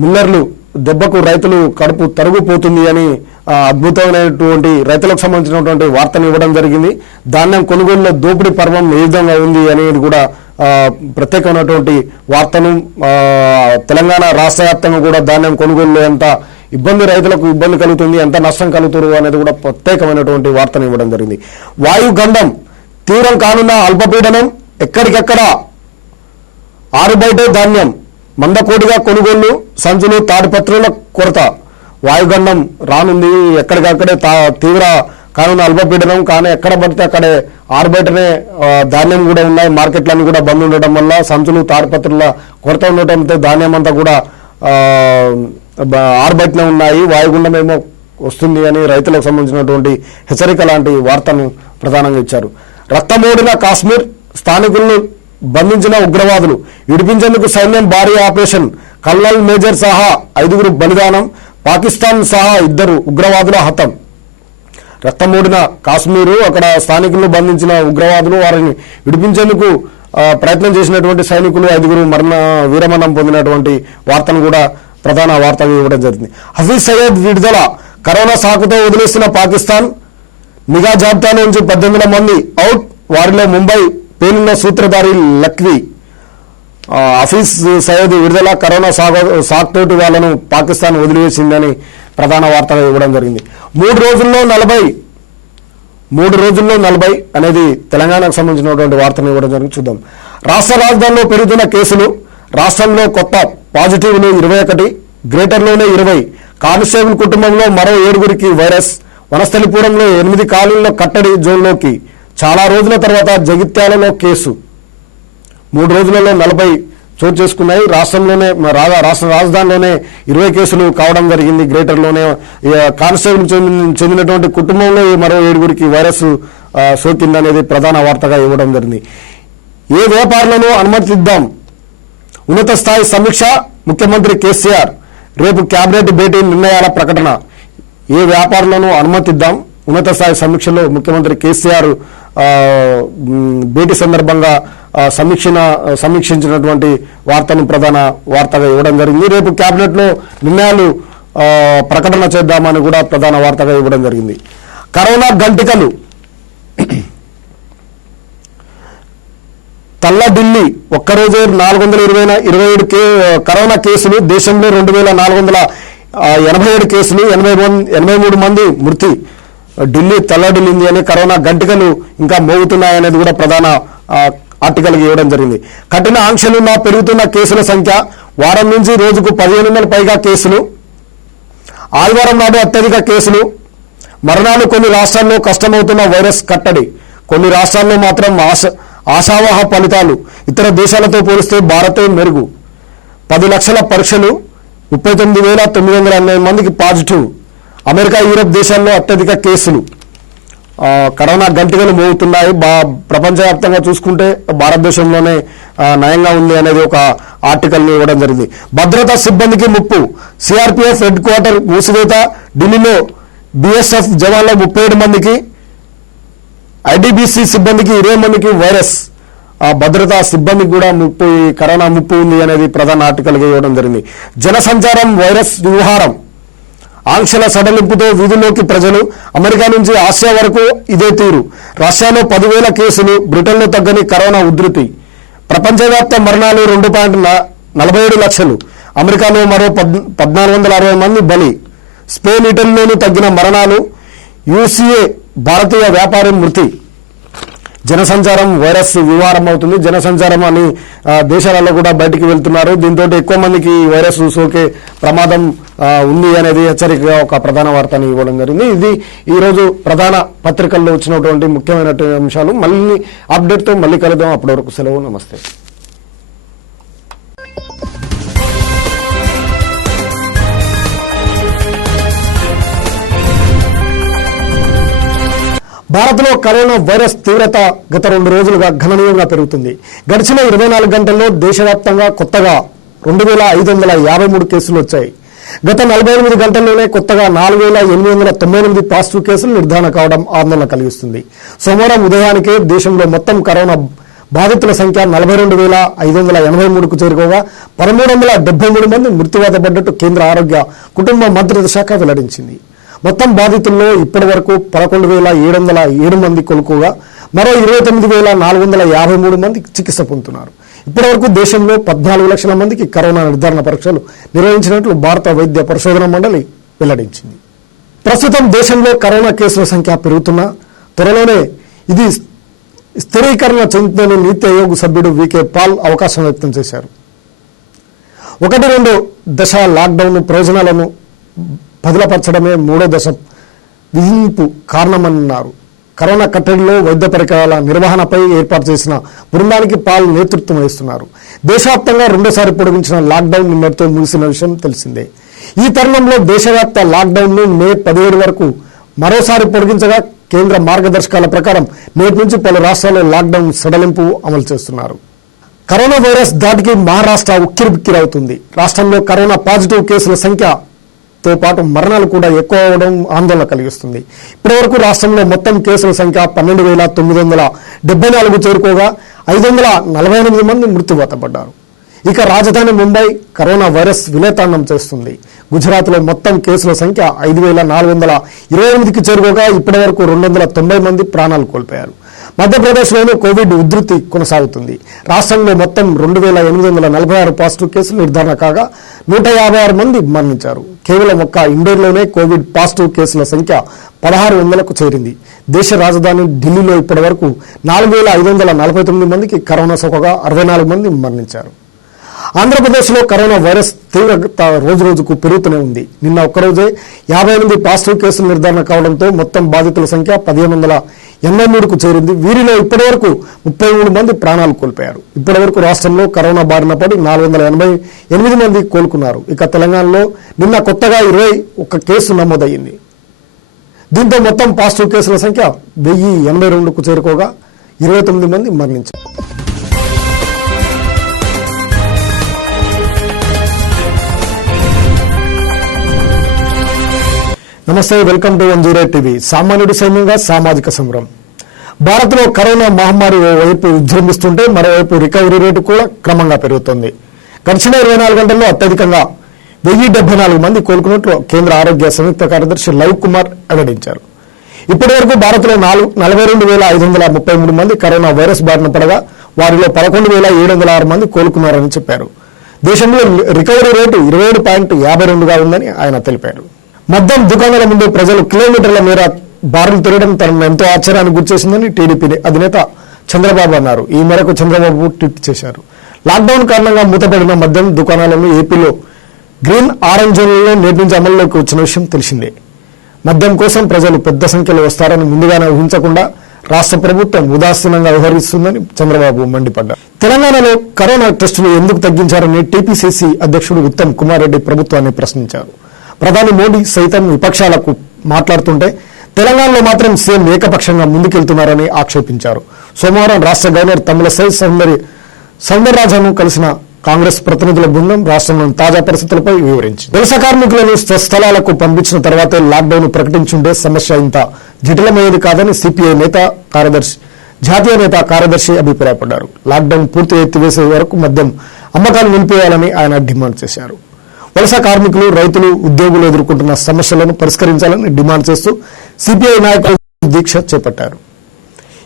మిల్లర్లు దెబ్బకు రైతులు కడుపు తరుగుపోతుంది అని అద్భుతమైనటువంటి రైతులకు సంబంధించినటువంటి వార్తను ఇవ్వడం జరిగింది. ధాన్యం కొనుగోలులో దోపిడీ పర్వం ఏ విధంగా ఉంది అనేది కూడా ప్రత్యేకమైనటువంటి వార్తను. తెలంగాణ రాష్ట్ర వ్యాప్తంగా కూడా ధాన్యం కొనుగోలులో ఎంత ఇబ్బంది, రైతులకు ఇబ్బంది కలుగుతుంది, ఎంత నష్టం కలుగుతారు అనేది కూడా ప్రత్యేకమైనటువంటి వార్తను ఇవ్వడం జరిగింది. వాయుగండం తీవ్రం కానున్న అల్పపీడనం. ఎక్కడికెక్కడ ఆరుబయటే ధాన్యం. మందకోడిగా కొనుగోళ్లు, సంచులు, తాడిపత్రుల కొరత. వాయుగండం రానుంది. ఎక్కడికక్కడే తీవ్ర కానున్న అల్పపీడనం. కానీ ఎక్కడ పడితే అక్కడే ఆరుబయటనే ధాన్యం కూడా ఉన్నాయి. మార్కెట్లన్నీ కూడా బంద్ ఉండటం వల్ల సంచులు, తాడిపత్రుల కొరత ఉండటంతో ధాన్యం అంతా కూడా ఆరుబయటనే ఉన్నాయి. వాయుగుండం ఏమో వస్తుంది అని రైతులకు సంబంధించినటువంటి హెచ్చరిక లాంటి వార్తను ప్రధానంగా ఇచ్చారు. రక్తమోడిన కాశ్మీర్. స్థానికులను బంధించిన ఉగ్రవాదులు. విడిపించేందుకు సైన్యం భారీ ఆపరేషన్. కల్నల్ మేజర్ సహా 5 బలిదానం. పాకిస్తాన్ సహా 2 ఉగ్రవాదుల హతం. రక్తమోడిన కాశ్మీరు. అక్కడ స్థానికులను బంధించిన ఉగ్రవాదులు, వారిని విడిపించేందుకు ప్రయత్నం చేసినటువంటి సైనికులు 5 వీరమరణం పొందినటువంటి వార్తను కూడా ప్రధాన వార్తగా ఇవ్వడం జరిగింది. హఫీజ్ సయ్యద్ విడుదల. కరోనా సాకుతో వదిలేసిన పాకిస్తాన్. నిఘా జాబితా నుంచి 18 మంది అవుట్. వారిలో ముంబై పేలున్న సూత్రధారి లఖ్వీ. హఫీజ్ సయ్యద్ విడుదల. కరోనా సాకుతోటి వాళ్లను పాకిస్తాన్ వదిలివేసిందని ప్రధాన వార్తగా ఇవ్వడం జరిగింది. 3 రోజుల్లో 40 అనేది తెలంగాణకు సంబంధించినటువంటి వార్తను ఇవ్వడం జరిగింది. చూద్దాం. రాష్ట్ర రాజధానిలో పెరుగుతున్న కేసులు. రాష్ట్రంలో కొత్త పాజిటివ్లు 21, గ్రేటర్లోనే 20. కానిస్టేబుల్ కుటుంబంలో మరో 7గురికి వైరస్. వనస్థలిపురంలో 8 కాలనీల్లో కట్టడి జోన్లోకి. చాలా రోజుల తర్వాత జగిత్యాలలో కేసు. 3 రోజులలో 40 చోటు చేసుకున్నాయి. రాష్ట్రంలోనే రాష్ట్ర రాజధానిలోనే 20 కేసులు కావడం జరిగింది. గ్రేటర్లోనే కానిస్టేబుల్ చెందినటువంటి కుటుంబంలో మరో 7గురికి వైరస్ సోకిందనేది ప్రధాన వార్తగా ఇవ్వడం జరిగింది. ఏ వ్యాపారులను అనుమతిద్దాం. ఉన్నత స్థాయి సమీక్ష. ముఖ్యమంత్రి కేసీఆర్. రేపు కేబినెట్ భేటీ నిర్ణయాల ప్రకటన. ఏ వ్యాపారులను అనుమతిద్దాం. ఉన్నత స్థాయి సమీక్షలో ముఖ్యమంత్రి కేసీఆర్ భేటీ సందర్భంగా సమీక్షించినటువంటి వార్తను ప్రధాన వార్తగా ఇవ్వడం జరిగింది. రేపు కేబినెట్ లో నిర్ణయాలు ప్రకటన చేద్దామని కూడా ప్రధాన వార్తగా ఇవ్వడం జరిగింది. కరోనా గంటికలు. తల్ల ఢిల్లీ ఒక్కరోజే 427 కరోనా కేసులు, దేశంలో 2487 కేసులు, 83 మంది మృతి. ఢిల్లీ తల్లడిల్లింది అని కరోనా గంటికలు ఇంకా మోగుతున్నాయనేది కూడా ప్రధాన ఆర్టికల్ ఇవ్వడం జరిగింది. కఠిన ఆంక్షలున్న పెరుగుతున్న కేసుల సంఖ్య, వారం నుంచి రోజుకు 1500 పైగా కేసులు, ఆదివారం నాడు అత్యధిక కేసులు, మరణాలు. కొన్ని రాష్ట్రాల్లో కష్టమవుతున్న వైరస్ కట్టడి, కొన్ని రాష్ట్రాల్లో మాత్రం ఆశావహ ఫలితాలు. ఇతర దేశాలతో పోలిస్తే భారతే మెరుగు. 10 లక్షల పరీక్షలు, 39,908 మందికి పాజిటివ్. అమెరికా, యూరప్ దేశాల్లో అత్యధిక కేసులు. కరోనా గంటికలు మోగుతున్నాయి. ప్రపంచవ్యాప్తంగా చూసుకుంటే భారతదేశంలోనే నయంగా ఉంది అనేది ఒక ఆర్టికల్ని ఇవ్వడం జరిగింది. భద్రతా సిబ్బందికి ముప్పు, సిఆర్పిఎఫ్ హెడ్ క్వార్టర్ మూసివేత, ఢిల్లీలో బిఎస్ఎఫ్ జవాన్ల 37 మందికి, ఐడిబిసి సిబ్బందికి 20 మందికి వైరస్. భద్రతా సిబ్బందికి కూడా కరోనా ముప్పు ఉంది అనేది ప్రధాన ఆర్టికల్గా ఇవ్వడం జరిగింది. జనసంచారం వైరస్ వ్యవహారం, ఆంక్షల సడలింపుతో వీధుల్లోకి ప్రజలు, అమెరికా నుంచి ఆసియా వరకు ఇదే తీరు. రష్యాలో 10,000 కేసులు, బ్రిటన్లో తగ్గని కరోనా ఉధృతి. ప్రపంచవ్యాప్త మరణాలు 2.47 లక్షలు, అమెరికాలో మరో 1460 మంది బలి. స్పెయిన్, ఇటలీలోనూ తగ్గిన మరణాలు. యూసీఏ భారతీయ వ్యాపారి మృతి. జనసంచారం వైరస్ వ్యవహారం అవుతుంది. జనసంచారం అని దేశాలలో కూడా బయటికి వెళ్తున్నారు. దీంతో ఎక్కువ మందికి వైరస్ సోకే ప్రమాదం ఉంది అనేది హెచ్చరికగా ఒక ప్రధాన వార్తని ఇవ్వడం జరిగింది. ఇది ఈరోజు ప్రధాన పత్రికల్లో వచ్చినటువంటి ముఖ్యమైన అంశాలు. మళ్ళీ అప్డేట్తో మళ్ళీ కలుద్దాం. అప్పటి వరకు సెలవు. నమస్తే. భారత్లో కరోనా వైరస్ తీవ్రత గత 2 రోజులుగా గణనీయంగా పెరుగుతుంది. గడిచిన 24 గంటల్లో దేశవ్యాప్తంగా కొత్తగా 2,553 కేసులు వచ్చాయి. గత 48 గంటల్లోనే కొత్తగా 4,898 పాజిటివ్ కేసులు నిర్ధారణ కావడం ఆందోళన కలిగిస్తుంది. సోమవారం ఉదయానికే దేశంలో మొత్తం కరోనా బాధితుల సంఖ్య 42,583కు చేరుకోగా 1,373 మంది మృత్యువాత పడ్డట్టు కేంద్ర ఆరోగ్య కుటుంబ మంత్రిత్వ శాఖ వెల్లడించింది. మొత్తం బాధితుల్లో ఇప్పటి వరకు 11,707 మంది కోలుకోగా మరో 29,453 మంది చికిత్స పొందుతున్నారు. ఇప్పటి వరకు దేశంలో 14 లక్షల మందికి కరోనా నిర్ధారణ పరీక్షలు నిర్వహించినట్లు భారత వైద్య పరిశోధన మండలి వెల్లడించింది. ప్రస్తుతం దేశంలో కరోనా కేసుల సంఖ్య పెరుగుతున్నా త్వరలోనే ఇది స్థిరీకరణ చెందుతుందని నీతి ఆయోగ్ సభ్యుడు వికే పాల్ అవకాశం వ్యక్తం చేశారు. 1-2 దశ లాక్డౌన్ ప్రయోజనాలను బదిలపరచడమే 3వ దశ విధింపు కారణమన్నారు. కరోనా కట్టడిలో వైద్య పరికరాల నిర్వహణపై ఏర్పాటు చేసిన బృందానికి పాల్ నేతృత్వం వహిస్తున్నారు. దేశవ్యాప్తంగా 2సారి పొడిగించిన లాక్డౌన్ నిన్నటితో ముగిసిన విషయం తెలిసిందే. ఈ తరుణంలో దేశవ్యాప్త లాక్డౌన్ను మే 17 వరకు మరోసారి పొడిగించగా కేంద్ర మార్గదర్శకాల ప్రకారం నేటి నుంచి పలు రాష్ట్రాల్లో లాక్డౌన్ సడలింపు అమలు చేస్తున్నారు. కరోనా వైరస్ దాటికి మహారాష్ట్ర ఉక్కిరిబిక్కిరవుతుంది. రాష్ట్రంలో కరోనా పాజిటివ్ కేసుల సంఖ్యతో పాటు మరణాలు కూడా ఎక్కువ అవడం ఆందోళన కలిగిస్తుంది. ఇప్పటివరకు రాష్ట్రంలో మొత్తం కేసుల సంఖ్య 12,974 చేరుకోగా 548 మంది మృత్యువాత పడ్డారు. ఇక రాజధాని ముంబై కరోనా వైరస్ విలేతాండం చేస్తుంది. గుజరాత్లో మొత్తం కేసుల సంఖ్య 5,428కి చేరుకోగా ఇప్పటివరకు 290 మంది ప్రాణాలు కోల్పోయారు. మధ్యప్రదేశ్లోనూ కోవిడ్ ఉధృతి కొనసాగుతుంది. రాష్ట్రంలో మొత్తం 2,846 పాజిటివ్ కేసులు నిర్ధారణ కాగా 156 మంది మరణించారు. కేవలం ఒక్క ఇండోర్లోనే కోవిడ్ పాజిటివ్ కేసుల సంఖ్య 1,600కు చేరింది. దేశ రాజధాని ఢిల్లీలో ఇప్పటివరకు 4,549 మందికి కరోనా సోకగా 64 మంది మరణించారు. ఆంధ్రప్రదేశ్లో కరోనా వైరస్ తీవ్రత రోజురోజుకు పెరుగుతూనే ఉంది. నిన్న ఒక్కరోజే 58 పాజిటివ్ కేసులు నిర్ధారణ కావడంతో మొత్తం బాధితుల సంఖ్య 1,583కు చేరింది. వీరిలో ఇప్పటివరకు 33 మంది ప్రాణాలు కోల్పోయారు. ఇప్పటివరకు రాష్ట్రంలో కరోనా బారిన పడి 488 మంది కోలుకున్నారు. ఇక తెలంగాణలో నిన్న కొత్తగా 21 కేసు నమోదయ్యింది. దీంతో మొత్తం పాజిటివ్ కేసుల సంఖ్య 1,082కు చేరుకోగా 29 మంది మరణించారు. నమస్తే, వెల్కమ్ టు 108 టీవీ. సామాన్యుడి సైన్యంగా సామాజిక సమరం. భారత్లో కరోనా మహమ్మారి ఓవైపు విజృంభిస్తుంటే మరోవైపు రికవరీ రేటు కూడా క్రమంగా పెరుగుతోంది. గడిచిన 24 గంటల్లో అత్యధికంగా 1,074 మంది కోలుకున్నట్లు కేంద్ర ఆరోగ్య సంయుక్త కార్యదర్శి లవ్ కుమార్ వెల్లడించారు. ఇప్పటి వరకు భారత్లో 42,533 మంది కరోనా వైరస్ బారిన పడగా వారిలో 11,706 మంది కోలుకున్నారని చెప్పారు. దేశంలో రికవరీ రేటు 27.52గా ఉందని ఆయన తెలిపారు. మద్యం దుకాణాల ముందు ప్రజలు కిలోమీటర్ల మేర బారులు తిరగడం తనను ఎంతో ఆశ్చర్యానికి గురిచేసిందని టీడీపీ అధినేత చంద్రబాబు అన్నారు. ఈ మేరకు చంద్రబాబు ట్వీట్ చేశారు. లాక్డౌన్ కారణంగా మూతపడిన మద్యం దుకాణాలను ఏపీలో గ్రీన్ ఆరెంజ్ జోన్లలో నేటి నుంచి అమల్లోకి వచ్చిన విషయం తెలిసిందే. మద్యం కోసం ప్రజలు పెద్ద సంఖ్యలో వస్తారని ముందుగానే ఊహించకుండా రాష్ట్ర ప్రభుత్వం ఉదాసీనంగా వ్యవహరిస్తుందని చంద్రబాబు మండిపడ్డారు. తెలంగాణలో కరోనా టెస్టులు ఎందుకు తగ్గించారని టీపీసీసీ అధ్యక్షుడు ఉత్తమ్ కుమార్ రెడ్డి ప్రభుత్వాన్ని ప్రశ్నించారు. ప్రధాని మోడీ సైతం విపక్షాలకు మాట్లాడుతుంటే తెలంగాణలో మాత్రం సీఎం ఏకపక్షంగా ముందుకెళ్తున్నారని ఆక్షేపించారు. సోమవారం రాష్ట్ర గవర్నర్ తమిళసై సౌందరరాజన్ను కలిసిన కాంగ్రెస్ ప్రతినిధుల బృందం రాష్ట్రంలోని తాజా పరిస్థితులపై వివరించింది. వలస కార్మికులను స్వస్థలాలకు పంపించిన తర్వాతే లాక్డౌన్ ప్రకటించుంటే సమస్య ఇంత జటిలమయ్యేది కాదని సిపిఐ జాతీయ నేత కార్యదర్శి అభిప్రాయపడ్డారు. లాక్డౌన్ పూర్తి ఎత్తివేసే వరకు మద్యం అమ్మకాలు నిలిపేయాలని ఆయన డిమాండ్ చేశారు. వలస కార్మికులు, రైతులు, ఉద్యోగులు ఎదుర్కొంటున్న సమస్యలను పరిష్కరించాలని డిమాండ్ చేస్తూ సిపిఐ నాయకులు దీక్ష చేపట్టారు.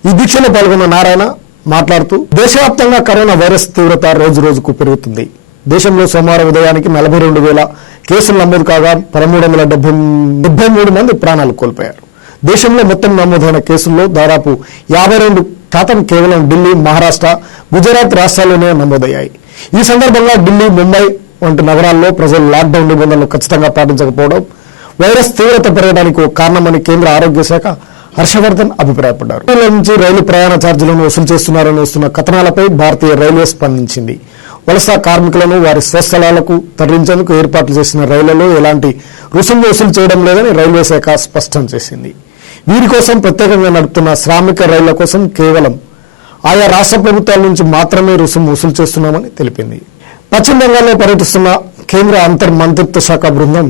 ఈ దీక్షలో పాల్గొన్న నారాయణ మాట్లాడుతూ దేశవ్యాప్తంగా కరోనా వైరస్ తీవ్రత రోజు రోజుకు పెరుగుతుంది. దేశంలో సోమవారం ఉదయానికి 42,000 కేసులు నమోదు కాగా 1,373 మంది ప్రాణాలు కోల్పోయారు. దేశంలో మొత్తం నమోదైన కేసుల్లో దాదాపు 52% కేవలం ఢిల్లీ, మహారాష్ట్ర, గుజరాత్ రాష్ట్రాల్లోనే నమోదయ్యాయి. ఈ సందర్భంగా ఢిల్లీ, ముంబై వంటి నగరాల్లో ప్రజలు లాక్డౌన్ నిబంధనలు ఖచ్చితంగా పాటించకపోవడం వైరస్ తీవ్రత పెరగడానికి ఒక కారణమని కేంద్ర ఆరోగ్య శాఖ హర్షవర్ధన్ అభిప్రాయపడ్డారు. నుంచి రైలు ప్రయాణ ఛార్జీలను వసూలు చేస్తున్నారని వస్తున్న కథనాలపై భారతీయ రైల్వే స్పందించింది. వలస కార్మికులను వారి స్వస్థలాలకు తరలించేందుకు ఏర్పాట్లు చేసిన రైళ్లలో ఎలాంటి రుసుము వసూలు చేయడం లేదని రైల్వే శాఖ స్పష్టం చేసింది. వీరి కోసం ప్రత్యేకంగా నడుపుతున్న శ్రామిక రైళ్ల కోసం కేవలం ఆయా రాష్ట్ర ప్రభుత్వాల నుంచి మాత్రమే రుసుము వసూలు చేస్తున్నామని తెలిపింది. పశ్చిమ బెంగాల్లో పర్యటిస్తున్న కేంద్ర అంతర్ మంత్రిత్వ శాఖ బృందం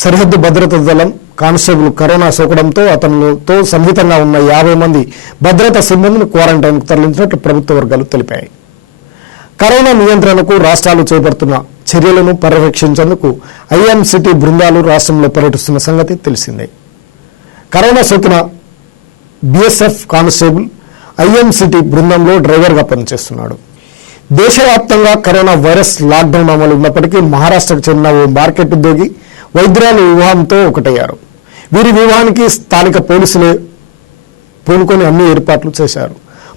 సరిహద్దు భద్రతా దళం కానిస్టేబుల్ కరోనా సోకడంతో అతనితో సన్నిహితంగా ఉన్న 50 మంది భద్రతా సిబ్బందిని క్వారంటైన్కు తరలించినట్లు ప్రభుత్వ వర్గాలు తెలిపాయి. కరోనా నియంత్రణకు రాష్ట్రాలు చేపడుతున్న చర్యలను పర్యవేక్షించేందుకు ఐఎంసిటీ బృందాలు రాష్ట్రంలో పర్యటిస్తున్న సంగతి తెలిసిందే. కరోనా సోకిన బీఎస్ఎఫ్ కానిస్టేబుల్ ఐఎంసిటీ బృందంలో డ్రైవర్గా పనిచేస్తున్నాడు. దేశవ్యాప్తంగా కరోనా వైరస్ లాక్డౌన్ అమలు ఉన్నప్పటికీ మహారాష్ట్రకు చెందిన ఓ మార్కెట్ ఉద్యోగి వైద్యురాలు వివాహంతో ఒకటయ్యారు. వీరి వివాహానికి స్థానిక పోలీసులే పూనుకొని అన్ని ఏర్పాట్లు చేశారు.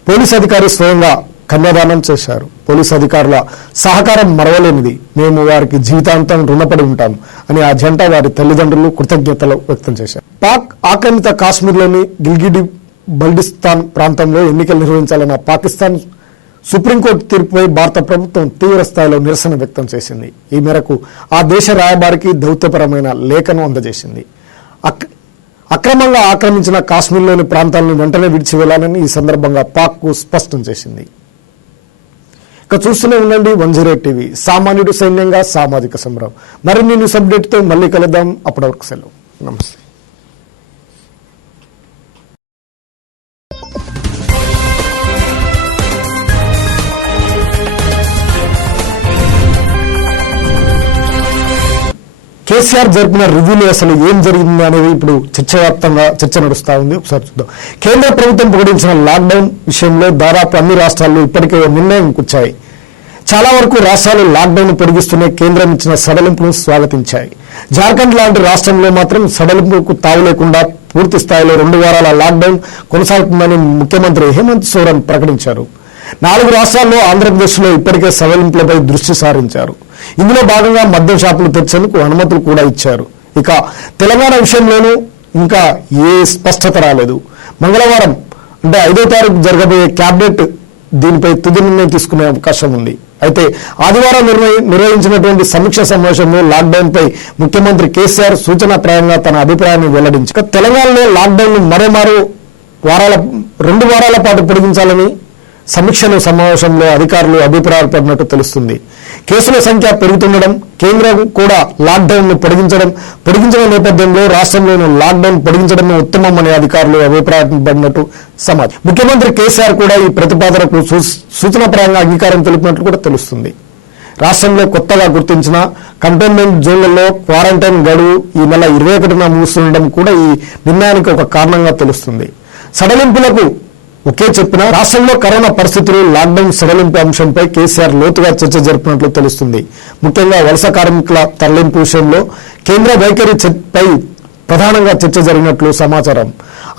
పోలీసు అధికారి స్వయంగా కన్యాదానం చేశారు. పోలీసు అధికారుల సహకారం మరవలేనిది, మేము వారికి జీవితాంతం రుణపడి ఉంటాం అని ఆ జంట వారి తల్లిదండ్రులు కృతజ్ఞతలు వ్యక్తం చేశారు. పాక్ ఆక్రమిత కాశ్మీర్లోని గిల్గిట్ బల్టిస్తాన్ ప్రాంతంలో ఎన్నికలు నిర్వహించాలన్న పాకిస్తాన్ సుప్రీంకోర్టు తీర్పుపై భారత ప్రభుత్వం తీవ్ర స్థాయిలో నిరసన వ్యక్తం చేసింది. ఈ మేరకు ఆ దేశ రాయబారికి దౌత్యపరమైన లేఖను అందజేసింది. అక్రమంగా ఆక్రమించిన కాశ్మీర్లోని ప్రాంతాలను వెంటనే విడిచి వెళ్లాలని ఈ సందర్భంగా పాక్కు స్పష్టం చేసింది. ఇక చూస్తూనే ఉండండి 108 టీవీ. సామాన్యుడు సైన్యంగా సామాజిక సంబరం. మరిన్ని న్యూస్ అప్డేట్తో మళ్ళీ కలుద్దాం. అప్పటి వరకు సెలవు. నమస్తే. కేసీఆర్ జరిపిన రివ్యూలో అసలు ఏం జరిగింది అనేది ఇప్పుడు చర్చ నడుస్తా ఉంది. ఒకసారి చూద్దాం. కేంద్ర ప్రభుత్వం ప్రకటించిన లాక్డౌన్ విషయంలో దాదాపు అన్ని రాష్ట్రాల్లో ఇప్పటికే నిర్ణయం కూర్చాయి. చాలా వరకు రాష్ట్రాలు లాక్డౌన్ పొడిగిస్తూనే కేంద్రం ఇచ్చిన సడలింపును స్వాగతించాయి. జార్ఖండ్ లాంటి రాష్ట్రంలో మాత్రం సడలింపుకు తావు లేకుండా పూర్తి స్థాయిలో 2 వారాల లాక్డౌన్ కొనసాగుతుందని ముఖ్యమంత్రి హేమంత్ సోరెన్ ప్రకటించారు. 4 రాష్ట్రాల్లో ఆంధ్రప్రదేశ్లో ఇప్పటికే సడలింపులపై దృష్టి సారించారు. ఇందులో భాగంగా మద్యం షాపులు తెరిచేందుకు అనుమతులు కూడా ఇచ్చారు. ఇక తెలంగాణ విషయంలోనూ ఇంకా ఏ స్పష్టత రాలేదు. మంగళవారం అంటే 5వ తారీఖు జరగబోయే క్యాబినెట్ దీనిపై తుది నిర్ణయం తీసుకునే అవకాశం ఉంది. అయితే ఆదివారం నిర్వహించినటువంటి సమీక్ష సమావేశంలో లాక్డౌన్ పై ముఖ్యమంత్రి కేసీఆర్ సూచనాప్రాయంగా తన అభిప్రాయాన్ని వెల్లడించారు. తెలంగాణలో లాక్డౌన్ మరో 2 వారాల పాటు పొడిగించాలని సమీక్షల సమావేశంలో అధికారులు అభిప్రాయపడినట్టు తెలుస్తుంది. కేసుల సంఖ్య పెరుగుతుండడం, కేంద్రం కూడా లాక్డౌన్ ను పొడిగించిన నేపథ్యంలో రాష్ట్రంలోని లాక్డౌన్ పొడిగించడమే ఉత్తమం అనే అధికారులు అభిప్రాయపడినట్టు సమాచారం. ముఖ్యమంత్రి కేసీఆర్ కూడా ఈ ప్రతిపాదనకు సూచనాప్రాయంగా అంగీకారం తెలిపినట్లు కూడా తెలుస్తుంది. రాష్ట్రంలో కొత్తగా గుర్తించిన కంటైన్మెంట్ జోన్లలో క్వారంటైన్ గడువు ఈ నెల 21న ముగుస్తుండడం కూడా ఈ నిర్ణయానికి ఒక కారణంగా తెలుస్తుంది. సడలింపులకు ఒకే చెప్పిన రాష్ట్రంలో కరోనా పరిస్థితులు, లాక్డౌన్ సడలింపు అంశంపై కేసీఆర్ లోతుగా చర్చ జరిపినట్లు తెలుస్తుంది. ముఖ్యంగా వలస కార్మికుల తరలింపు విషయంలో కేంద్ర వైఖరిపై ప్రధానంగా చర్చ జరిగినట్లు సమాచారం.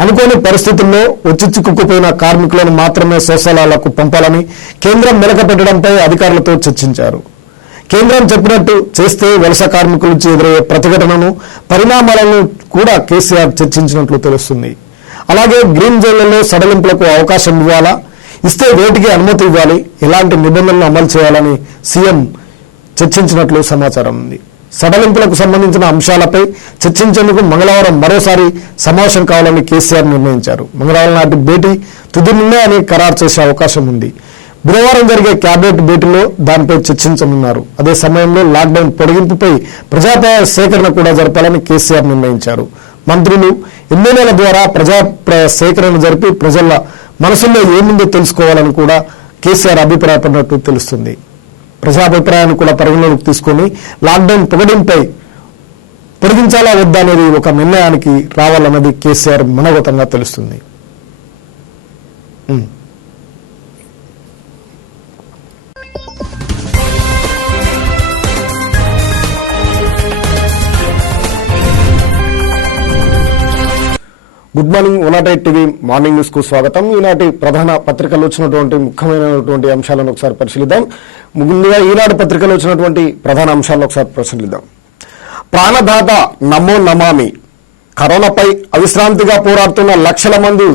అనుకోని పరిస్థితుల్లో వచ్చి చిక్కుకుపోయిన కార్మికులను మాత్రమే స్వస్థలాలకు పంపాలని కేంద్రం మెలకపెట్టడంపై అధికారులతో చర్చించారు. కేంద్రం చెప్పినట్టు చేస్తే వలస కార్మికుల నుంచి ఎదురయ్యే ప్రతిఘటనను, పరిణామాలను కూడా కేసీఆర్ చర్చించినట్లు తెలుస్తుంది. అలాగే గ్రీన్ జోన్లలో సడలింపులకు అవకాశం ఇవ్వాలా, ఇస్తే వేటికి అనుమతి ఇవ్వాలి, ఎలాంటి నిబంధనలు అమలు చేయాలని సీఎం చర్చించినట్లు సమాచారం ఉంది. సడలింపులకు సంబంధించిన అంశాలపై చర్చించేందుకు మంగళవారం మరోసారి సమావేశం కావాలని కేసీఆర్ నిర్ణయించారు. మంగళవారం నాటి భేటీ తుది నిర్ణయాన్ని ఖరారు చేసే అవకాశం ఉంది. బుధవారం జరిగే కేబినెట్ భేటీలో దానిపై చర్చించనున్నారు. అదే సమయంలో లాక్డౌన్ పొడిగింపుపై ప్రజాప్రాయ సేకరణ కూడా జరపాలని కేసీఆర్ నిర్ణయించారు. మంత్రులు, ఎమ్మెల్యేల ద్వారా ప్రజాప్రాయ సేకరణ జరిపి ప్రజల మనసుల్లో ఏముందో తెలుసుకోవాలని కూడా కేసీఆర్ అభిప్రాయపడినట్టు తెలుస్తుంది. ప్రజాభిప్రాయాన్ని కూడా పరిగణలోకి తీసుకుని లాక్డౌన్ పొడిగించాలా వద్దా అనేది ఒక నిర్ణయానికి రావాలన్నది కేసీఆర్ మనోగతంగా తెలుస్తుంది. Good morning, 108 TV morning news కు స్వాగతం. ఈనాటి ప్రధాన పత్రికల్లో వచ్చినటువంటి ముఖ్యమైనటువంటి అంశాలను ఒకసారి పరిశీలిద్దాం. ముందుగా ఈనాడు పత్రికలో వచ్చినటువంటి ప్రధాన అంశాలను ఒకసారి పరిశీలిద్దాం. ప్రాణదాత నమో నమామి. కరోనాపై అవిశ్రాంతిగా పోరాడుతున్న లక్షల మంది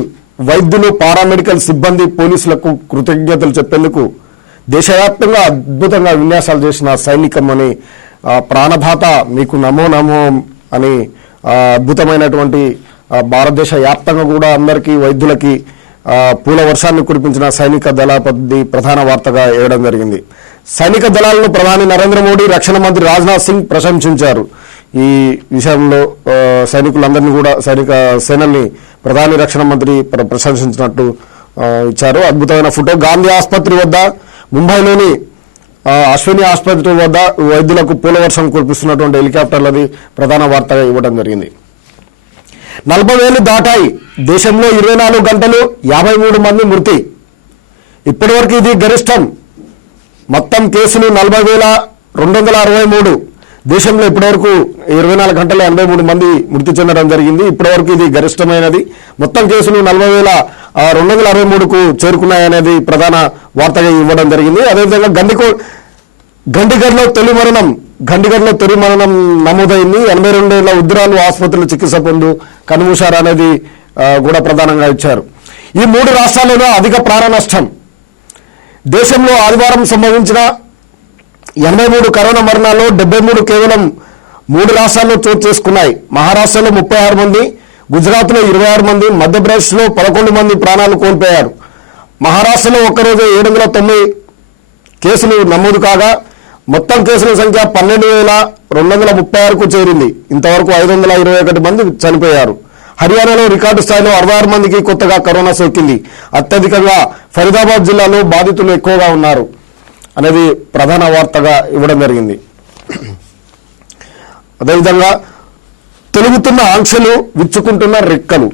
వైద్యులు, పారామెడికల్ సిబ్బంది, పోలీసులకు కృతజ్ఞతలు చెప్పేందుకు దేశవ్యాప్తంగా అద్భుతంగా విన్యాసాలు చేసిన సైనికమని ప్రాణదాత మీకు నమో నమో అని అద్భుతమైనటువంటి భారతదేశ వ్యాప్తంగా కూడా అందరికీ వైద్యులకి పూల వర్షాన్ని కురిపించిన సైనిక దళపతి ప్రధాన వార్తగా వేయడం జరిగింది. సైనిక దళాలను ప్రధాని నరేంద్ర మోడీ, రక్షణ మంత్రి రాజ్నాథ్ సింగ్ ప్రశంసించారు. ఈ విషయంలో సైనికులందరినీ కూడా సేనల్ని ప్రధాని, రక్షణ మంత్రి ప్రశంసించినట్టు ఇచ్చారు. అద్భుతమైన ఫోటో. గాంధీ ఆసుపత్రి వద్ద, ముంబైలోని అశ్విని ఆసుపత్రి వద్ద వైద్యులకు పూల వర్షం కురిపిస్తున్నటువంటి హెలికాప్టర్లది ప్రధాన వార్తగా ఇవ్వడం జరిగింది. 40,000 దాటాయి. దేశంలో 24 గంటలు 53 మంది మృతి. ఇప్పటివరకు ఇది గరిష్టం. మొత్తం కేసులు 40,263. దేశంలో ఇప్పటివరకు 24 గంటల 83 మంది మృతి చెందడం జరిగింది. ఇప్పటివరకు ఇది గరిష్టమైనది. మొత్తం కేసులు 40,263కు చేరుకున్నాయనేది ప్రధాన వార్తగా ఇవ్వడం జరిగింది. అదేవిధంగా గండిగడ్లో తొలి మరణం నమోదైంది. 82 ఏళ్ల ఉద్రాలు ఆసుపత్రిలో చికిత్స పొందు కనుమూశారు అనేది కూడా ప్రధానంగా ఇచ్చారు. ఈ 3 రాష్ట్రాల్లోనూ అధిక ప్రాణ నష్టం. దేశంలో ఆదివారం సంభవించిన 83 కరోనా మరణాల్లో 73 కేవలం 3 రాష్ట్రాల్లో చోటు చేసుకున్నాయి. మహారాష్ట్రలో 36 మంది, గుజరాత్లో 26 మంది, మధ్యప్రదేశ్లో 11 మంది ప్రాణాలు కోల్పోయారు. మహారాష్ట్రలో ఒక్కరోజు 709 కేసులు నమోదు కాగా మొత్తం కేసుల సంఖ్య 12,236కు చేరింది. ఇంతవరకు 521 మంది చనిపోయారు. హర్యానాలో రికార్డు స్థాయిలో 66 మందికి కొత్తగా కరోనా సోకింది. అత్యధికంగా ఫరీదాబాద్ జిల్లాలో బాధితులు ఎక్కువగా ఉన్నారు అనేది ప్రధాన వార్తగా ఇవ్వడం జరిగింది. అదేవిధంగా తొలుగుతున్న ఆంక్షలు, విచ్చుకుంటున్న రెక్కలు.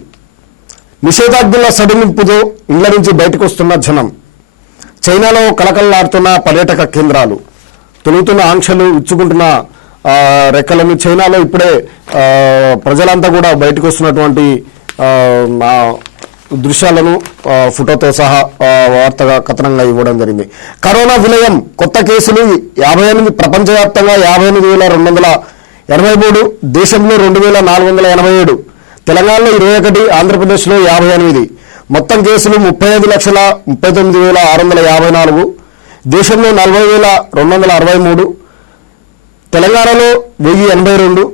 నిషేధాజ్ఞల సడలింపుతో ఇళ్ల నుంచి బయటకు వస్తున్న జనం. చైనాలో కలకలలాడుతున్న పర్యాటక కేంద్రాలు. తొలుగుతున్న ఆంక్షలు, విచ్చుకుంటున్న రెక్కలని. చైనాలో ఇప్పుడే ప్రజలంతా కూడా బయటకు వస్తున్నటువంటి దృశ్యాలను ఫోటోతో సహా వార్తగా కథనంగా ఇవ్వడం జరిగింది. కరోనా విలయం. కొత్త కేసులు 58. ప్రపంచవ్యాప్తంగా 58,283. దేశంలో 2,487. తెలంగాణలో 21, ఆంధ్రప్రదేశ్లో 58. మొత్తం కేసులు 35,39,654. దేశంలో 40,263. తెలంగాణలో 1,082.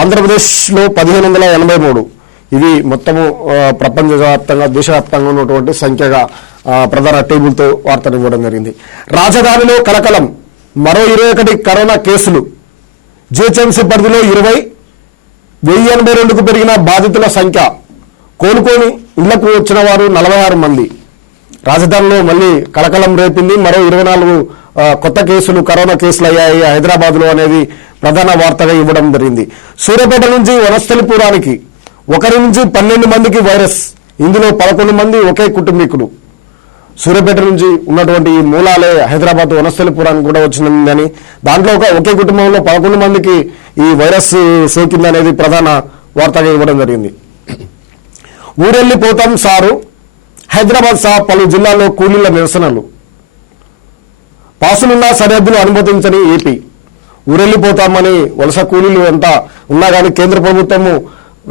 ఆంధ్రప్రదేశ్లో 1,583. ఇవి మొత్తము ప్రపంచవ్యాప్తంగా, దేశవ్యాప్తంగా ఉన్నటువంటి సంఖ్యగా ప్రధాన టేబుల్తో వార్తలు ఇవ్వడం జరిగింది. రాజధానిలో కలకలం. మరో 21 కరోనా కేసులు. జిహెచ్ఎంసీ పరిధిలో 20. 1,082కు పెరిగిన బాధితుల సంఖ్య. కోలుకొని ఇళ్లకు వచ్చిన వారు 46 మంది. రాజధానిలో మళ్లీ కలకలం రేపింది. మరో 24 కొత్త కేసులు, కరోనా కేసులు అయ్యాయి హైదరాబాద్లో అనేది ప్రధాన వార్తగా ఇవ్వడం జరిగింది. సూర్యాపేట నుంచి వనస్థలిపురానికి 1 నుంచి 12 మందికి వైరస్. ఇందులో 11 మంది ఒకే కుటుంబీకులు. సూర్యాపేట నుంచి ఉన్నటువంటి ఈ మూలాలే హైదరాబాద్ వనస్థలిపురానికి కూడా వచ్చిందని, దాంట్లో ఒకే కుటుంబంలో 11 మందికి ఈ వైరస్ సోకిందనేది ప్రధాన వార్తగా ఇవ్వడం జరిగింది. ఊరెళ్లిపోతాం సారు, హైదరాబాద్ సహా పలు జిల్లాల్లో కూలీల నిరసనలు. పాసులున్నా సరిహద్దులు అనుమతించని ఏపీ. ఊరెళ్లిపోతామని వలస కూలీలు ఎంత ఉన్నా కానీ కేంద్ర ప్రభుత్వము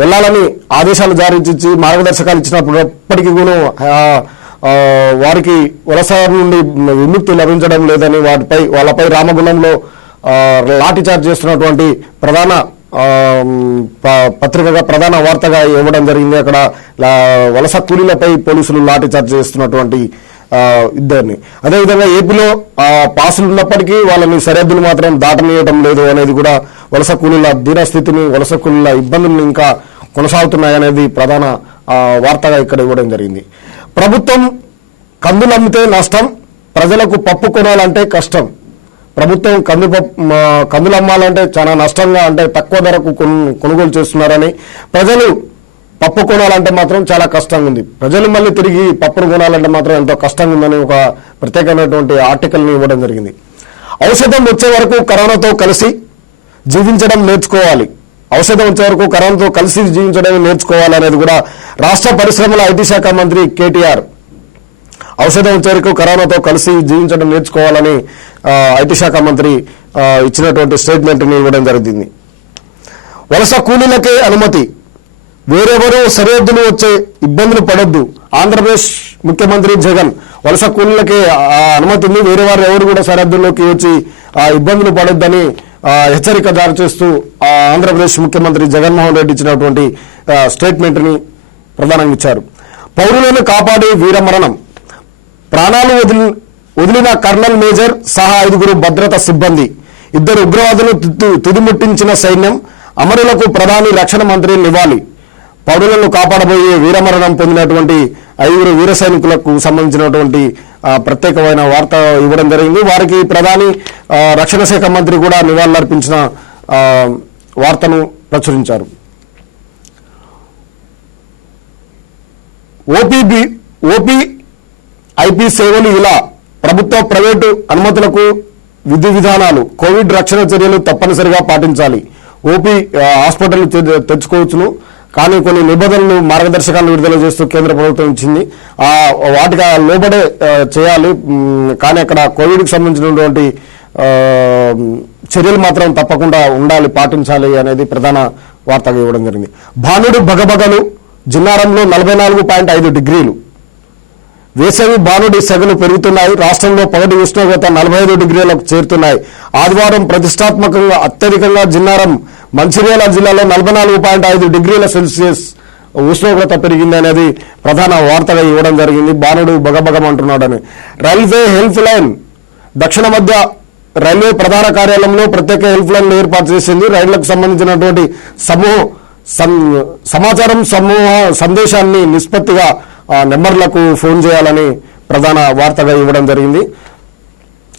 వెళ్లాలని ఆదేశాలు జారీ చేసి మార్గదర్శకాలు ఇచ్చినప్పటికీ కూడా వారికి వలస నుండి విముక్తి లభించడం లేదని వాళ్ళపై రామగుండంలో లాఠీచార్జ్ చేస్తున్నటువంటి ప్రధాన పత్రికగా ప్రధాన వార్తగా ఇవ్వడం జరిగింది. అక్కడ వలస కూలీలపై పోలీసులు లాఠీచార్జ్ చేస్తున్నటువంటి ఇద్దరిని. అదేవిధంగా ఏపీలో పాసులు ఉన్నప్పటికీ వాళ్ళని సరిహద్దులు మాత్రం దాటనీయటం లేదు అనేది కూడా వలస కూలీల దీనస్థితిని, వలస కూలీల ఇబ్బందులను ఇంకా కొనసాగుతున్నాయనేది ప్రధాన వార్తగా ఇక్కడ ఇవ్వడం జరిగింది. ప్రభుత్వం కందులు అమ్మితే నష్టం, ప్రజలకు పప్పు కొనాలంటే కష్టం. ప్రభుత్వం కందులు అమ్మాలంటే చాలా నష్టంగా, అంటే తక్కువ ధరకు కొనుగోలు చేస్తున్నారని, ప్రజలు పప్పు కొనాలంటే మాత్రం చాలా కష్టంగా ఉంది. ప్రజలు మళ్ళీ తిరిగి పప్పును కొనాలంటే మాత్రం ఎంతో కష్టంగా ఉందని ఒక ప్రత్యేకమైనటువంటి ఆర్టికల్ని ఇవ్వడం జరిగింది. ఔషధం వచ్చే వరకు కరోనాతో కలిసి జీవించడం నేర్చుకోవాలి. ఔషధం వచ్చే వరకు కరోనాతో కలిసి జీవించడం నేర్చుకోవాలనేది కూడా రాష్ట్ర పరిశ్రమల ఐటీ శాఖ మంత్రి కేటీఆర్ ఔషధం వచ్చే వరకు కరోనాతో కలిసి జీవించడం నేర్చుకోవాలని ఐటీ శాఖ మంత్రి ఇచ్చినటువంటి స్టేట్మెంట్ని ఇవ్వడం జరిగింది. వలస కూలీలకే అనుమతి, వేరెవరూ సరిహద్దులు వచ్చే ఇబ్బందులు పడొద్దు. ఆంధ్రప్రదేశ్ ముఖ్యమంత్రి జగన్ వలస కూలీలకే అనుమతి ఉంది, వేరే వారు ఎవరు కూడా సరిహద్దుల్లోకి వచ్చి ఇబ్బందులు పడొద్దని హెచ్చరిక జారీ చేస్తూ ఆంధ్రప్రదేశ్ ముఖ్యమంత్రి జగన్మోహన్ రెడ్డి ఇచ్చినటువంటి స్టేట్మెంట్ని ప్రధానంగా ఇచ్చారు. పౌరులను కాపాడే వీరమరణం, ప్రాణాలు వదిలిన కర్నల్ మేజర్ సహా 5 భద్రతా సిబ్బంది, 2 ఉగ్రవాదులు తుదిముట్టించిన సైన్యం, అమరులకు ప్రధాని రక్షణ మంత్రి నివాళి. పౌరులను కాపాడబోయే వీరమరణం పొందినటువంటి 5 వీర సైనికులకు సంబంధించినటువంటి ప్రత్యేకమైన వార్త ఇవ్వడం జరిగింది. వారికి ప్రధాని రక్షణ శాఖ మంత్రి కూడా నివాళులర్పించిన వార్తను ప్రచురించారు. ఓపీఐపీ సేవలు ఇలా, ప్రభుత్వ ప్రైవేటు అనుమతులకు విధి విధానాలు, కోవిడ్ రక్షణ చర్యలు తప్పనిసరిగా పాటించాలి. ఓపీ హాస్పిటల్ తెచ్చుకోవచ్చును, కానీ కొన్ని నిబంధనలు మార్గదర్శకాలను విడుదల చేస్తూ కేంద్ర ప్రభుత్వం ఇచ్చింది. వాటికి లోబడే చేయాలి, కానీ అక్కడ కోవిడ్కి సంబంధించినటువంటి చర్యలు మాత్రం తప్పకుండా ఉండాలి, పాటించాలి అనేది ప్రధాన వార్తగా ఇవ్వడం జరిగింది. భానుడు భగభగలు, జిన్నారంలో 44.5 డిగ్రీలు. వేసవి భానుడి సెగలు పెరుగుతున్నాయి. రాష్ట్రంలో పగటి ఉష్ణోగ్రత 45 డిగ్రీలకు చేరుతున్నాయి. ఆదివారం ప్రతిష్టాత్మకంగా అత్యధికంగా జిన్నారం, మంచిర్యాల జిల్లాలో 44.5 డిగ్రీల సెల్సియస్ ఉష్ణోగ్రత పెరిగింది అనేది ప్రధాన వార్తగా ఇవ్వడం జరిగింది. భానుడు బగబగమంటున్నాడని. రైల్వే హెల్ప్ లైన్, దక్షిణ మధ్య రైల్వే ప్రధాన కార్యాలయంలో ప్రత్యేక హెల్ప్ లైన్ ఏర్పాటు చేసింది. రైళ్లకు సంబంధించినటువంటి సమాచారం సందేశాన్ని నిష్పత్తిగా నెంబర్లకు ఫోన్ చేయాలని ప్రధాన వార్తగా ఇవ్వడం జరిగింది.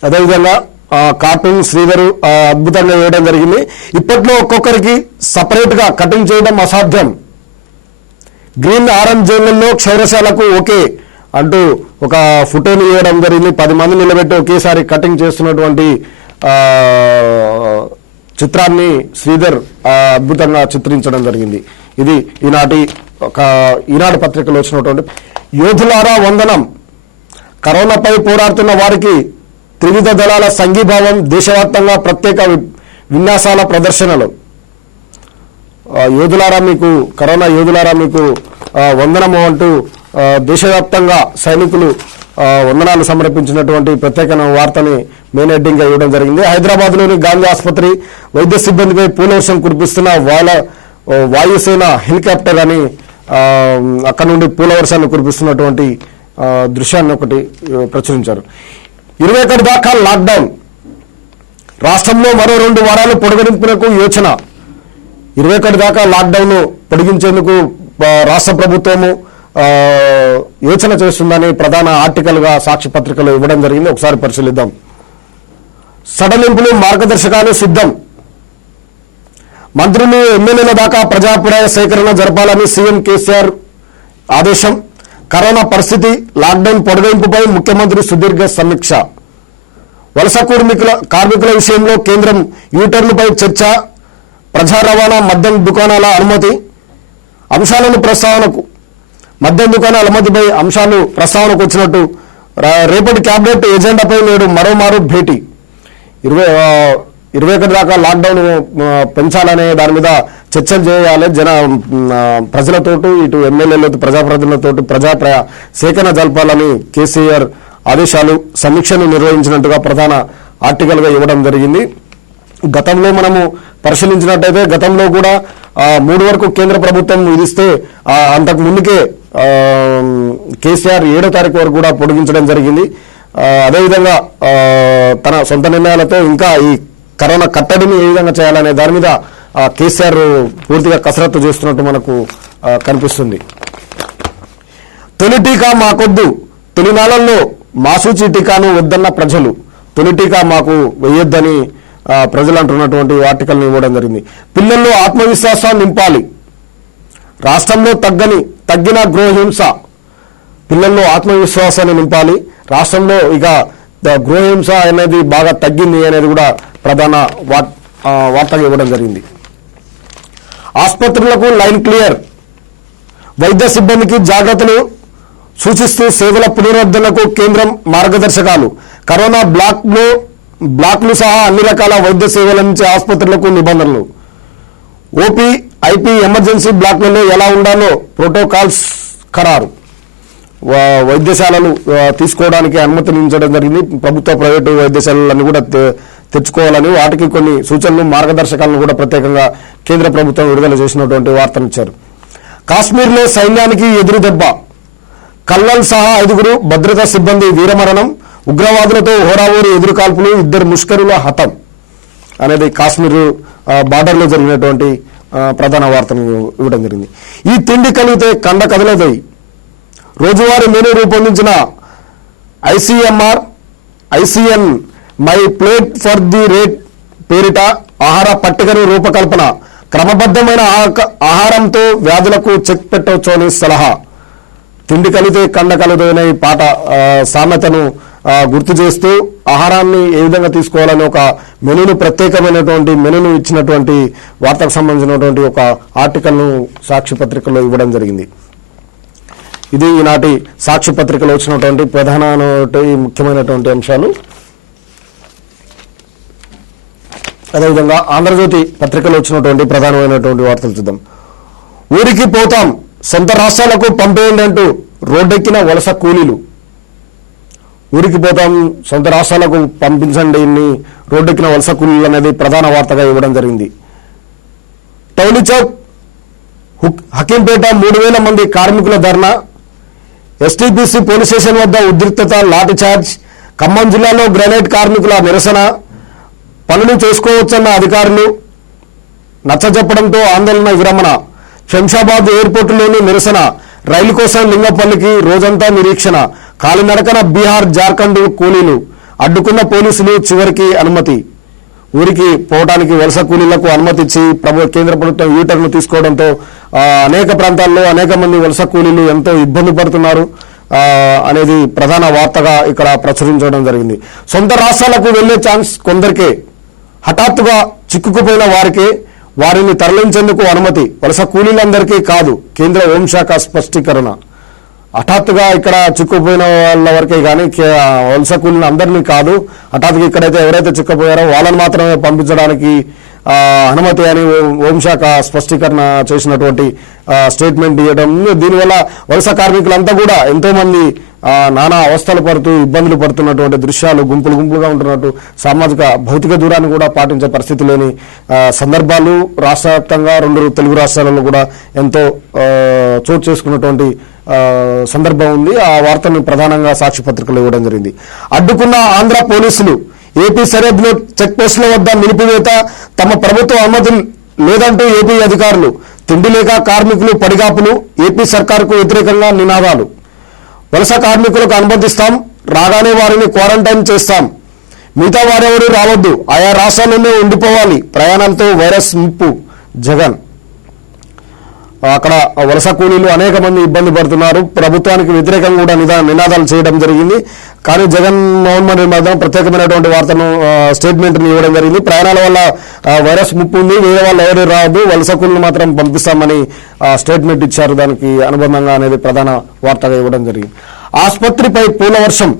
అదేవిధంగా కార్టూన్ శ్రీధర్ అద్భుతంగా వేయడం జరిగింది. ఇప్పట్లో ఒక్కొక్కరికి సపరేట్ గా కటింగ్ చేయడం అసాధ్యం. గ్రీన్ ఆరెంజ్ జోన్లలో క్షౌరశాలకు ఓకే అంటూ ఒక ఫోటోని ఇవ్వడం జరిగింది. 10 మంది నిలబెట్టి ఒకేసారి కటింగ్ చేస్తున్నటువంటి చిత్రాన్ని శ్రీధర్ అద్భుతంగా చిత్రించడం జరిగింది. ఇది ఈనాడు పత్రికలో వచ్చినటువంటి. యోధులారా వందనం, కరోనాపై పోరాడుతున్న వారికి త్రివిధ దళాల సంఘీభావం, దేశవ్యాప్తంగా ప్రత్యేక విన్యాసాల ప్రదర్శనలు. యోధులారా మీకు, కరోనా యోధులారా మీకు వందనము అంటూ దేశవ్యాప్తంగా సైనికులు వందనాలు సమర్పించినటువంటి ప్రత్యేక వార్తని మెయిన్ హెడ్డింగ్ గా ఇవ్వడం జరిగింది. హైదరాబాద్ లోని గాంధీ ఆసుపత్రి వైద్య సిబ్బందిపై పూలవర్షం కురిపిస్తున్న వాయుసేన హెలికాప్టర్ అని అక్కడ నుండి పూలవర్షాన్ని కురిపిస్తున్నటువంటి దృశ్యాన్ని ఒకటి ప్రచురించారు. 21 దాకా లాక్డౌన్, రాష్ట్రంలో మరో 2 వారాలు పొడిగింపునకు యోచన. 21 దాకా లాక్డౌన్ పొడిగించేందుకు రాష్ట్ర ప్రభుత్వము యోచన చేస్తుందని ప్రధాన ఆర్టికల్ గా సాక్షి పత్రికలో ఇవ్వడం జరిగింది. ఒకసారి పరిశీలిద్దాం. సడలింపులు, మార్గదర్శకాలు సిద్ధం. మంత్రులు, ఎమ్మెల్యేల దాకా ప్రజాభిప్రాయ సేకరణ జరపాలని సీఎం కేసీఆర్ ఆదేశం. కరోనా పరిస్థితి, లాక్డౌన్ పొడిగింపుపై ముఖ్యమంత్రి సుదీర్ఘ సమీక్ష. వలస కార్మికుల విషయంలో కేంద్రం యూటర్న్పై చర్చ. ప్రజా రవాణా, మద్యం దుకాణాల అనుమతి అంశాలను ప్రస్తావనకు మద్యం దుకాణాల అనుమతిపై అంశాలు ప్రస్తావనకు వచ్చినట్టు రేపటి క్యాబినెట్ ఎజెండాపై నేడు మరోమారు భేటీ. 21 దాకా లాక్డౌన్ పెంచాలనే దాని మీద చర్చలు చేయాలి. ప్రజలతోటి, ఇటు ఎమ్మెల్యేలతో, ప్రజాప్రతినిధులతో సేకరణ జరపాలని కేసీఆర్ ఆదేశాలు, సమీక్షను నిర్వహించినట్టుగా ప్రధాన ఆర్టికల్గా ఇవ్వడం జరిగింది. గతంలో మనము పరిశీలించినట్టయితే గతంలో కూడా 3 వరకు కేంద్ర ప్రభుత్వం విధిస్తే అంతకు ముందుకే కేసీఆర్ 7వ తారీఖు వరకు కూడా పొడిగించడం జరిగింది. అదేవిధంగా తన సొంత నిర్ణయాలతో ఇంకా ఈ కరోనా కట్టడిని ఏ విధంగా చేయాలనే దాని మీద కేసీఆర్ పూర్తిగా కసరత్తు చేస్తున్నట్టు మనకు కనిపిస్తుంది. తొలి టీకా మాకొద్దు, తొలినాళ్లలో మాసూచి టీకాను వద్దన్న ప్రజలు. తొలి టీకా మాకు వేయొద్దని ప్రజలు అంటున్నటువంటి ఆర్టికల్ని ఇవ్వడం జరిగింది. పిల్లల్లో ఆత్మవిశ్వాసాన్ని నింపాలి. రాష్ట్రంలో తగ్గిన గృహహింస. పిల్లల్లో ఆత్మవిశ్వాసాన్ని నింపాలి. రాష్ట్రంలో ఇక గృహహింస అనేది బాగా తగ్గింది అనేది కూడా ప్రధాన వార్తగా ఇవ్వడం జరిగింది. ఆసుపత్రులకు లైన్ క్లియర్. వైద్య సిబ్బందికి జాగ్రత్తలు సూచిస్తూ సేవల పునరుద్ధరణకు కేంద్రం మార్గదర్శకాలు. కరోనా బ్లాక్లు సహా అన్ని రకాల వైద్య సేవల నుంచి ఆసుపత్రులకు నిబంధనలు. ఓపీ, ఐపీ, ఎమర్జెన్సీ బ్లాక్లలో ఎలా ఉండాలో ప్రోటోకాల్స్ ఖరారు. వైద్యశాలలు తీసుకోవడానికి అనుమతించడం జరిగింది. ప్రభుత్వ, ప్రైవేటు వైద్యశాలలన్నీ కూడా తెచ్చుకోవాలని, వాటికి కొన్ని సూచనలు, మార్గదర్శకాలను కూడా ప్రత్యేకంగా కేంద్ర ప్రభుత్వం విడుదల చేసినటువంటి వార్తనిచ్చారు. కాశ్మీర్లో సైన్యానికి ఎదురు దెబ్బ. కల్లల్ సహా 5 భద్రతా సిబ్బంది వీరమరణం. ఉగ్రవాదులతో హోరాహోరీ ఎదురుకాల్పులు, 2 ముష్కరుల హతం అనేది కాశ్మీర్ బార్డర్లో జరిగినటువంటి ప్రధాన వార్తను ఇవ్వడం జరిగింది. ఈ తిండి కలిగితే కండ కదలదై. రోజువారీ మెనూ రూపొందించిన ICN my plate for the rate పేరిట ఆహార పట్టికను రూపకల్పన. క్రమబద్ధమైన ఆహారంతో వ్యాధులకు చెక్ పెట్టవచ్చు అని సలహా. తిండి కలితే కండ కలదైన ఈ పాట సామెతను గుర్తు చేస్తూ ఆహారాన్ని ఏ విధంగా తీసుకోవాలని ఒక మెనూను, ప్రత్యేకమైనటువంటి మెనూను ఇచ్చినటువంటి వార్తకు సంబంధించినటువంటి ఒక ఆర్టికల్ను సాక్షి పత్రికలో ఇవ్వడం జరిగింది. ఇది ఈనాటి సాక్షి పత్రికలో వచ్చినటువంటి ముఖ్యమైనటువంటి అంశాలు. అదేవిధంగా ఆంధ్రజ్యోతి పత్రికలో వచ్చినటువంటి ప్రధానమైనటువంటి వార్తలు చూద్దాం. ఊరికి పోతాం, సొంత రాష్ట్రాలకు పంపేయండి అంటూ రోడ్డెక్కిన వలస కూలీలు. ఊరికి పోతాం, సొంత రాష్ట్రాలకు పంపించండి రోడ్డెక్కిన వలస కూలీలు అనేది ప్రధాన వార్తగా ఇవ్వడం జరిగింది. టౌలి చౌక్, హకీంపేట 3000 మంది కార్మికుల ధర్నా. ఎస్టీపీసీ పోలీస్ స్టేషన్ వద్ద ఉద్రిక్తత, లాఠీ చార్జ్. ఖమ్మం జిల్లాలో గ్రానైట్ కార్మికుల నిరసన. పనులు చేసుకోవచ్చన్న అధికారులు నచ్చజెప్పడంతో ఆందోళన విరమణ. శంషాబాద్ ఎయిర్పోర్టులోని నిరసన. రైలు కోసం లింగపల్లికి రోజంతా నిరీక్షణ. కాలినడకన బీహార్, జార్ఖండ్ కూలీలు. అడ్డుకున్న పోలీసులు, చివరికి అనుమతి. ఊరికి పోవడానికి వలస కూలీలకు అనుమతి ఇచ్చి కేంద్ర ప్రభుత్వం యూటర్ను తీసుకోవడంతో అనేక ప్రాంతాల్లో అనేక మంది వలస కూలీలు ఎంతో ఇబ్బంది పడుతున్నారు అనేది ప్రధాన వార్తగా ఇక్కడ ప్రచురించడం జరిగింది. సొంత రాష్ట్రాలకు వెళ్లే ఛాన్స్ కొందరికే, హఠాత్తుగా చిక్కుకుపోయిన వారికే వారిని తరలించేందుకు అనుమతి. వలస కూలీలందరికీ కాదు, కేంద్ర హోంశాఖ స్పష్టీకరణ. హఠాత్తుగా ఇక్కడ చిక్కుపోయిన వాళ్ళ వరకే కానీ వలస కూలీని అందరినీ కాదు, హఠాత్తుగా ఇక్కడైతే ఎవరైతే చిక్కుపోయారో వాళ్ళని మాత్రమే పంపించడానికి అనుమతి అని హోంశాఖ స్పష్టీకరణ చేసినటువంటి స్టేట్మెంట్ ఇవ్వడం. దీనివల్ల వలస కార్మికులంతా కూడా ఎంతో మంది నానా అవస్థలు పడుతూ ఇబ్బందులు పడుతున్నటువంటి దృశ్యాలు, గుంపులుగా ఉంటున్నట్టు, సామాజిక భౌతిక దూరాన్ని కూడా పాటించే పరిస్థితి లేని సందర్భాలు రాష్ట్ర వ్యాప్తంగా 2 తెలుగు రాష్ట్రాలలో కూడా ఎంతో చోటు చేసుకున్నటువంటి సందర్భం ఉంది. ఆ వార్తను ప్రధానంగా సాక్షి పత్రికలో ఇవ్వడం జరిగింది. అడ్డుకున్న ఆంధ్ర పోలీసులు. ఏపీ సరిహద్దులో చెక్ పోస్టుల వద్ద నిలిపివేత. తమ ప్రభుత్వ అనుమతి లేదంటూ ఏపీ అధికారులు. తిండి లేక కార్మికులు పడిగాపులు. ఏపీ సర్కారుకు వ్యతిరేకంగా నినాదాలు. వలస కార్మికులకు అనుమతిస్తాం, రాగానే వారిని క్వారంటైన్ చేస్తాం, మిగతా వారెవరూ రావద్దు, ఆయా రాష్ట్రాల్లోనే ఉండిపోవాలి, ప్రయాణాలతో వైరస్ ముప్పు. జగన్. అక్కడ వలస కూలీలు అనేక మంది ఇబ్బంది పడుతున్నారు. ప్రభుత్వానికి వ్యతిరేకంగా కూడా నినాదాలు చేయడం జరిగింది. కానీ జగన్మోహన్ రెడ్డి మాత్రం ప్రత్యేకమైనటువంటి వార్తను స్టేట్మెంట్ని ఇవ్వడం జరిగింది. ప్రయాణాల వల్ల వైరస్ ముప్పు ఉంది, వేరే వాళ్ళు ఎవరు రాదు, వలస కూలీలు మాత్రం పంపిస్తామని స్టేట్మెంట్ ఇచ్చారు. దానికి అనుబంధంగా అనేది ప్రధాన వార్తగా ఇవ్వడం జరిగింది. ఆసుపత్రిపై పూల వర్షం,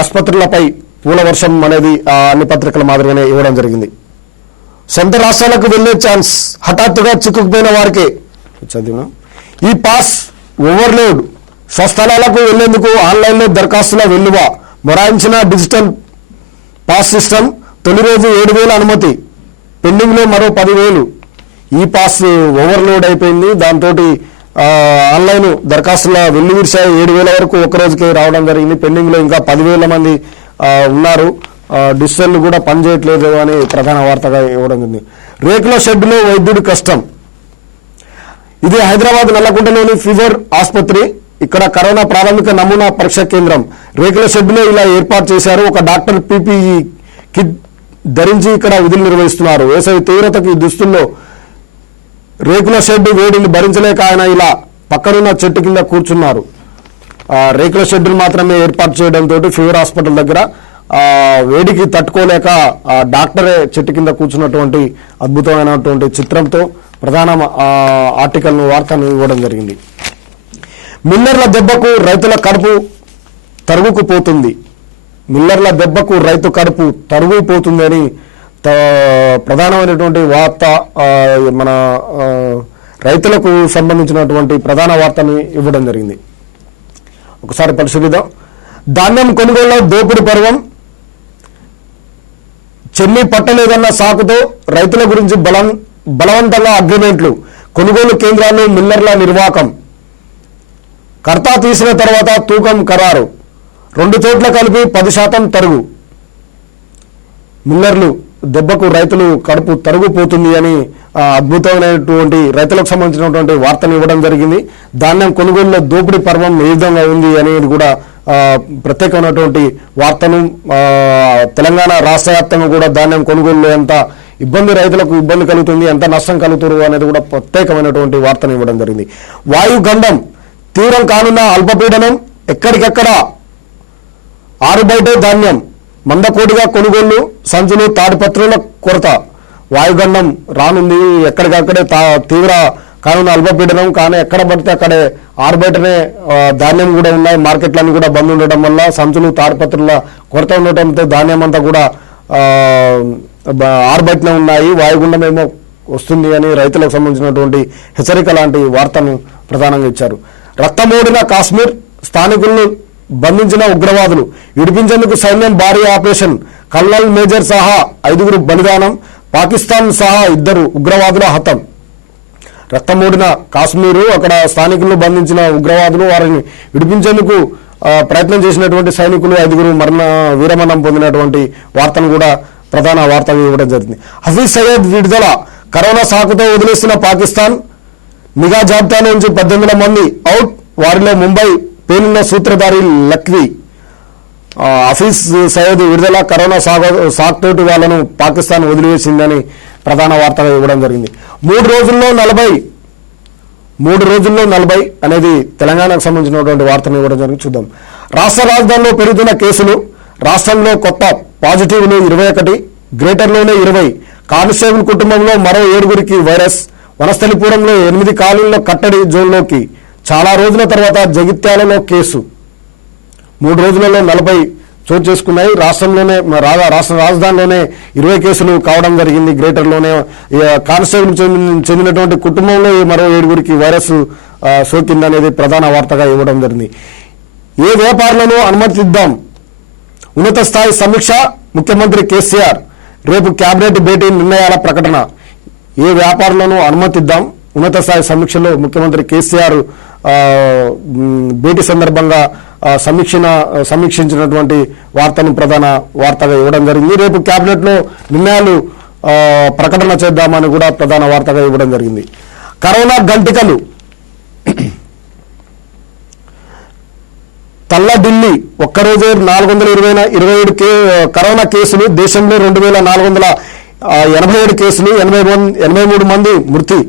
ఆసుపత్రులపై పూల వర్షం అనేది అన్ని పత్రికల మాదిరిగానే ఇవ్వడం జరిగింది. సొంత రాష్ట్రాలకు వెళ్లే ఛాన్స్ హఠాత్తుగా చిక్కుకుపోయిన వారికే చదివిన ఈ పాస్ ఓవర్లోడ్, స్వస్థలాలకు వెళ్లేందుకు ఆన్లైన్లో దరఖాస్తుల వెల్లువ, మొరాయించిన డిజిటల్ పాస్ సిస్టమ్, తొలి రోజు 7,000 అనుమతి, పెండింగ్లో మరో 10,000. ఈ పాస్ ఓవర్లోడ్ అయిపోయింది. దాంతో ఆన్లైన్ దరఖాస్తుల వెల్లువిరిశాయి. 7,000 వరకు ఒక్కరోజుకే రావడం జరిగింది. పెండింగ్లో ఇంకా 10,000 మంది ఉన్నారు. డిజిటల్ కూడా పనిచేయట్లేదు అని ప్రధాన వార్తగా ఇవ్వడం జరిగింది. రేకుల షెడ్డులో వైద్యుడి కష్టం. ఇది హైదరాబాద్ నల్లకుంటలోని ఫీవర్ ఆసుపత్రి. ఇక్కడ కరోనా ప్రాథమిక నమూనా పరీక్ష కేంద్రం రేకుల షెడ్డులో ఇలా ఏర్పాటు చేశారు. ఒక డాక్టర్ పీపీఈ కిట్ ధరించి ఇక్కడ విధులు నిర్వహిస్తున్నారు. వేసవి తీవ్రతకు ఈ దుస్తుల్లో రేకుల షెడ్ వేడిని భరించలేక ఆయన ఇలా పక్కనున్న చెట్టు కింద కూర్చున్నారు. రేకుల షెడ్డులు మాత్రమే ఏర్పాటు చేయడంతో ఫీవర్ హాస్పిటల్ దగ్గర వేడికి తట్టుకోలేక డాక్టరే చెట్టు కింద కూర్చున్నటువంటి అద్భుతమైనటువంటి చిత్రంతో ప్రధాన ఆర్టికల్ను వార్తను ఇవ్వడం జరిగింది. మిల్లర్ల దెబ్బకు రైతుల కడుపు తరుగుకుపోతుంది. మిల్లర్ల దెబ్బకు రైతు కడుపు తరుగుపోతుంది అని ప్రధానమైనటువంటి వార్త, మన రైతులకు సంబంధించినటువంటి ప్రధాన వార్తను ఇవ్వడం జరిగింది. ఒకసారి పరిశీలిద్దాం. ధాన్యం కొనుగోలులో దోపిడీ పర్వం, చెల్లి పట్టలేదన్న సాకుతో రైతుల గురించి బలవంతంగా అగ్రిమెంట్లు, కొనుగోలు కేంద్రాలు మిల్లర్ల నిర్వాకం, కర్తా తీసిన తర్వాత తూకం ఖరారు, 2 చోట్ల కలిపి 10% తరుగు. మిల్లర్లు దెబ్బకు రైతులు కడుపు తరుగుపోతుంది అని అద్భుతమైనటువంటి రైతులకు సంబంధించినటువంటి వార్తను ఇవ్వడం జరిగింది. ధాన్యం కొనుగోలులో దోపిడీ పర్వం ఏ విధంగా ఉంది అనేది కూడా ప్రత్యేకమైనటువంటి వార్తను, తెలంగాణ రాష్ట్ర వ్యాప్తంగా కూడా ధాన్యం కొనుగోలులో ఎంత ఇబ్బంది, రైతులకు ఇబ్బంది కలుగుతుంది, ఎంత నష్టం కలుగుతారు అనేది కూడా ప్రత్యేకమైనటువంటి వార్తను ఇవ్వడం జరిగింది. వాయుగండం తీవ్రం కానున్న అల్పపీడనం, ఎక్కడికెక్కడ ఆరుబయటే ధాన్యం, మందకోడిగా కొనుగోళ్లు, సంచులు, తాడిపత్రుల కొరత. వాయుగండం రానుంది, ఎక్కడికక్కడే తీవ్ర కానున్న అల్పపీడనం, కానీ ఎక్కడ పడితే అక్కడే ఆరుబయటనే ధాన్యం కూడా ఉన్నాయి. మార్కెట్లన్నీ కూడా బంద్ ఉండటం వల్ల సంచులు, తాడిపత్రుల కొరత ఉండటంతో ధాన్యం అంతా కూడా ఆరుబయటనే ఉన్నాయి. వాయుగుండం ఏమో వస్తుంది అని రైతులకు సంబంధించినటువంటి హెచ్చరిక లాంటి వార్తను ప్రధానంగా ఇచ్చారు. రక్తమోడిన కాశ్మీర్, స్థానికులను బంధించిన ఉగ్రవాదులు, విడిపించేందుకు సైన్యం భారీ ఆపరేషన్, కల్నల్ మేజర్ సహా 5 బలిదానం, పాకిస్తాన్ సహా 2 ఉగ్రవాదుల హతం. రక్తమోడిన కాశ్మీరు, అక్కడ స్థానికులను బంధించిన ఉగ్రవాదులు, వారిని విడిపించేందుకు ప్రయత్నం చేసినటువంటి సైనికులు 5 వీరమరణం పొందినటువంటి వార్తను కూడా ప్రధాన వార్తగా ఇవ్వడం జరిగింది. హఫీజ్ సయ్యద్ విడుదల, కరోనా సాకుతో వదిలేస్తున్న పాకిస్తాన్, నిఘా జాబితా నుంచి 18 మంది అవుట్, వారిలో ముంబై పేలున్న సూత్రధారి లఖ్వీ. హఫీజ్ సయ్యద్ విడుదల, కరోనా సాకుతోటి వాళ్లను పాకిస్తాన్ వదిలివేసిందని ప్రధాన వార్తగా ఇవ్వడం జరిగింది. 3 రోజుల్లో 40 అనేది తెలంగాణకు సంబంధించినటువంటి వార్తను ఇవ్వడం జరిగింది. చూద్దాం. రాష్ట్ర రాజధానిలో పెరుగుతున్న కేసులు, రాష్ట్రంలో కొత్త పాజిటివ్లు 21, గ్రేటర్లోనే 20, కానిస్టేబుల్ కుటుంబంలో మరో 7గురికి వైరస్, వనస్థలిపురంలో 8 కాలనీల్లో కట్టడి జోన్లోకి, చాలా రోజుల తర్వాత జగిత్యాలలో కేసు. 3 రోజులలో 40 చోటు చేసుకున్నాయి. రాష్ట్రంలోనే రాష్ట్ర రాజధానిలోనే 20 కేసులు కావడం జరిగింది. గ్రేటర్లోనే కానిస్టేబుల్ చెందినటువంటి కుటుంబంలో మరో 7గురికి వైరస్ సోకిందనేది ప్రధాన వార్తగా ఇవ్వడం జరిగింది. ఏ వ్యాపారులను అనుమతిద్దాం, ఉన్నత స్థాయి సమీక్ష, ముఖ్యమంత్రి కేసీఆర్, రేపు కేబినెట్ భేటీ నిర్ణయాల ప్రకటన. ఏ వ్యాపారులను అనుమతిద్దాం, ఉన్నత స్థాయి సమీక్షలో ముఖ్యమంత్రి కేసీఆర్ భేటీ సందర్భంగా సమీక్షించినటువంటి వార్తను ప్రధాన వార్తగా ఇవ్వడం జరిగింది. రేపు కేబినెట్ లో నిర్ణయాలు ప్రకటన చేద్దామని కూడా ప్రధాన వార్తగా ఇవ్వడం జరిగింది. కరోనా గంటికలు, తల్ల ఢిల్లీ ఒక్కరోజే 427 కరోనా కేసులు, దేశంలో 2487 కేసులు, 83 మంది మృతి.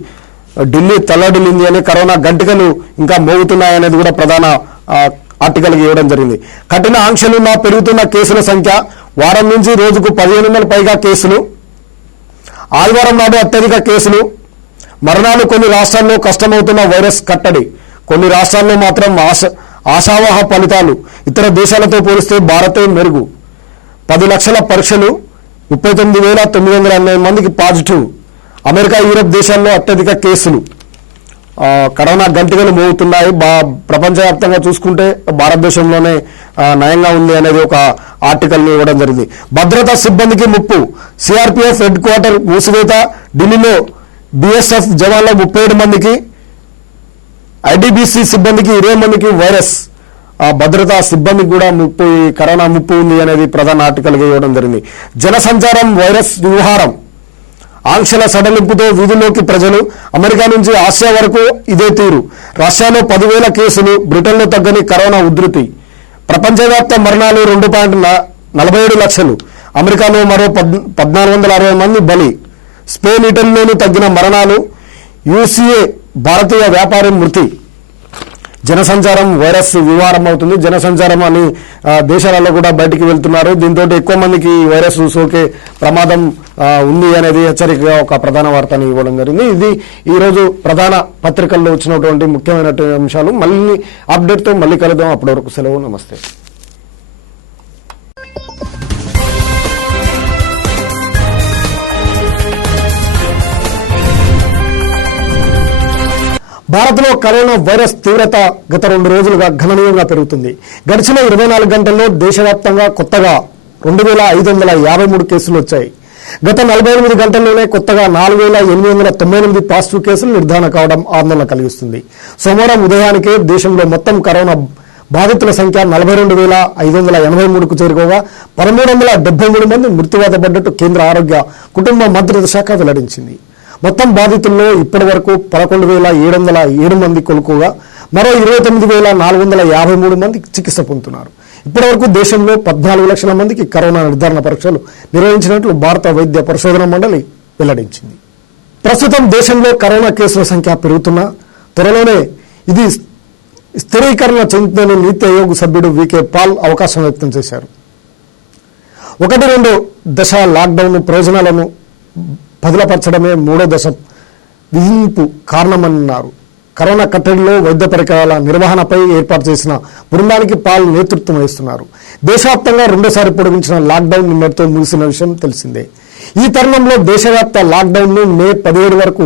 ఢిల్లీ తల్లడిల్లింది అని, కరోనా గంటికలు ఇంకా మోగుతున్నాయనేది కూడా ప్రధాన ఆర్టికల్ ఇవ్వడం జరిగింది. కఠిన ఆంక్షలున్న పెరుగుతున్న కేసుల సంఖ్య, వారం నుంచి రోజుకు 1500 పైగా కేసులు, ఆదివారం నాడు అత్యధిక కేసులు, మరణాలు, కొన్ని రాష్ట్రాల్లో కష్టమవుతున్న వైరస్ కట్టడి, కొన్ని రాష్ట్రాల్లో మాత్రం ఆశావహ ఫలితాలు, ఇతర దేశాలతో పోలిస్తే భారతే మెరుగు, 10 లక్షల పరీక్షలు, 39,908 మందికి పాజిటివ్, అమెరికా యూరప్ దేశాల్లో అత్యధిక కేసులు, కరోనా గంటికలు మోగుతున్నాయి. ప్రపంచవ్యాప్తంగా చూసుకుంటే భారతదేశంలోనే నయంగా ఉంది అనేది ఒక ఆర్టికల్ని ఇవ్వడం జరిగింది. భద్రతా సిబ్బందికి ముప్పు, సిఆర్పిఎఫ్ హెడ్ క్వార్టర్ మూసివేత, ఢిల్లీలో బిఎస్ఎఫ్ జవాన్ల 37 మందికి, ఐడిబిసి సిబ్బందికి 20 మందికి వైరస్. భద్రతా సిబ్బందికి కూడా కరోనా ముప్పు ఉంది అనేది ప్రధాన ఆర్టికల్గా ఇవ్వడం జరిగింది. జనసంచారం వైరస్ వ్యవహారం, ఆంక్షల సడలింపుతో వీధుల్లోకి ప్రజలు, అమెరికా నుంచి ఆసియా వరకు ఇదే తీరు, రష్యాలో 10,000 కేసులు, బ్రిటన్లో తగ్గని కరోనా ఉధృతి, ప్రపంచవ్యాప్త మరణాలు 2.47 లక్షలు, అమెరికాలో మరో 1,460 మంది బలి, స్పెయిన్ ఇటలీలోనూ తగ్గిన మరణాలు, యూసీఏ భారతీయ వ్యాపారి మృతి. జనసంచారం వైరస్ వ్యవహారం అవుతుంది. జనసంచారం అని దేశాలలో కూడా బయటికి వెళ్తున్నారు. దీంతో ఎక్కువ మందికి వైరస్ సోకే ప్రమాదం ఉంది అనేది హెచ్చరికగా ఒక ప్రధాన వార్తని ఇవ్వడం జరిగింది. ఇది ఈరోజు ప్రధాన పత్రికల్లో వచ్చినటువంటి ముఖ్యమైన అంశాలు. మళ్ళీ అప్డేట్తో మళ్ళీ కలుద్దాం. అప్పటి వరకు సెలవు. నమస్తే. భారత్లో కరోనా వైరస్ తీవ్రత గత 2 రోజులుగా గణనీయంగా పెరుగుతుంది. గడిచిన 24 గంటల్లో దేశవ్యాప్తంగా కొత్తగా 2,553 కేసులు వచ్చాయి. గత 48 గంటల్లోనే కొత్తగా 4,898 పాజిటివ్ కేసులు నిర్ధారణ కావడం ఆందోళన కలిగిస్తుంది. సోమవారం ఉదయానికే దేశంలో మొత్తం కరోనా బాధితుల సంఖ్య 42,583కు చేరుకోగా 1,373 మంది మృత్యువాత పడ్డట్టు కేంద్ర ఆరోగ్య కుటుంబ మంత్రిత్వ శాఖ వెల్లడించింది. మొత్తం బాధితుల్లో ఇప్పటి వరకు 11,707 మంది కోలుకోగా మరో 29,453 మంది చికిత్స పొందుతున్నారు. ఇప్పటి వరకు దేశంలో 14 లక్షల మందికి కరోనా నిర్ధారణ పరీక్షలు నిర్వహించినట్లు భారత వైద్య పరిశోధన మండలి వెల్లడించింది. ప్రస్తుతం దేశంలో కరోనా కేసుల సంఖ్య పెరుగుతున్నా త్వరలోనే ఇది స్థిరీకరణ చెందుతుందని నీతి ఆయోగ్ సభ్యుడు వికే పాల్ అవకాశం వ్యక్తం చేశారు. 1-2 దశ లాక్డౌన్ ప్రయోజనాలను బదిలపరచడమే 3వ దశ విధింపు కారణమన్నారు. కరోనా కట్టడిలో వైద్య పరికరాల నిర్వహణపై ఏర్పాటు చేసిన బృందానికి పాల్ నేతృత్వం వహిస్తున్నారు. దేశవ్యాప్తంగా 2సారి పొడిగించిన లాక్డౌన్ నిన్నటితో ముగిసిన విషయం తెలిసిందే. ఈ తరుణంలో దేశవ్యాప్త లాక్డౌన్ను మే 17 వరకు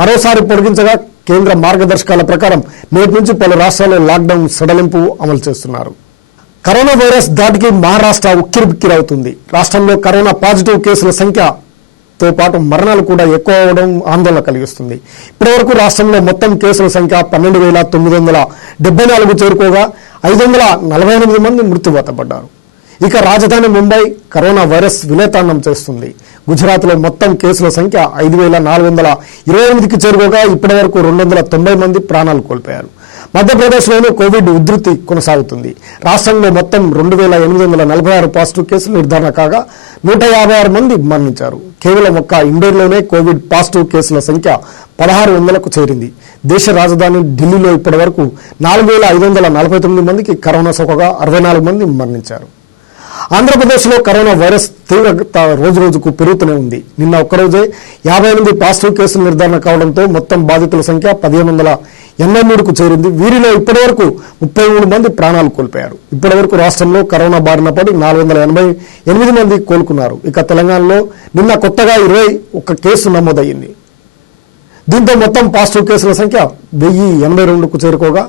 మరోసారి పొడిగించగా కేంద్ర మార్గదర్శకాల ప్రకారం నేటి నుంచి పలు రాష్ట్రాల్లో లాక్డౌన్ సడలింపు అమలు చేస్తున్నారు. కరోనా వైరస్ దాటికి మహారాష్ట్ర ఉక్కిరిబిక్కిరవుతుంది. రాష్ట్రంలో కరోనా పాజిటివ్ కేసుల సంఖ్యతో పాటు మరణాలు కూడా ఎక్కువ అవడం ఆందోళన కలిగిస్తుంది. ఇప్పటివరకు రాష్ట్రంలో మొత్తం కేసుల సంఖ్య 12,974 చేరుకోగా 548 మంది మృత్యువాత పడ్డారు. ఇక రాజధాని ముంబై కరోనా వైరస్ విలేతాండం చేస్తుంది. గుజరాత్లో మొత్తం కేసుల సంఖ్య 5,428కి చేరుకోగా ఇప్పటివరకు 290 మంది ప్రాణాలు కోల్పోయారు. మధ్యప్రదేశ్లోనూ కోవిడ్ ఉధృతి కొనసాగుతుంది. రాష్ట్రంలో మొత్తం 2,846 పాజిటివ్ కేసులు నిర్ధారణ కాగా 156 మంది మరణించారు. కేవలం ఒక్క ఇండోర్లోనే కోవిడ్ పాజిటివ్ కేసుల సంఖ్య 1,600కు చేరింది. దేశ రాజధాని ఢిల్లీలో ఇప్పటి వరకు 4,549 మందికి కరోనా సోకగా 64 మంది మరణించారు. ఆంధ్రప్రదేశ్లో కరోనా వైరస్ తీవ్రత రోజురోజుకు పెరుగుతూనే ఉంది. నిన్న ఒక్కరోజే 58 పాజిటివ్ కేసులు నిర్ధారణ కావడంతో మొత్తం బాధితుల సంఖ్య 1,583కు చేరింది. వీరిలో ఇప్పటివరకు 33 మంది ప్రాణాలు కోల్పోయారు. ఇప్పటివరకు రాష్ట్రంలో కరోనా బారిన పడి 488 మంది కోలుకున్నారు. ఇక తెలంగాణలో నిన్న కొత్తగా 21 కేసు నమోదయ్యింది. దీంతో మొత్తం పాజిటివ్ కేసుల సంఖ్య 1,082కు చేరుకోగా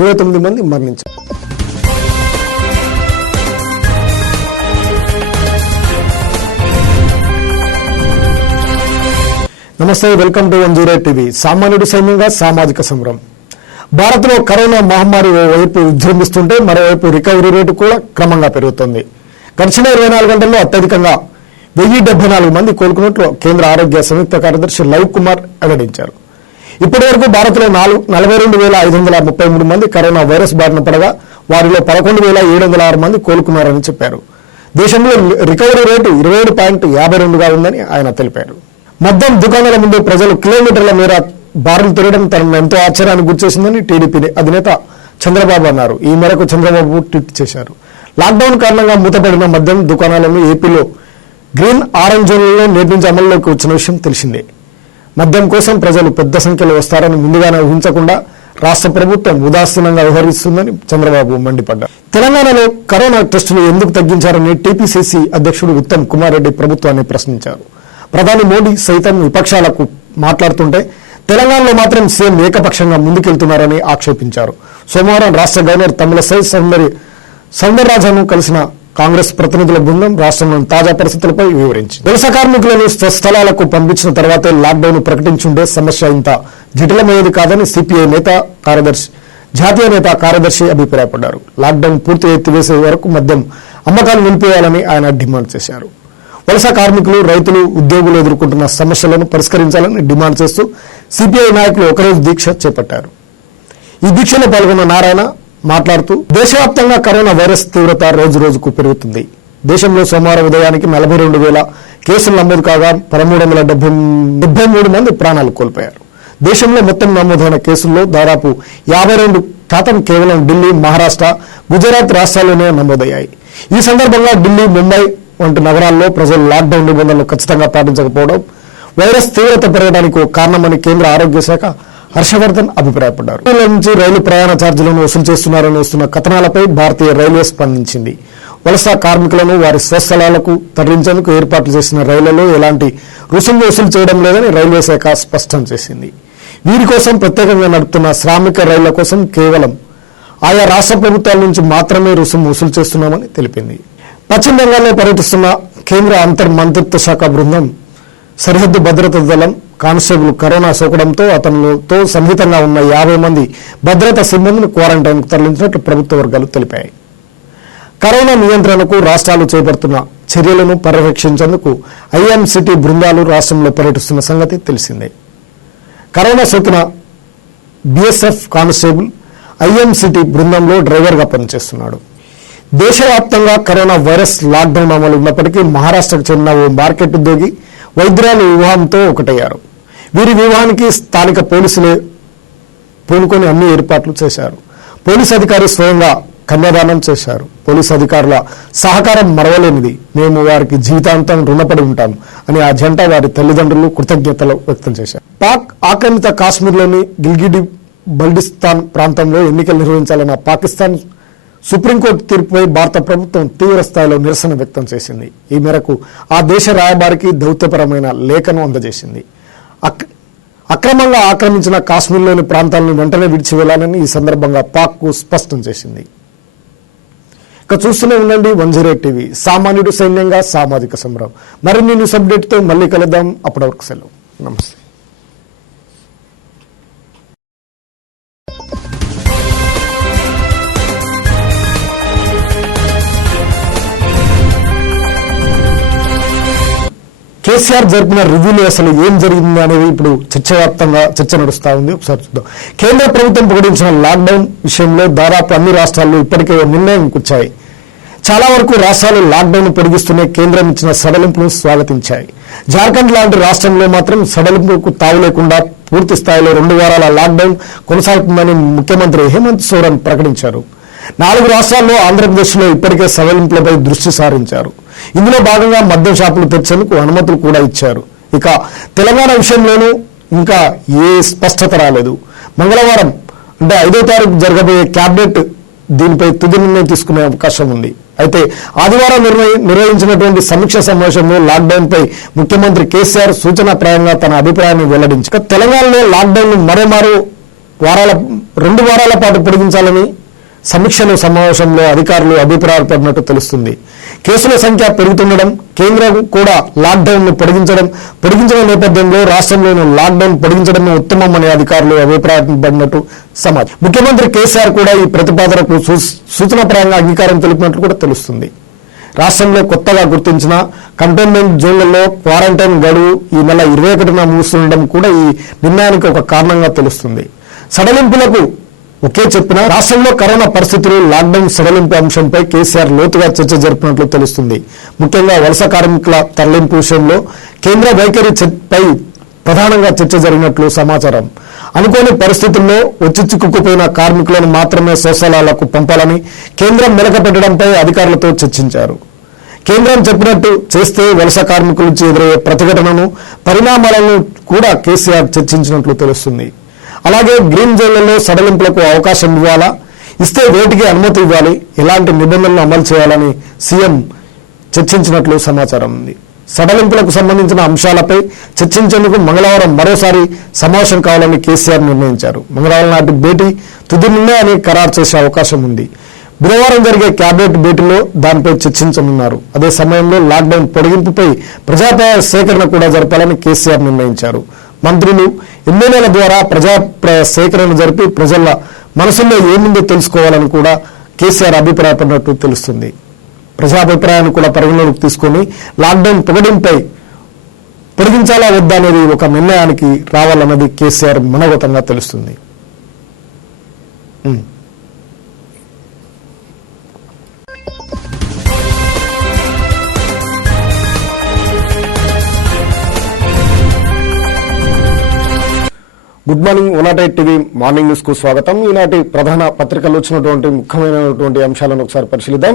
29 మంది మరణించారు. నమస్తే, వెల్కమ్ టు 108 టీవీ. సామాన్యుడి సైన్యంగా సామాజిక సమరం. భారత్లో కరోనా మహమ్మారి ఓవైపు విజృంభిస్తుంటే మరోవైపు రికవరీ రేటు కూడా క్రమంగా పెరుగుతోంది. గడిచిన 24 గంటల్లో అత్యధికంగా 1,074 మంది కోలుకున్నట్లు కేంద్ర ఆరోగ్య సంయుక్త కార్యదర్శి లవ్ కుమార్ వెల్లడించారు. ఇప్పటి వరకు భారత్లో 42,533 మంది కరోనా వైరస్ బారిన పడగా వారిలో 11,706 మంది కోలుకున్నారని చెప్పారు. దేశంలో రికవరీ రేటు 27.52గా ఉందని ఆయన తెలిపారు. మద్యం దుకాణాల ముందు ప్రజలు కిలోమీటర్ల మేర బారులు తిరగడం తనను ఎంతో ఆశ్చర్యానికి గురిచేసిందని టీడీపీ అధినేత చంద్రబాబు అన్నారు. ఈ మేరకు చంద్రబాబు ట్వీట్ చేశారు. లాక్డౌన్ కారణంగా మూతపడిన మద్యం దుకాణాలను ఏపీలో గ్రీన్ ఆరెంజ్ జోన్లలో నేటి నుంచి అమల్లోకి వచ్చిన విషయం తెలిసిందే. మద్యం కోసం ప్రజలు పెద్ద సంఖ్యలో వస్తారని ముందుగానే ఊహించకుండా రాష్ట్ర ప్రభుత్వం ఉదాసీనంగా వ్యవహరిస్తుందని చంద్రబాబు మండిపడ్డారు. తెలంగాణలో కరోనా టెస్టులు ఎందుకు తగ్గించారని టీపీసీసీ అధ్యక్షుడు ఉత్తమ్ కుమార్ రెడ్డి ప్రభుత్వాన్ని ప్రశ్నించారు. ప్రధాని మోడీ సైతం విపక్షాలకు మాట్లాడుతుంటే తెలంగాణలో మాత్రం సీఎం ఏకపక్షంగా ముందుకెళ్తున్నారని ఆక్షేపించారు. సోమవారం రాష్ట్ర గవర్నర్ తమిళసై సౌందరరాజన్ను కలిసిన కాంగ్రెస్ ప్రతినిధుల బృందం రాష్ట్రంలోని తాజా పరిస్థితులపై వివరించింది. వలస కార్మికులను స్వస్థలాలకు పంపించిన తర్వాతే లాక్డౌన్ ప్రకటించుంటే సమస్య ఇంత జటిలమయ్యేది కాదని సిపిఐ జాతీయ నేత కార్యదర్శి అభిప్రాయపడ్డారు. లాక్డౌన్ పూర్తి ఎత్తివేసే వరకు మద్యం అమ్మకాలు నిలిపేయాలని ఆయన డిమాండ్ చేశారు. వలస కార్మికులు, రైతులు, ఉద్యోగులు ఎదుర్కొంటున్న సమస్యలను పరిష్కరించాలని డిమాండ్ చేస్తూ సిపిఐ నాయకులు ఒకరోజు దీక్ష చేపట్టారు. ఈ దీక్షలో పాల్గొన్న నారాయణ మాట్లాడుతూ దేశవ్యాప్తంగా కరోనా వైరస్ తీవ్రత రోజు రోజుకు పెరుగుతుంది. దేశంలో సోమవారం ఉదయానికి 42,000 కేసులు నమోదు కాగా 1,373 మంది ప్రాణాలు కోల్పోయారు. దేశంలో మొత్తం నమోదైన కేసుల్లో దాదాపు 52% కేవలం ఢిల్లీ, మహారాష్ట్ర, గుజరాత్ రాష్ట్రాల్లోనే నమోదయ్యాయి. ఈ సందర్భంగా ఢిల్లీ, ముంబై వంటి నగరాల్లో ప్రజలు లాక్డౌన్ నిబంధనలు ఖచ్చితంగా పాటించకపోవడం వైరస్ తీవ్రత పెరగడానికి ఒక కారణమని కేంద్ర ఆరోగ్య శాఖ హర్షవర్ధన్ అభిప్రాయపడ్డారు. నుంచి రైలు ప్రయాణ ఛార్జీలను వసూలు చేస్తున్నారని వస్తున్న కథనాలపై భారతీయ రైల్వే స్పందించింది. వలస కార్మికులను వారి స్వస్థలాలకు తరలించేందుకు ఏర్పాట్లు చేసిన రైళ్లలో ఎలాంటి రుసుము వసూలు చేయడం లేదని రైల్వే శాఖ స్పష్టం చేసింది. వీరి కోసం ప్రత్యేకంగా నడుపుతున్న శ్రామిక రైళ్ల కోసం కేవలం ఆయా రాష్ట్ర ప్రభుత్వాల నుంచి మాత్రమే రుసుము వసూలు చేస్తున్నామని తెలిపింది. పశ్చిమ బెంగాల్లో పర్యటిస్తున్న కేంద్ర అంతర్ మంత్రిత్వ శాఖ బృందం సరిహద్దు భద్రతా దళం కానిస్టేబుల్ కరోనా సోకడంతో అతనితో సన్నిహితంగా ఉన్న 50 మంది భద్రతా సిబ్బందిని క్వారంటైన్కు తరలించినట్లు ప్రభుత్వ వర్గాలు తెలిపాయి. కరోనా నియంత్రణకు రాష్ట్రాలు చేపడుతున్న చర్యలను పర్యవేక్షించేందుకు ఐఎంసిటీ బృందాలు రాష్ట్రంలో పర్యటిస్తున్న సంగతి తెలిసిందే. కరోనా సోకిన బీఎస్ఎఫ్ కానిస్టేబుల్ ఐఎంసిటీ బృందంలో డ్రైవర్గా పనిచేస్తున్నాడు. దేశవ్యాప్తంగా కరోనా వైరస్ లాక్డౌన్ అమలు ఉన్నప్పటికీ మహారాష్ట్రకు చెందిన ఓ మార్కెట్ ఉద్యోగి వైద్యురాలు వివాహంతో ఒకటయ్యారు. వీరి వివాహానికి స్థానిక పోలీసులే పూనుకొని అన్ని ఏర్పాట్లు చేశారు. పోలీసు అధికారి స్వయంగా కన్యాదానం చేశారు. పోలీసు అధికారుల సహకారం మరవలేనిది, మేము వారికి జీవితాంతం రుణపడి ఉంటాం అని ఆ జంట వారి తల్లిదండ్రులు కృతజ్ఞతలు వ్యక్తం చేశారు. పాక్ ఆక్రమిత కాశ్మీర్లోని గిల్గిట్ బల్టిస్తాన్ ప్రాంతంలో ఎన్నికలు నిర్వహించాలన్న పాకిస్తాన్ సుప్రీంకోర్టు తీర్పుపై భారత ప్రభుత్వం తీవ్ర స్థాయిలో నిరసన వ్యక్తం చేసింది. ఈ మేరకు ఆ దేశ రాయబారికి దౌత్యపరమైన లేఖను అందజేసింది. అక్రమంగా ఆక్రమించిన కాశ్మీర్లోని ప్రాంతాలను వెంటనే విడిచి వెళ్లాలని ఈ సందర్భంగా పాక్కు స్పష్టం చేసింది. ఇక చూస్తూనే ఉండండి 108 టీవీ. సామాన్యుడు సైన్యంగా సామాజిక సంబరం. మరిన్ని న్యూస్ అప్డేట్తో మళ్ళీ కలుద్దాం. అప్పటి వరకు సెలవు. నమస్తే. కేసీఆర్ జరిపిన రివ్యూలో అసలు ఏం జరిగింది అనేది ఇప్పుడు చర్చ నడుస్తా ఉంది. ఒకసారి చూద్దాం. కేంద్ర ప్రభుత్వం ప్రకటించిన లాక్డౌన్ విషయంలో దాదాపు అన్ని రాష్ట్రాల్లో ఇప్పటికే నిర్ణయం కూర్చాయి. చాలా వరకు రాష్ట్రాలు లాక్డౌన్ పొడిగిస్తూనే కేంద్రం ఇచ్చిన సడలింపును స్వాగతించాయి. జార్ఖండ్ లాంటి రాష్ట్రంలో మాత్రం సడలింపుకు తావు లేకుండా పూర్తి స్థాయిలో 2 వారాల లాక్డౌన్ కొనసాగుతుందని ముఖ్యమంత్రి హేమంత్ సోరెన్ ప్రకటించారు. 4 రాష్ట్రాల్లో ఆంధ్రప్రదేశ్లో ఇప్పటికే సడలింపులపై దృష్టి సారించారు. ఇందులో భాగంగా మద్యం షాపులు తెరిచేందుకు అనుమతులు కూడా ఇచ్చారు. ఇక తెలంగాణ విషయంలోనూ ఇంకా ఏ స్పష్టత రాలేదు. మంగళవారం అంటే 5వ తారీఖు జరగబోయే క్యాబినెట్ దీనిపై తుది నిర్ణయం తీసుకునే అవకాశం ఉంది. అయితే ఆదివారం నిర్వహించినటువంటి సమీక్ష సమావేశంలో లాక్డౌన్ పై ముఖ్యమంత్రి కేసీఆర్ సూచనాప్రాయంగా తన అభిప్రాయాన్ని వెల్లడించారు. తెలంగాణలో లాక్డౌన్ మరో 2 వారాల పాటు పొడిగించాలని సమీక్షలో సమావేశంలో అధికారులు అభిప్రాయపడినట్టు తెలుస్తుంది. కేసుల సంఖ్య పెరుగుతుండడం, కేంద్రం కూడా లాక్డౌన్ ను పొడిగించడం నేపథ్యంలో రాష్ట్రంలోనూ లాక్డౌన్ పొడిగించడమే ఉత్తమం అనే అధికారులు అభిప్రాయపడినట్టు సమాచారం. ముఖ్యమంత్రి కేసీఆర్ కూడా ఈ ప్రతిపాదనకు సూచనాప్రాయంగా అంగీకారం తెలిపినట్లు కూడా తెలుస్తుంది. రాష్ట్రంలో కొత్తగా గుర్తించిన కంటైన్మెంట్ జోన్లలో క్వారంటైన్ గడువు ఈ నెల 21న ముగుస్తుండడం కూడా ఈ నిర్ణయానికి ఒక కారణంగా తెలుస్తుంది. సడలింపులకు ఒకే చెప్పినా రాష్ట్రంలో కరోనా పరిస్థితులు, లాక్డౌన్ సడలింపు అంశంపై కేసీఆర్ లోతుగా చర్చ జరిపినట్లు తెలుస్తుంది. ముఖ్యంగా వలస కార్మికుల తరలింపు విషయంలో కేంద్ర వైఖరిపై ప్రధానంగా చర్చ జరిగినట్లు సమాచారం. అనుకోని పరిస్థితుల్లో వచ్చి చిక్కుకుపోయిన కార్మికులను మాత్రమే స్వస్థలాలకు పంపాలని కేంద్రం మెలకపెట్టడంపై అధికారులతో చర్చించారు. కేంద్రం చెప్పినట్టు చేస్తే వలస కార్మికుల నుంచి ఎదురయ్యే ప్రతిఘటనను పరిణామాలను కూడా కేసీఆర్ చర్చించినట్లు తెలుస్తుంది. అలాగే గ్రీన్ జోన్లలో సడలింపులకు అవకాశం ఇవ్వాలా, ఇస్తే వేటికి అనుమతి ఇవ్వాలి, ఎలాంటి నిబంధనలు అమలు చేయాలని సీఎం చర్చించినట్లు సమాచారం ఉంది. సడలింపులకు సంబంధించిన అంశాలపై చర్చించేందుకు మంగళవారం మరోసారి సమావేశం కావాలని కేసీఆర్ నిర్ణయించారు. మంగళవారం నాటి భేటీ తుది నిర్ణయాన్ని ఖరారు చేసే అవకాశం ఉంది. బుధవారం జరిగే కేబినెట్ భేటీలో దానిపై చర్చించనున్నారు. అదే సమయంలో లాక్డౌన్ పొడిగింపుపై ప్రజాప్రాయ సేకరణ కూడా జరపాలని కేసీఆర్ నిర్ణయించారు. మంత్రులు, ఎమ్మెల్యేల ద్వారా ప్రజాప్రాయ సేకరణ జరిపి ప్రజల మనసుల్లో ఏముందో తెలుసుకోవాలని కూడా కేసీఆర్ అభిప్రాయపడినట్టు తెలుస్తుంది. ప్రజాభిప్రాయాన్ని కూడా పరిగణలోకి తీసుకుని లాక్డౌన్ పొడిగించాలా వద్దా అనేది ఒక నిర్ణయానికి రావాలన్నది కేసీఆర్ మనోగతంగా తెలుస్తుంది. Good morning 108 TV morning news కు స్వాగతం. ఈనాటి ప్రధాన పత్రికల్లో వచ్చినటువంటి ముఖ్యమైనటువంటి అంశాలను ఒకసారి పరిశీలిద్దాం.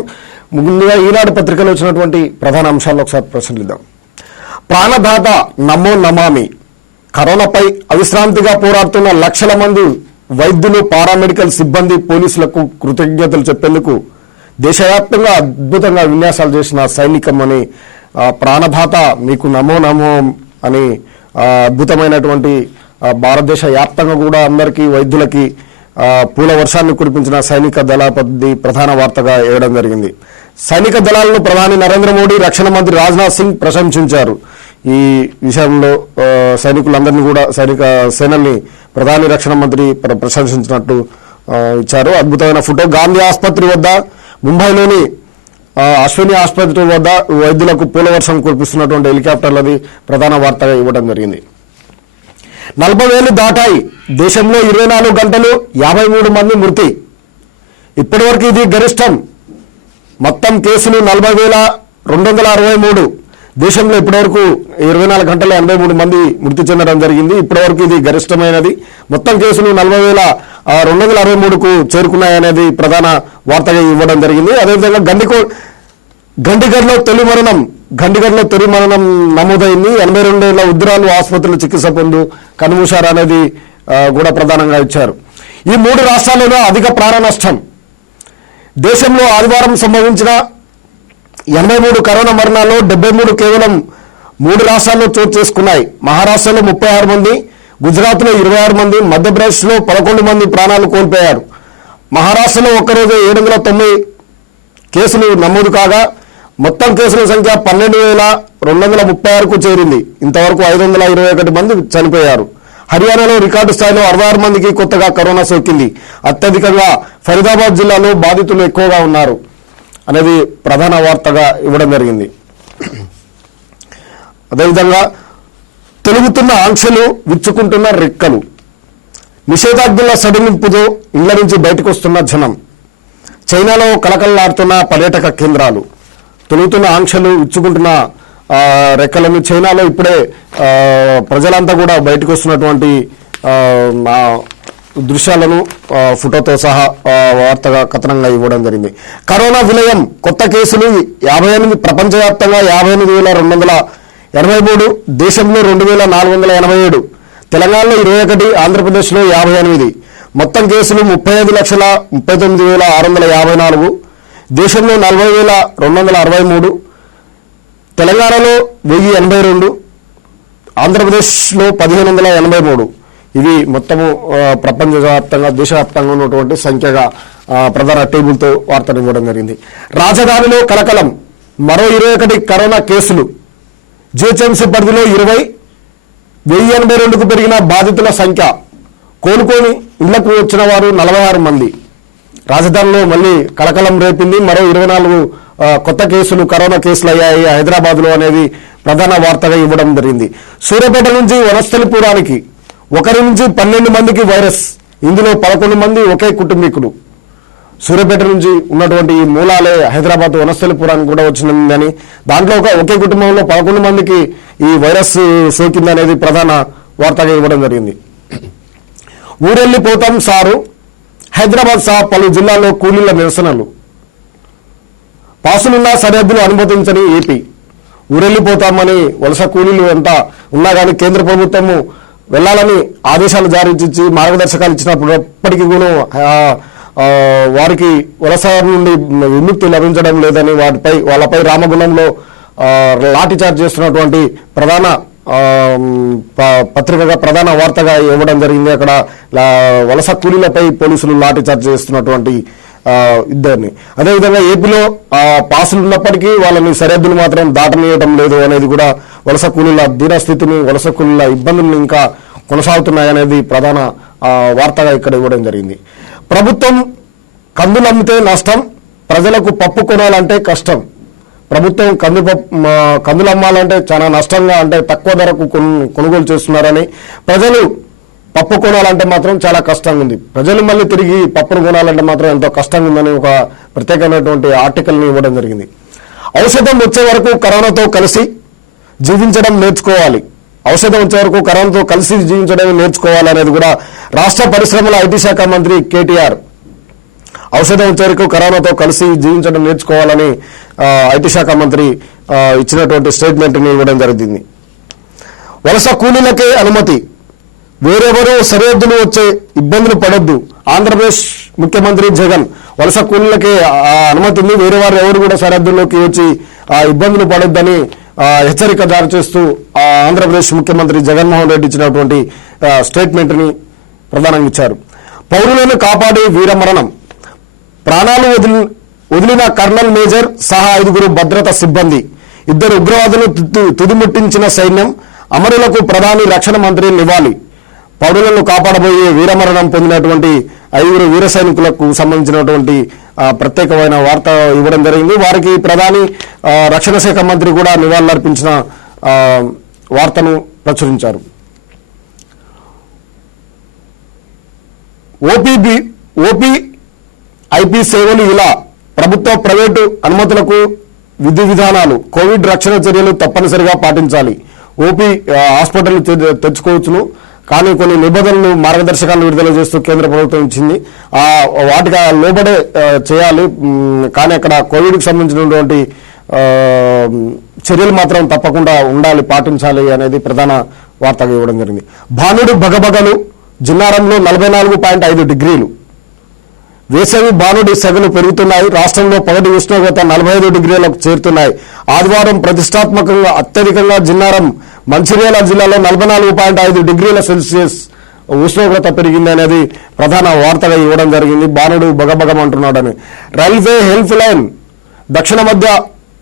ముందుగా ఈనాడు పత్రికలో వచ్చినటువంటి ప్రధాన అంశాలను ఒకసారి పరిశీలిద్దాం. ప్రాణదాత నమో నమామి. కరోనాపై అవిశ్రాంతిగా పోరాడుతున్న లక్షల మంది వైద్యులు, పారామెడికల్ సిబ్బంది, పోలీసులకు కృతజ్ఞతలు చెప్పేందుకు దేశవ్యాప్తంగా అద్భుతంగా విన్యాసాలు చేసిన సైనికం అని ప్రాణదాత మీకు నమో నమో అని అద్భుతమైనటువంటి భారతదేశ వ్యాప్తంగా కూడా అందరికీ వైద్యులకి పూల వర్షాన్ని కురిపించిన సైనిక దళపతి ప్రధాన వార్తగా వేయడం జరిగింది. సైనిక దళాలను ప్రధాని నరేంద్ర మోడీ, రక్షణ మంత్రి రాజ్నాథ్ సింగ్ ప్రశంసించారు. ఈ విషయంలో సైనికులందరినీ కూడా సేనల్ని ప్రధాని, రక్షణ మంత్రి ప్రశంసించినట్టు ఇచ్చారు. అద్భుతమైన ఫోటో. గాంధీ ఆసుపత్రి వద్ద, ముంబైలోని అశ్విని ఆసుపత్రి వద్ద వైద్యులకు పూల వర్షం కురిపిస్తున్నటువంటి హెలికాప్టర్లది ప్రధాన వార్తగా ఇవ్వడం జరిగింది. 40,000 దాటాయి. దేశంలో 24 గంటలు 53 మంది మృతి. ఇప్పటివరకు ఇది గరిష్టం. మొత్తం కేసులు 40,263. దేశంలో ఇప్పటివరకు 24 గంటలు 83 మంది మృతి చెందడం జరిగింది. ఇప్పటివరకు ఇది గరిష్టమైనది. మొత్తం కేసులు 40,263కు చేరుకున్నాయనేది ప్రధాన వార్తగా ఇవ్వడం జరిగింది. అదేవిధంగా గండిగడ్లో తొలి మరణం నమోదైంది. 82 ఏళ్ల ఉద్రాలు ఆసుపత్రిలో చికిత్స పొందు కనుమూశారు అనేది కూడా ప్రధానంగా ఇచ్చారు. ఈ 3 రాష్ట్రాల్లోనూ అధిక ప్రాణ నష్టం. దేశంలో ఆదివారం సంభవించిన 83 కరోనా మరణాల్లో 73 కేవలం 3 రాష్ట్రాల్లో చోటు చేసుకున్నాయి. మహారాష్ట్రలో 36 మంది, గుజరాత్లో 26 మంది, మధ్యప్రదేశ్లో 11 మంది ప్రాణాలు కోల్పోయారు. మహారాష్ట్రలో ఒక్కరోజు 790 కేసులు నమోదు కాగా మొత్తం కేసుల సంఖ్య 12,236కు చేరింది. ఇంతవరకు 521 మంది చనిపోయారు. హర్యానాలో రికార్డు స్థాయిలో 66 మందికి కొత్తగా కరోనా సోకింది. అత్యధికంగా ఫరీదాబాద్ జిల్లాలో బాధితులు ఎక్కువగా ఉన్నారు అనేది ప్రధాన వార్తగా ఇవ్వడం జరిగింది. అదేవిధంగా తొలుగుతున్న ఆంక్షలు, విచ్చుకుంటున్న రెక్కలు. నిషేధాజ్ఞల సడలింపుతో ఇళ్ల నుంచి బయటకు వస్తున్న జనం. చైనాలో కలకలలాడుతున్న పర్యాటక కేంద్రాలు. తొలుగుతున్న ఆంక్షలు, విచ్చుకుంటున్న రెక్కలను చైనాలో ఇప్పుడే ప్రజలంతా కూడా బయటకు వస్తున్నటువంటి దృశ్యాలను ఫోటోతో సహా వార్తగా కథనంగా ఇవ్వడం జరిగింది. కరోనా విలయం. కొత్త కేసులు 58. ప్రపంచవ్యాప్తంగా 58,283. దేశంలో 2,487. తెలంగాణలో 21, ఆంధ్రప్రదేశ్లో 58. మొత్తం కేసులు 35,39,654. దేశంలో 40,263. తెలంగాణలో 1,082. ఆంధ్రప్రదేశ్లో 1,583. ఇవి మొత్తము ప్రపంచవ్యాప్తంగా, దేశవ్యాప్తంగా ఉన్నటువంటి సంఖ్యగా ప్రధాన టేబుల్తో వార్తను ఇవ్వడం జరిగింది. రాజధానిలో కలకలం. మరో 21 కరోనా కేసులు. జిహెచ్ఎంసీ పరిధిలో 20. 1,082కు పెరిగిన బాధితుల సంఖ్య. కోలుకొని ఇళ్లకు వచ్చిన వారు 46 మంది. రాజధానిలో మళ్లీ కలకలం రేపింది. మరో 24 కొత్త కేసులు, కరోనా కేసులు అయ్యాయి హైదరాబాద్లో అనేది ప్రధాన వార్తగా ఇవ్వడం జరిగింది. సూర్యాపేట నుంచి1 నుంచి 12 మందికి వైరస్. ఇందులో 11 మంది ఒకే కుటుంబీకులు. సూర్యాపేట నుంచి ఉన్నటువంటి ఈ మూలాలే హైదరాబాద్ వనస్థలిపురానికి కూడా వచ్చిందని, దాంట్లో ఒకే కుటుంబంలో 11 మందికి ఈ వైరస్ సోకిందనేది ప్రధాన వార్తగా ఇవ్వడం జరిగింది. ఊరెళ్లిపోతాం సారు, హైదరాబాద్ సహా పలు జిల్లాల్లో కూలీల నిరసనలు. పాసులున్న సరిహద్దులు అనుమతించని ఏపీ. ఊరెళ్లిపోతామని వలస కూలీలు ఎంత ఉన్నా కానీ కేంద్ర ప్రభుత్వము వెళ్లాలని ఆదేశాలు జారీ చేసి మార్గదర్శకాలు ఇచ్చినప్పటికీ కూడా వారికి వలస నుండి విముక్తి లభించడం లేదని వాళ్ళపై రామగుణంలో లాఠీచార్జ్ చేస్తున్నటువంటి ప్రధాన పత్రికగా ప్రధాన వార్తగా ఇవ్వడం జరిగింది. అక్కడ వలస కూలీలపై పోలీసులు లాఠీచార్జ్ చేస్తున్నటువంటి ఇద్దరిని. అదేవిధంగా ఏపీలో పాసులు ఉన్నప్పటికీ వాళ్ళని సరిహద్దులు మాత్రం దాటనీయటం లేదు అనేది కూడా వలస కూలీల దీనస్థితిని, వలస కూలీల ఇబ్బందులను ఇంకా కొనసాగుతున్నాయనేది ప్రధాన వార్తగా ఇక్కడ ఇవ్వడం జరిగింది. ప్రభుత్వం కందులు అమ్మితే నష్టం, ప్రజలకు పప్పు కొనాలంటే కష్టం. ప్రభుత్వం కందులు అమ్మాలంటే చాలా నష్టంగా, అంటే తక్కువ ధరకు కొనుగోలు చేస్తున్నారని, ప్రజలు పప్పు కొనాలంటే మాత్రం చాలా కష్టంగా ఉంది. ప్రజలు మళ్ళీ తిరిగి పప్పును కొనాలంటే మాత్రం ఎంతో కష్టంగా ఉందని ఒక ప్రత్యేకమైనటువంటి ఆర్టికల్ని ఇవ్వడం జరిగింది. ఔషధం వచ్చే వరకు కరోనాతో కలిసి జీవించడం నేర్చుకోవాలి. ఔషధం వచ్చే వరకు కరోనాతో కలిసి జీవించడం నేర్చుకోవాలనేది కూడా రాష్ట్ర పరిశ్రమల ఐటీ శాఖ మంత్రి కేటీఆర్ ఔషధం వచ్చే వరకు కరోనాతో కలిసి జీవించడం నేర్చుకోవాలని ఐటీ శాఖ మంత్రి ఇచ్చినటువంటి స్టేట్మెంట్ని ఇవ్వడం జరిగింది. వలస కూలీలకే అనుమతి, వేరెవరూ సరిహద్దులు వచ్చే ఇబ్బందులు పడొద్దు. ఆంధ్రప్రదేశ్ ముఖ్యమంత్రి జగన్ వలస కూలీలకే అనుమతి ఉంది, వేరే వారు ఎవరు కూడా సరిహద్దుల్లోకి వచ్చి ఇబ్బందులు పడొద్దని హెచ్చరిక జారీ చేస్తూ ఆంధ్రప్రదేశ్ ముఖ్యమంత్రి జగన్మోహన్ రెడ్డి ఇచ్చినటువంటి స్టేట్మెంట్ని ప్రధానంగా ఇచ్చారు. పౌరులను కాపాడి వీరమరణం, ప్రాణాలు వదిలిన కర్నల్ మేజర్ సహా 5 భద్రతా సిబ్బంది, 2 ఉగ్రవాదులు తుదిముట్టించిన సైన్యం, అమరులకు ప్రధాని రక్షణ మంత్రి నివాళి. పౌరులను కాపాడబోయే వీరమరణం పొందినటువంటి 5 వీర సైనికులకు సంబంధించినటువంటి ప్రత్యేకమైన వార్త ఇవ్వడం జరిగింది. వారికి ప్రధాని రక్షణ శాఖ మంత్రి కూడా నివాళులర్పించిన వార్తను ప్రచురించారు. ఓపీఐపీ సేవలు ఇలా, ప్రభుత్వ ప్రైవేటు అనుమతులకు విధి విధానాలు, కోవిడ్ రక్షణ చర్యలు తప్పనిసరిగా పాటించాలి. ఓపీ హాస్పిటల్ తెచ్చుకోవచ్చును, కానీ కొన్ని నిబంధనలు మార్గదర్శకాలను విడుదల చేస్తూ కేంద్ర ప్రభుత్వం ఇచ్చింది. వాటికి లోబడే చేయాలి, కానీ అక్కడ కోవిడ్కి సంబంధించినటువంటి చర్యలు మాత్రం తప్పకుండా ఉండాలి, పాటించాలి అనేది ప్రధాన వార్తగా ఇవ్వడం జరిగింది. భానుడు భగభగలు, జిన్నారంలో 44.5 డిగ్రీలు. వేసవి భానుడి సెగలు పెరుగుతున్నాయి. రాష్ట్రంలో పగటి ఉష్ణోగ్రత 45 డిగ్రీలకు చేరుతున్నాయి. ఆదివారం ప్రతిష్టాత్మకంగా అత్యధికంగా జిన్నారం మంచిర్యాల జిల్లాలో 44.5 డిగ్రీల సెల్సియస్ ఉష్ణోగ్రత పెరిగింది అనేది ప్రధాన వార్తగా ఇవ్వడం జరిగింది. బాణుడు బగబగమంటున్నాడని. రైల్వే హెల్ప్ లైన్, దక్షిణ మధ్య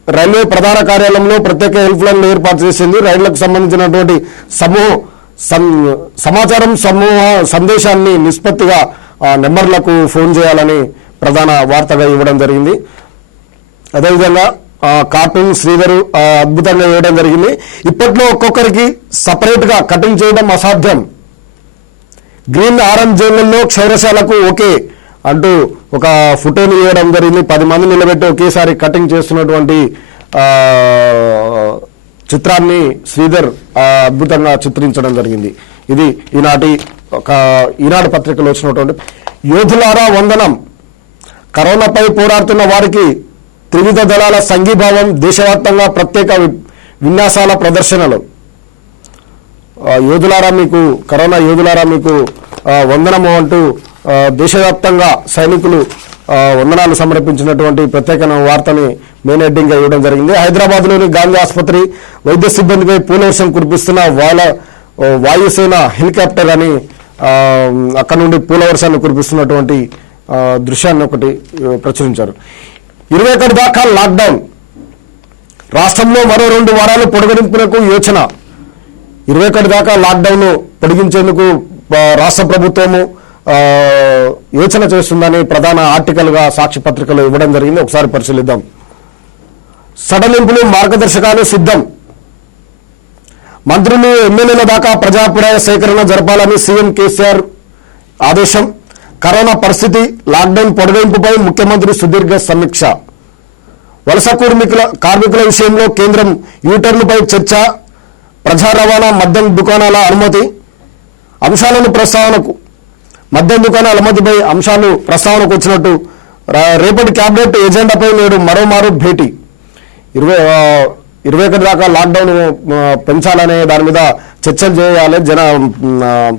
రైల్వే ప్రధాన కార్యాలయంలో ప్రత్యేక హెల్ప్ లైన్ ఏర్పాటు చేసింది. రైళ్లకు సంబంధించినటువంటి సమాచారం సందేశాన్ని నిష్పత్తిగా నెంబర్లకు ఫోన్ చేయాలని ప్రధాన వార్తగా ఇవ్వడం జరిగింది. అదేవిధంగా కార్టూన్ శ్రీధరు అద్భుతంగా వేయడం జరిగింది. ఇప్పట్లో ఒక్కొక్కరికి సపరేట్ గా కటింగ్ చేయడం అసాధ్యం. గ్రీన్ ఆరెంజ్ జోన్లలో క్షౌరశాలకు ఓకే అంటూ ఒక ఫోటోని వేయడం జరిగింది. 10 మంది నిలబెట్టి ఒకేసారి కటింగ్ చేస్తున్నటువంటి చిత్రాన్ని శ్రీధర్ అద్భుతంగా చిత్రించడం జరిగింది. ఇది ఈనాడు పత్రికలో వచ్చినటువంటి యోధులారా వందనం. కరోనాపై పోరాడుతున్న వారికి త్రివిధ దళాల సంఘీభావం, దేశవ్యాప్తంగా ప్రత్యేక విన్యాసాల ప్రదర్శనలు. యోధులారా మీకు, కరోనా యోధులారా మీకు వందనము అంటూ దేశవ్యాప్తంగా సైనికులు వందనాలు సమర్పించినటువంటి ప్రత్యేక వార్తని మెయిన్ హెడ్డింగ్ గా ఇవ్వడం జరిగింది. హైదరాబాద్లోని గాంధీ ఆసుపత్రి వైద్య సిబ్బందిపై పూలవర్షం కురిపిస్తున్న వాయుసేన హెలికాప్టర్ అని అక్కడ నుండి పూలవర్షాన్ని కురిపిస్తున్నటువంటి దృశ్యాన్ని ఒకటి ప్రచురించారు. 21 దాకా లాక్డౌన్, రాష్ట్రంలో మరో 2 వారాలు పొడిగింపునకు యోచన. 21 దాకా లాక్డౌన్ పొడిగించేందుకు రాష్ట్ర ప్రభుత్వము యోచన చేస్తుందని ప్రధాన ఆర్టికల్ గా సాక్షి పత్రికలో ఇవ్వడం జరిగింది. ఒకసారి పరిశీలిద్దాం. సడలింపులు, మార్గదర్శకాలు సిద్ధం. మంత్రులు, ఎమ్మెల్యేల దాకా ప్రజాభిప్రాయ సేకరణ జరపాలని సీఎం కేసీఆర్ ఆదేశం. కరోనా పరిస్థితి, లాక్డౌన్ పొడిగింపుపై ముఖ్యమంత్రి సుదీర్ఘ సమీక్ష. వలస కార్మికుల విషయంలో కేంద్రం యూటర్న్పై చర్చ. ప్రజా రవాణా, మద్యం దుకాణాల అనుమతి అంశాలను ప్రస్తావనకు మద్యం దుకాణాల అనుమతిపై అంశాలు ప్రస్తావనకు వచ్చినట్టు రేపటి క్యాబినెట్ ఎజెండాపై నేడు మరోమారు భేటీ. 21 దాకా లాక్డౌన్ పెంచాలనే దాని మీద చర్చలు చేయాలి.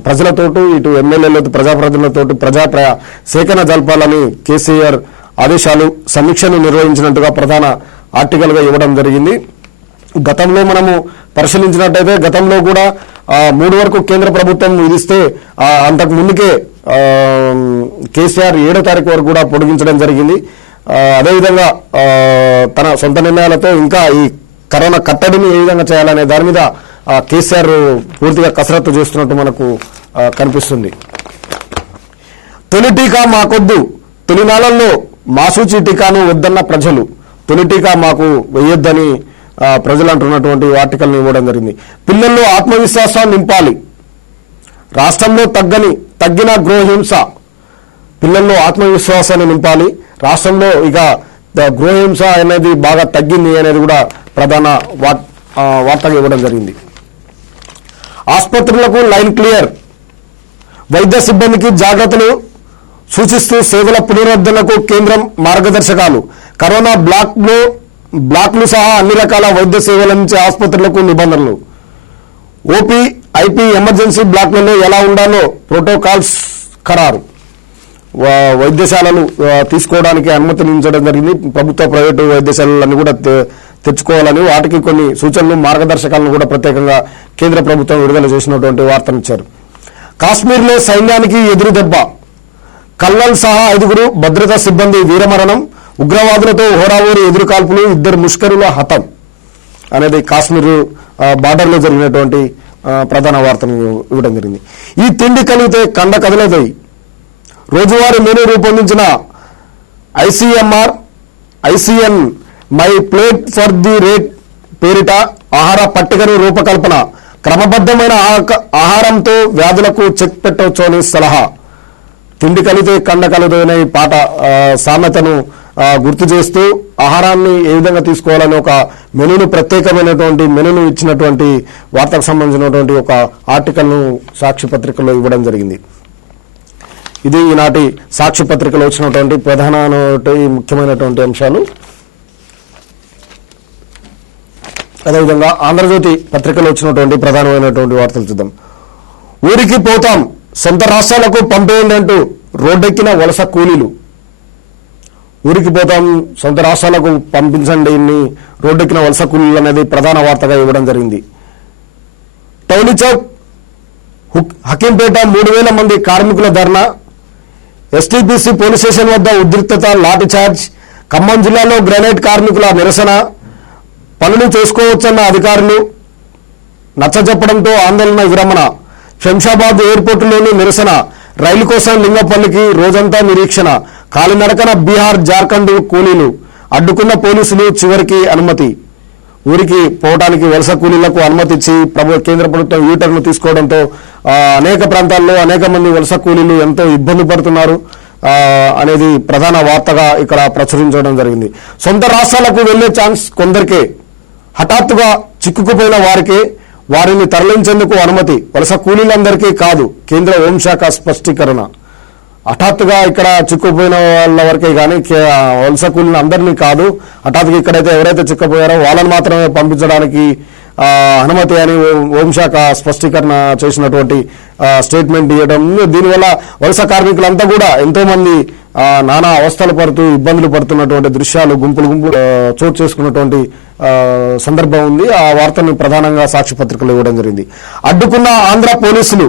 ప్రజలతోటి, ఇటు ఎమ్మెల్యేలతో, ప్రజాప్రతినిధులతో సేకరణ జరపాలని కేసీఆర్ ఆదేశాలు, సమీక్షను నిర్వహించినట్టుగా ప్రధాన ఆర్టికల్గా ఇవ్వడం జరిగింది. గతంలో మనము పరిశీలించినట్టయితే గతంలో కూడా 3 వరకు కేంద్ర ప్రభుత్వం విధిస్తే అంతకు ముందుకే కేసీఆర్ 7వ తారీఖు వరకు కూడా పొడిగించడం జరిగింది. అదేవిధంగా తన సొంత నిర్ణయాలతో ఇంకా ఈ కరోనా కట్టడిని ఏ విధంగా చేయాలనే దాని మీద కేసీఆర్ పూర్తిగా కసరత్తు చేస్తున్నట్టు మనకు కనిపిస్తుంది. తొలి టీకా మాకొద్దు, తొలినాళ్లలో మాసూచి టీకాను వద్దన్న ప్రజలు. తొలి టీకా మాకు వేయొద్దని ప్రజలు అంటున్నటువంటి ఆర్టికల్ని ఇవ్వడం జరిగింది. పిల్లల్లో ఆత్మవిశ్వాసాన్ని నింపాలి. రాష్ట్రంలో తగ్గిన గృహహింస. పిల్లల్లో ఆత్మవిశ్వాసాన్ని నింపాలి. రాష్ట్రంలో ఇక గృహహింస అనేది బాగా తగ్గింది అనేది కూడా ప్రధాన వార్తగా ఇవ్వడం జరిగింది. ఆసుపత్రులకు లైన్ క్లియర్. వైద్య సిబ్బందికి జాగ్రత్తలు సూచిస్తూ సేవల పునరుద్ధరణకు కేంద్రం మార్గదర్శకాలు. కరోనా బ్లాక్లు సహా అన్ని రకాల వైద్య సేవల నుంచి ఆసుపత్రులకు నిబంధనలు. ఓపీ, ఐపీ, ఎమర్జెన్సీ బ్లాక్లలో ఎలా ఉండాలో ప్రోటోకాల్స్ ఖరారు. వైద్యశాలలు తీసుకోవడానికి అనుమతించడం జరిగింది. ప్రభుత్వ, ప్రైవేటు వైద్యశాలలన్నీ కూడా తెచ్చుకోవాలని, వాటికి కొన్ని సూచనలు, మార్గదర్శకాలను కూడా ప్రత్యేకంగా కేంద్ర ప్రభుత్వం విడుదల చేసినటువంటి వార్తనిచ్చారు. కాశ్మీర్లో సైన్యానికి ఎదురు దెబ్బ. కల్లల్ సహా 5 భద్రతా సిబ్బంది వీరమరణం. ఉగ్రవాదులతో హోరాహోరీ ఎదురుకాల్పులు, 2 ముష్కరుల హతం అనేది కాశ్మీర్ బార్డర్లో జరిగినటువంటి ప్రధాన వార్తను ఇవ్వడం జరిగింది. ఈ తిండి కలిగితే కండ కదలతాయి. రోజువారీ మెనూ రూపొందించిన ICN my plate for the rate పేరిట ఆహార పట్టికను రూపకల్పన. క్రమబద్ధమైన ఆహారంతో వ్యాధులకు చెక్ పెట్టవచ్చు అని సలహా. తిండి కలితే కండ కలుదనే పాట సామెతను గుర్తు చేస్తూ ఆహారాన్ని ఏ విధంగా తీసుకోవాలని ఒక మెనూను, ప్రత్యేకమైనటువంటి మెనూను ఇచ్చినటువంటి వార్తకు సంబంధించినటువంటి ఒక ఆర్టికల్ను సాక్షి పత్రికలో ఇవ్వడం జరిగింది. ఇది ఈనాటి సాక్షి పత్రికలో వచ్చినటువంటి ప్రధానమైనటువంటి ముఖ్యమైనటువంటి అంశాలు. అదేవిధంగా ఆంధ్రజ్యోతి పత్రికలో వచ్చినటువంటి ప్రధానమైనటువంటి వార్తలు చూద్దాం. ఊరికి పోతాం, సొంత రాష్ట్రాలకు పంపేయండి అంటూ రోడ్డెక్కిన వలస కూలీలు. ఊరికి పోతాం, సొంత రాష్ట్రాలకు పంపించండి ఇన్ని రోడ్డెక్కిన వలస కూలీలు అనేది ప్రధాన వార్తగా ఇవ్వడం జరిగింది. టౌలిచౌక్, హకీంపేట 3000 మంది కార్మికుల ధర్నా. ఎస్టీపీసీ పోలీస్ స్టేషన్ వద్ద ఉద్రిక్తత, లాఠీ చార్జ్. ఖమ్మం జిల్లాలో గ్రానైట్ కార్మికుల నిరసన. పనులు చేసుకోవచ్చన్న అధికారులు నచ్చజెప్పడంతో ఆందోళన విరమణ. శంషాబాద్ ఎయిర్పోర్టులోని నిరసన. రైలు కోసం లింగపల్లికి రోజంతా నిరీక్షణ. కాలినడకన బీహార్, జార్ఖండ్ కూలీలు. అడ్డుకున్న పోలీసులు, చివరికి అనుమతి. ఊరికి పోవడానికి వలస కూలీలకు అనుమతి ఇచ్చి కేంద్ర ప్రభుత్వం యూటర్న్ తీసుకోవడంతో అనేక ప్రాంతాల్లో అనేక మంది వలస కూలీలు ఎంతో ఇబ్బంది పడుతున్నారు అనేది ప్రధాన వార్తగా ఇక్కడ ప్రచురించడం జరిగింది. సొంత రాష్ట్రాలకు వెళ్లే ఛాన్స్ కొందరికే. హఠాత్తుగా చిక్కుకుపోయిన వారికే వారిని తరలించేందుకు అనుమతి. వలస కూలీలందరికీ కాదు, కేంద్ర హోంశాఖ స్పష్టీకరణ. హఠాత్తుగా ఇక్కడ చిక్కుపోయిన వాళ్ళ వరకే కానీ వలస కూలీలు అందరినీ కాదు, హఠాత్తుగా ఇక్కడైతే ఎవరైతే చిక్కుపోయారో వాళ్ళని మాత్రమే పంపించడానికి అనుమతి అని హోంశాఖ స్పష్టీకరణ చేసినటువంటి స్టేట్మెంట్ ఇవ్వడం. దీనివల్ల వలస కార్మికులంతా కూడా ఎంతో మంది నానా అవస్థలు పడుతూ ఇబ్బందులు పడుతున్నటువంటి దృశ్యాలు గుంపులు చోటు చేసుకున్నటువంటి సందర్భం ఉంది. ఆ వార్తను ప్రధానంగా సాక్షి పత్రికలో ఇవ్వడం జరిగింది. అడ్డుకున్న ఆంధ్ర పోలీసులు.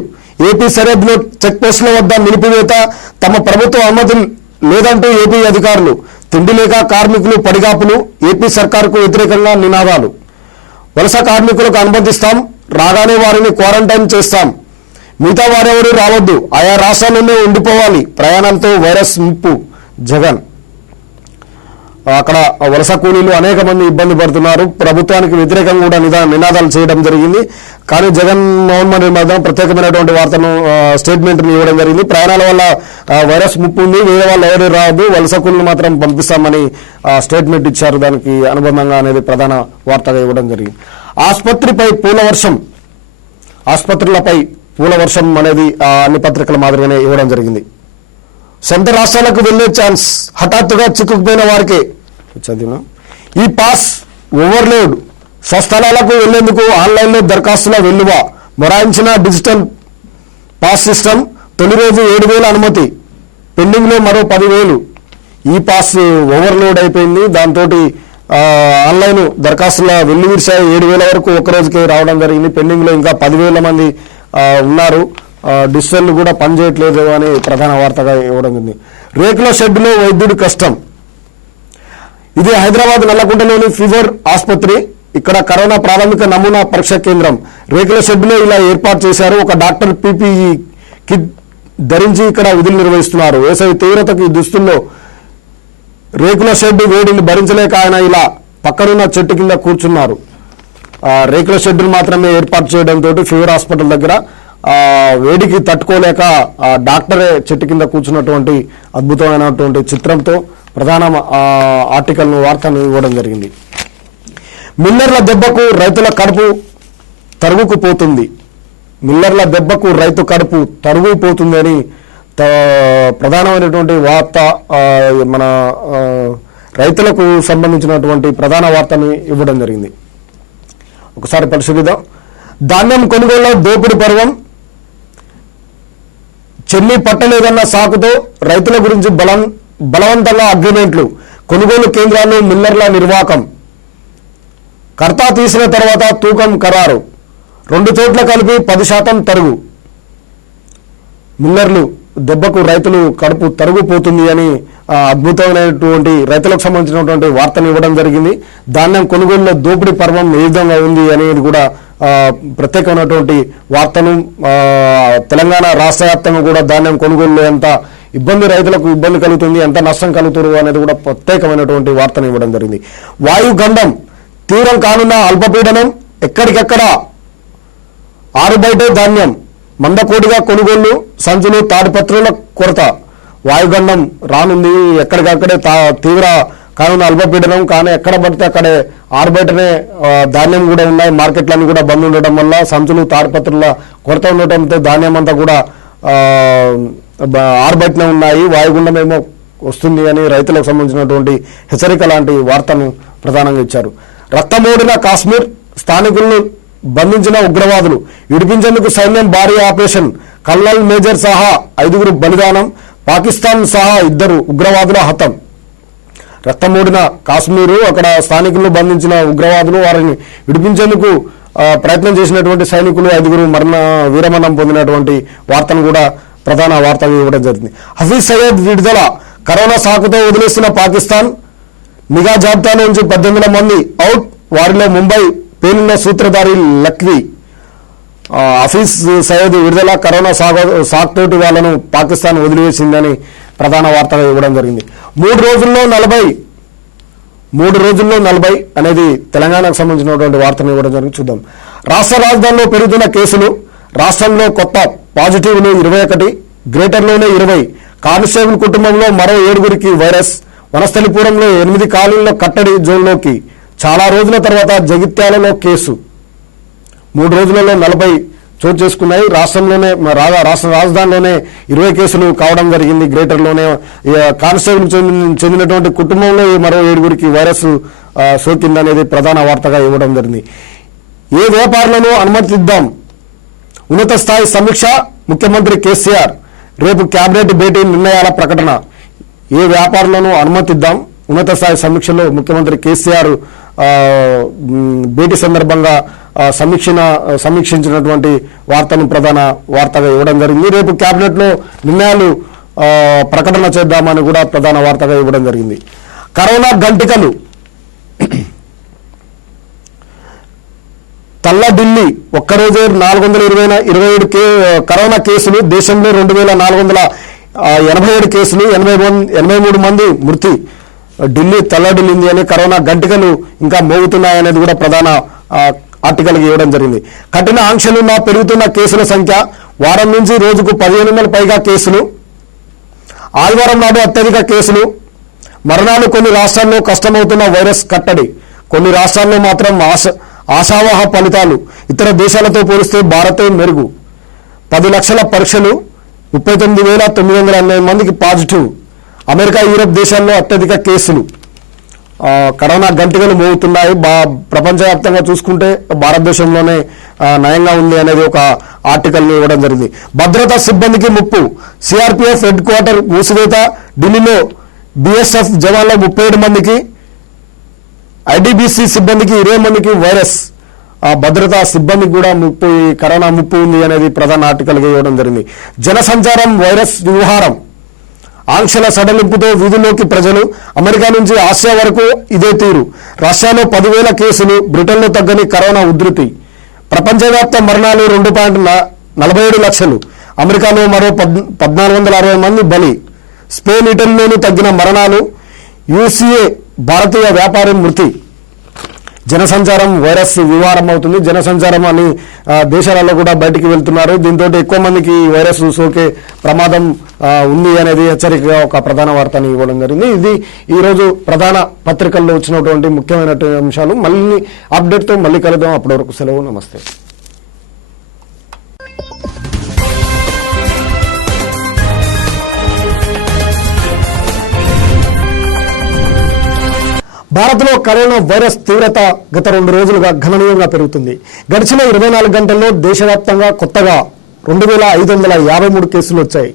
ఏపీ సరిహద్దులో చెక్ పోస్టుల వద్ద నిలిపివేత. తమ ప్రభుత్వ అనుమతి లేదంటూ ఏపీ అధికారులు. తిండి లేక కార్మికులు పడిగాపులు. ఏపీ సర్కారుకు వ్యతిరేకంగా నినాదాలు. వలస కార్మికులకు అనుమతిస్తాం, రాగానే వారిని క్వారంటైన్ చేస్తాం, మిగతా వారెవరూ రావద్దు, ఆయా రాష్ట్రాల్లోనే ఉండిపోవాలి, ప్రయాణాలతో వైరస్ ముప్పు. జగన్ అక్కడ వలస కూలీలు అనేక మంది ఇబ్బంది పడుతున్నారు. ప్రభుత్వానికి వ్యతిరేకంగా కూడా నినాదాలు చేయడం జరిగింది. కానీ జగన్మోహన్ రెడ్డి మాత్రం ప్రత్యేకమైనటువంటి వార్తను స్టేట్మెంట్ని ఇవ్వడం జరిగింది. ప్రయాణాల వల్ల వైరస్ ముప్పు ఉంది, వేరే వాళ్ళు ఎవరు రాదు, వలస కూలీలు మాత్రం పంపిస్తామని స్టేట్మెంట్ ఇచ్చారు. దానికి అనుబంధంగా అనేది ప్రధాన వార్తగా ఇవ్వడం జరిగింది. ఆసుపత్రిలపై పూల వర్షం అనేది అన్ని పత్రికల మాదిరిగానే ఇవ్వడం జరిగింది. సొంత రాష్ట్రాలకు వెళ్లే ఛాన్స్ హఠాత్తుగా చిక్కుకుపోయిన వారికే చదివినా. ఈ పాస్ ఓవర్లోడ్, స్వస్థలాలకు వెళ్లేందుకు ఆన్లైన్లో దరఖాస్తుల వెల్లువ, మొరాయించిన డిజిటల్ పాస్ సిస్టమ్, తొలి రోజు 7,000 అనుమతి, పెండింగ్లో మరో 10,000. ఈ పాస్ ఓవర్లోడ్ అయిపోయింది. దాంతో ఆన్లైన్ దరఖాస్తుల వెల్లువిరిశాయి. 7,000 వరకు ఒక రోజుకే రావడం జరిగింది. పెండింగ్లో ఇంకా 10,000 మంది ఉన్నారు. డిజిటల్ కూడా పనిచేయట్లేదు అని ప్రధాన వార్తగా ఇవ్వడం జరిగింది. రేకుల షెడ్డులో వైద్యుడి కష్టం. ఇది హైదరాబాద్ నల్లకుంటలోని ఫీవర్ ఆసుపత్రి. ఇక్కడ కరోనా ప్రాథమిక నమూనా పరీక్ష కేంద్రం రేకుల షెడ్డులో ఇలా ఏర్పాటు చేశారు. ఒక డాక్టర్ పీపీఈ కిట్ ధరించి ఇక్కడ విధులు నిర్వహిస్తున్నారు. వేసవి తీవ్రతకు ఈ దుస్తుల్లో రేకుల షెడ్ వేడిని భరించలేక ఆయన ఇలా పక్కనున్న చెట్టు కింద కూర్చున్నారు. రేకుల షెడ్డును మాత్రమే ఏర్పాటు చేయడంతో ఫీవర్ హాస్పిటల్ దగ్గర వేడికి తట్టుకోలేక డాక్టరే చెట్టు కింద కూర్చున్నటువంటి అద్భుతమైనటువంటి చిత్రంతో ప్రధాన వార్తను ఇవ్వడం జరిగింది. మిల్లర్ల దెబ్బకు రైతుల కడుపు తరుగుకుపోతుంది. మిల్లర్ల దెబ్బకు రైతు కడుపు తరుగుపోతుంది అని ప్రధానమైనటువంటి వార్త, మన రైతులకు సంబంధించినటువంటి ప్రధాన వార్తని ఇవ్వడం జరిగింది. ఒకసారి పరిశీలిద్దాం. ధాన్యం కొనుగోలులో దోపిడీ పర్వం. చెల్లి పట్టలేదన్న సాకుతో రైతుల గురించి బలవంతంగా అగ్రిమెంట్లు, కొనుగోలు కేంద్రాలు మిల్లర్ల నిర్వాకం, కర్తా తీసిన తర్వాత తూకం ఖరారు, 2 చోట్ల కలిపి 10% తరుగు. మిల్లర్లు దెబ్బకు రైతులు కడుపు తరుగుపోతుంది అని అద్భుతమైనటువంటి రైతులకు సంబంధించినటువంటి వార్తను ఇవ్వడం జరిగింది. ధాన్యం కొనుగోలులో దోపిడీ పర్వం ఏ విధంగా ఉంది అనేది కూడా ప్రత్యేకమైనటువంటి వార్తను. తెలంగాణ రాష్ట్ర వ్యాప్తంగా కూడా ధాన్యం కొనుగోలులో ఎంత రైతులకు ఇబ్బంది కలుగుతుంది, ఎంత నష్టం కలుగుతుంది అనేది కూడా ప్రత్యేకమైనటువంటి వార్తను ఇవ్వడం జరిగింది. వాయుగండం తీవ్రం కానున్న అల్పపీడనం, ఎక్కడికెక్కడ ఆరుబయటే ధాన్యం, మందకోడిగా కొనుగోళ్లు, సంచులు, తాడిపత్రుల కొరత. వాయుగండం రానుంది, ఎక్కడికక్కడే తీవ్ర కానున్న అల్పపీడనం. కానీ ఎక్కడ పడితే అక్కడే ఆరుబయటనే ధాన్యం కూడా ఉన్నాయి. మార్కెట్లన్నీ కూడా బంద్ ఉండడం వల్ల సంచులు, తాడిపత్రుల కొరత ఉండటంతో ధాన్యం అంతా కూడా ఆరుబయటనే ఉన్నాయి. వాయుగుండం ఏమో వస్తుంది అని రైతులకు సంబంధించినటువంటి హెచ్చరిక లాంటి వార్తను ప్రధానంగా ఇచ్చారు. రక్తమోడిన కాశ్మీర్, స్థానికులను బంధించిన ఉగ్రవాదులు, విడిపించేందుకు సైన్యం భారీ ఆపరేషన్, కల్నల్ మేజర్ సహా 5 బలిదానం, పాకిస్తాన్ సహా 2 ఉగ్రవాదుల హతం. రక్తమోడిన కాశ్మీరు, అక్కడ స్థానికులను బంధించిన ఉగ్రవాదులు, వారిని విడిపించేందుకు ప్రయత్నం చేసినటువంటి సైనికులు 5 వీరమరణం పొందినటువంటి వార్తను కూడా ప్రధాన వార్తగా ఇవ్వడం జరిగింది. హఫీజ్ సయ్యద్ విడుదల, కరోనా సాకుతో వదిలేసిన పాకిస్తాన్, నిఘా జాబితా నుంచి 18 మంది అవుట్, వారిలో ముంబై పేలున్న సూత్రధారి లఖ్వీ. హఫీజ్ సయ్యద్ విడుదల, కరోనా సాకుతోటి వాళ్లను పాకిస్తాన్ వదిలివేసిందని ప్రధాన వార్తగా ఇవ్వడం జరిగింది. 3 రోజుల్లో 40 అనేది తెలంగాణకు సంబంధించినటువంటి వార్తను ఇవ్వడం జరిగింది. చూద్దాం. రాష్ట్ర రాజధానిలో పెరుగుతున్న కేసులు, రాష్ట్రంలో కొత్త పాజిటివ్లు 21, గ్రేటర్లోనే 20, కానిస్టేబుల్ కుటుంబంలో మరో 7 వైరస్, వనస్థలిపురంలో 8 కాలనీల్లో కట్టడి జోన్లోకి, చాలా రోజుల తర్వాత జగిత్యాలలో కేసు. 3 రోజులలో 40 చోటు చేసుకున్నాయి. రాష్ట్రంలోనే రాష్ట్ర రాజధానిలోనే 20 కేసులు కావడం జరిగింది. గ్రేటర్లోనే కానిస్టేబుల్ చెందినటువంటి కుటుంబంలో మరో 7 వైరస్ సోకిందనేది ప్రధాన వార్తగా ఇవ్వడం జరిగింది. ఏ వ్యాపారులను అనుమతిద్దాం, ఉన్నత స్థాయి సమీక్ష, ముఖ్యమంత్రి కేసీఆర్ రేపు కేబినెట్ భేటీ నిర్ణయాల ప్రకటన. ఏ వ్యాపారులను అనుమతిద్దాం, ఉన్నత స్థాయి సమీక్షలో ముఖ్యమంత్రి కేసీఆర్ భేటీ సందర్భంగా సమీక్షించినటువంటి వార్తను ప్రధాన వార్తగా ఇవ్వడం జరిగింది. రేపు కేబినెట్ లో నిర్ణయాలు ప్రకటన చేద్దామని కూడా ప్రధాన వార్తగా ఇవ్వడం జరిగింది. కరోనా గంటికలు, తల్ల ఢిల్లీ ఒక్కరోజే 427 కరోనా కేసులు, దేశంలో 2,487 కేసులు, 83 మంది మృతి. ఢిల్లీ తల్లడిల్లింది అని, కరోనా గంటికలు ఇంకా మోగుతున్నాయనేది కూడా ప్రధాన ఆర్టికల్ ఇవ్వడం జరిగింది. కఠిన ఆంక్షలున్న పెరుగుతున్న కేసుల సంఖ్య, వారం నుంచి రోజుకు 1500 పైగా కేసులు, ఆదివారం నాడు అత్యధిక కేసులు, మరణాలు, కొన్ని రాష్ట్రాల్లో కష్టమవుతున్న వైరస్ కట్టడి, కొన్ని రాష్ట్రాల్లో మాత్రం ఆశావహ ఫలితాలు, ఇతర దేశాలతో పోలిస్తే భారతే మెరుగు, 10 లక్షల పరీక్షలు, 39,908 మందికి పాజిటివ్, అమెరికా యూరప్ దేశాల్లో అత్యధిక కేసులు, కరోనా గంటికలు మోగుతున్నాయి. ప్రపంచవ్యాప్తంగా చూసుకుంటే భారతదేశంలోనే నయంగా ఉంది అనేది ఒక ఆర్టికల్ ఇవ్వడం జరిగింది. భద్రతా సిబ్బందికి ముప్పు, సిఆర్పిఎఫ్ హెడ్ క్వార్టర్ మూసివేత, ఢిల్లీలో బిఎస్ఎఫ్ జవాన్ల 37 మందికి, ఐడిబిసి సిబ్బందికి 20 మందికి వైరస్, భద్రతా సిబ్బందికి కూడా ముప్పు, కరోనా ముప్పు ఉంది అనేది ప్రధాన ఆర్టికల్ ఇవ్వడం జరిగింది. జనసంచారం వైరస్ వ్యవహారం, ఆంక్షల సడలింపుతో వీధుల్లోకి ప్రజలు, అమెరికా నుంచి ఆసియా వరకు ఇదే తీరు, రష్యాలో 10,000 కేసులు, బ్రిటన్లో తగ్గని కరోనా ఉధృతి, ప్రపంచవ్యాప్త మరణాలు 2.47 లక్షలు, అమెరికాలో మరో 1,460 మంది బలి, స్పెయిన్ ఇటలీలోనూ తగ్గిన మరణాలు, యూసీఏ భారతీయ వ్యాపారి మృతి. జనసంచారం వైరస్ వ్యవహారం అవుతుంది. జనసంచారం అని దేశాలలో కూడా బయటికి వెళ్తున్నారు. దీంతో ఎక్కువ మందికి వైరస్ సోకే ప్రమాదం ఉంది అనేది హెచ్చరికగా ఒక ప్రధాన వార్తని ఇవ్వడం జరిగింది. ఇది ఈరోజు ప్రధాన పత్రికల్లో వచ్చినటువంటి ముఖ్యమైన అంశాలు. మళ్ళీ అప్డేట్తో మళ్ళీ కలుద్దాం. అప్పటి వరకు సెలవు. నమస్తే. భారత్లో కరోనా వైరస్ తీవ్రత గత 2 రోజులుగా గణనీయంగా పెరుగుతుంది. గడిచిన 24 గంటల్లో దేశవ్యాప్తంగా కొత్తగా 2,553 కేసులు వచ్చాయి.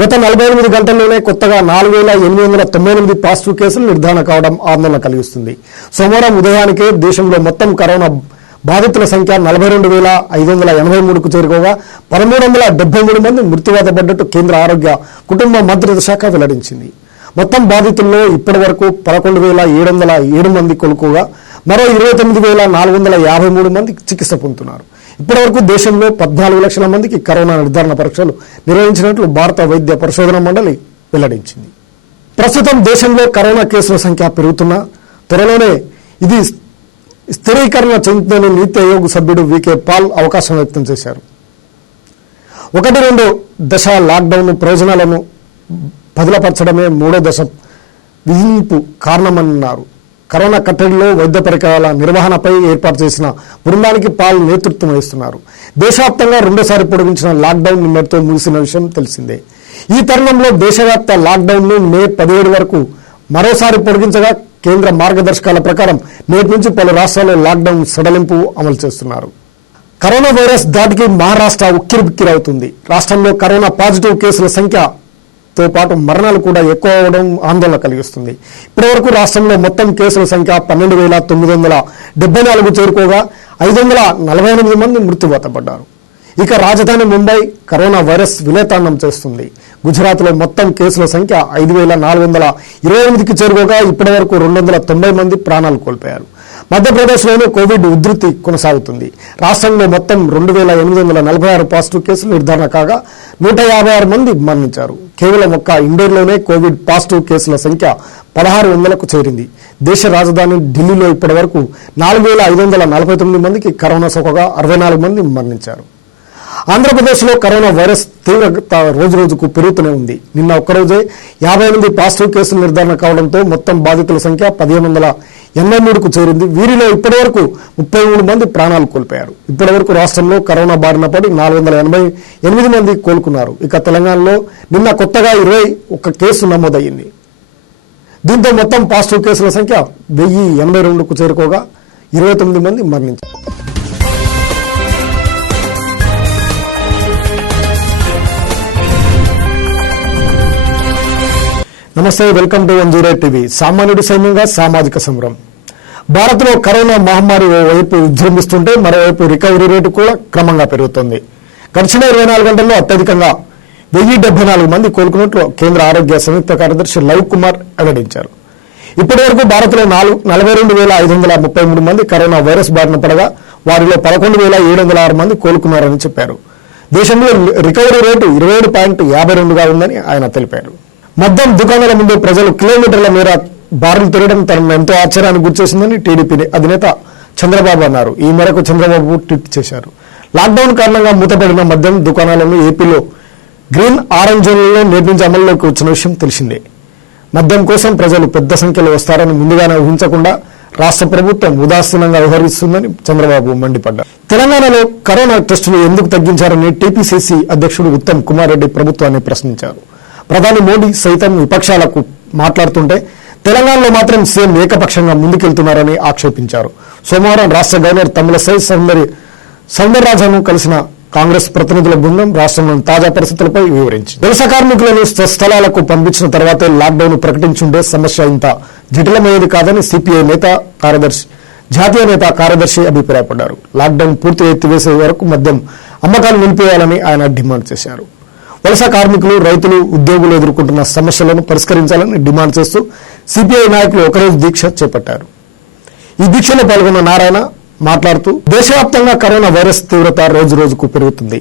గత 48 గంటల్లోనే కొత్తగా 4,898 పాజిటివ్ కేసులు నిర్ధారణ కావడం ఆందోళన కలిగిస్తుంది. సోమవారం ఉదయానికే దేశంలో మొత్తం కరోనా బాధితుల సంఖ్య 42,583కు చేరుకోగా 1,373 మంది మృత్యువాత పడ్డట్టు కేంద్ర ఆరోగ్య కుటుంబ మంత్రిత్వ శాఖ వెల్లడించింది. మొత్తం బాధితుల్లో ఇప్పటి వరకు 11,707 మంది కోలుకోగా మరో 29,453 మంది చికిత్స పొందుతున్నారు. ఇప్పటి వరకు దేశంలో 14 లక్షల మందికి కరోనా నిర్ధారణ పరీక్షలు నిర్వహించినట్లు భారత వైద్య పరిశోధన మండలి వెల్లడించింది. ప్రస్తుతం దేశంలో కరోనా కేసుల సంఖ్య పెరుగుతున్నా త్వరలోనే ఇది స్థిరీకరణ చెందుతుందని నీతి ఆయోగ్ సభ్యుడు వికే పాల్ అవకాశం వ్యక్తం చేశారు. 1-2 దశ లాక్డౌన్ ప్రయోజనాలను బదిలపరచడమే 3వ దశ విధింపు కారణమన్నారు. కరోనా కట్టడిలో వైద్య పరికరాల నిర్వహణపై ఏర్పాటు చేసిన బృందానికి పాల్ నేతృత్వం వహిస్తున్నారు. దేశవ్యాప్తంగా 2సారి పొడిగించిన లాక్డౌన్ నిన్నటితో ముగిసిన విషయం తెలిసిందే. ఈ తరుణంలో దేశవ్యాప్త లాక్డౌన్ ను మే 17 వరకు మరోసారి పొడిగించగా కేంద్ర మార్గదర్శకాల ప్రకారం నేటి నుంచి పలు రాష్ట్రాల్లో లాక్డౌన్ సడలింపు అమలు చేస్తున్నారు. కరోనా వైరస్ దాటికి మహారాష్ట్ర ఉక్కిరిబిక్కిరవుతుంది. రాష్ట్రంలో కరోనా పాజిటివ్ కేసుల సంఖ్యతో పాటు మరణాలు కూడా ఎక్కువ అవడం ఆందోళన కలిగిస్తుంది. ఇప్పటివరకు రాష్ట్రంలో మొత్తం కేసుల సంఖ్య 12,974 చేరుకోగా 548 మంది మృత్యువాత పడ్డారు. ఇక రాజధాని ముంబై కరోనా వైరస్ విలేతాండం చేస్తుంది. గుజరాత్లో మొత్తం కేసుల సంఖ్య 5,428కి చేరుకోగా ఇప్పటి వరకు 290 మంది ప్రాణాలు కోల్పోయారు. మధ్యప్రదేశ్లోనూ కోవిడ్ ఉధృతి కొనసాగుతుంది. రాష్ట్రంలో మొత్తం 2,846 పాజిటివ్ కేసులు నిర్ధారణ కాగా 156 మంది మరణించారు. కేవలం ఒక్క ఇండోర్లోనే కోవిడ్ పాజిటివ్ కేసుల సంఖ్య 1,600కు చేరింది. దేశ రాజధాని ఢిల్లీలో ఇప్పటి వరకు 4,549 మందికి కరోనా సోకగా 64 మంది మరణించారు. ఆంధ్రప్రదేశ్లో కరోనా వైరస్ తీవ్రత రోజురోజుకు పెరుగుతూనే ఉంది. నిన్న ఒక్కరోజే 58 పాజిటివ్ కేసులు నిర్ధారణ కావడంతో మొత్తం బాధితుల సంఖ్య 1,583కు చేరింది. వీరిలో ఇప్పటివరకు 33 మంది ప్రాణాలు కోల్పోయారు. ఇప్పటివరకు రాష్ట్రంలో కరోనా బారిన పడి 488 మంది కోలుకున్నారు. ఇక తెలంగాణలో నిన్న కొత్తగా 21 కేసు నమోదయ్యింది. దీంతో మొత్తం పాజిటివ్ కేసుల సంఖ్య 1,082కు చేరుకోగా 29 మంది మరణించారు. నమస్తే, వెల్కమ్ టు 108 టీవీ. సామాన్యుడి సైన్యంగా సామాజిక సమరం. భారత్లో కరోనా మహమ్మారి ఓవైపు విజృంభిస్తుంటే మరోవైపు రికవరీ రేటు కూడా క్రమంగా పెరుగుతోంది. గడిచిన 24 గంటల్లో అత్యధికంగా 1,074 మంది కోలుకున్నట్లు కేంద్ర ఆరోగ్య సంయుక్త కార్యదర్శి లవ్ కుమార్ వెల్లడించారు. ఇప్పటి వరకు భారత్లో 42,533 మంది కరోనా వైరస్ బారిన పడగా వారిలో 11,706 మంది కోలుకున్నారని చెప్పారు. దేశంలో రికవరీ రేటు 27.52గా ఉందని ఆయన తెలిపారు. మద్యం దుకాణాల ముందు ప్రజలు కిలోమీటర్ల మేర బారులు తిరగడం తనను ఎంతో ఆశ్చర్యానికి గురిచేసిందని టీడీపీ అధినేత చంద్రబాబు అన్నారు. ఈ మేరకు చంద్రబాబు ట్వీట్ చేశారు. లాక్డౌన్ కారణంగా మూతపడిన మద్యం దుకాణాలను ఏపీలో గ్రీన్ ఆరెంజ్ జోన్లలో నేటి నుంచి అమల్లోకి వచ్చిన విషయం తెలిసిందే. మద్యం కోసం ప్రజలు పెద్ద సంఖ్యలో వస్తారని ముందుగానే ఊహించకుండా రాష్ట్ర ప్రభుత్వం ఉదాసీనంగా వ్యవహరిస్తుందని చంద్రబాబు మండిపడ్డారు. తెలంగాణలో కరోనా టెస్టులు ఎందుకు తగ్గించారని టీపీసీసీ అధ్యక్షుడు ఉత్తమ్ కుమార్ రెడ్డి ప్రభుత్వాన్ని ప్రశ్నించారు. ప్రధాని మోడీ సైతం విపక్షాలకు మాట్లాడుతుంటే తెలంగాణలో మాత్రం సీఎం ఏకపక్షంగా ముందుకెళ్తున్నారని ఆక్షేపించారు. సోమవారం రాష్ట్ర గవర్నర్ తమిళసై సౌందరరాజన్ను కలిసిన కాంగ్రెస్ ప్రతినిధుల బృందం రాష్ట్రంలోని తాజా పరిస్థితులపై వివరించింది. వలస కార్మికులను స్వస్థలాలకు పంపించిన తర్వాతే లాక్డౌన్ ప్రకటించుంటే సమస్య ఇంత జటిలమయ్యేది కాదని సిపిఐ జాతీయ నేత కార్యదర్శి అభిప్రాయపడ్డారు. లాక్డౌన్ పూర్తిగా ఎత్తివేసే వరకు మద్యం అమ్మకాలు నిలిపేయాలని ఆయన డిమాండ్ చేశారు. వలస కార్మికులు, రైతులు, ఉద్యోగులు ఎదుర్కొంటున్న సమస్యలను పరిష్కరించాలని డిమాండ్ చేస్తూ సిపిఐ నాయకులు ఒకరోజు దీక్ష చేపట్టారు. ఈ దీక్షలో పాల్గొన్న నారాయణ మాట్లాడుతూ దేశవ్యాప్తంగా కరోనా వైరస్ తీవ్రత రోజు రోజుకు పెరుగుతుంది.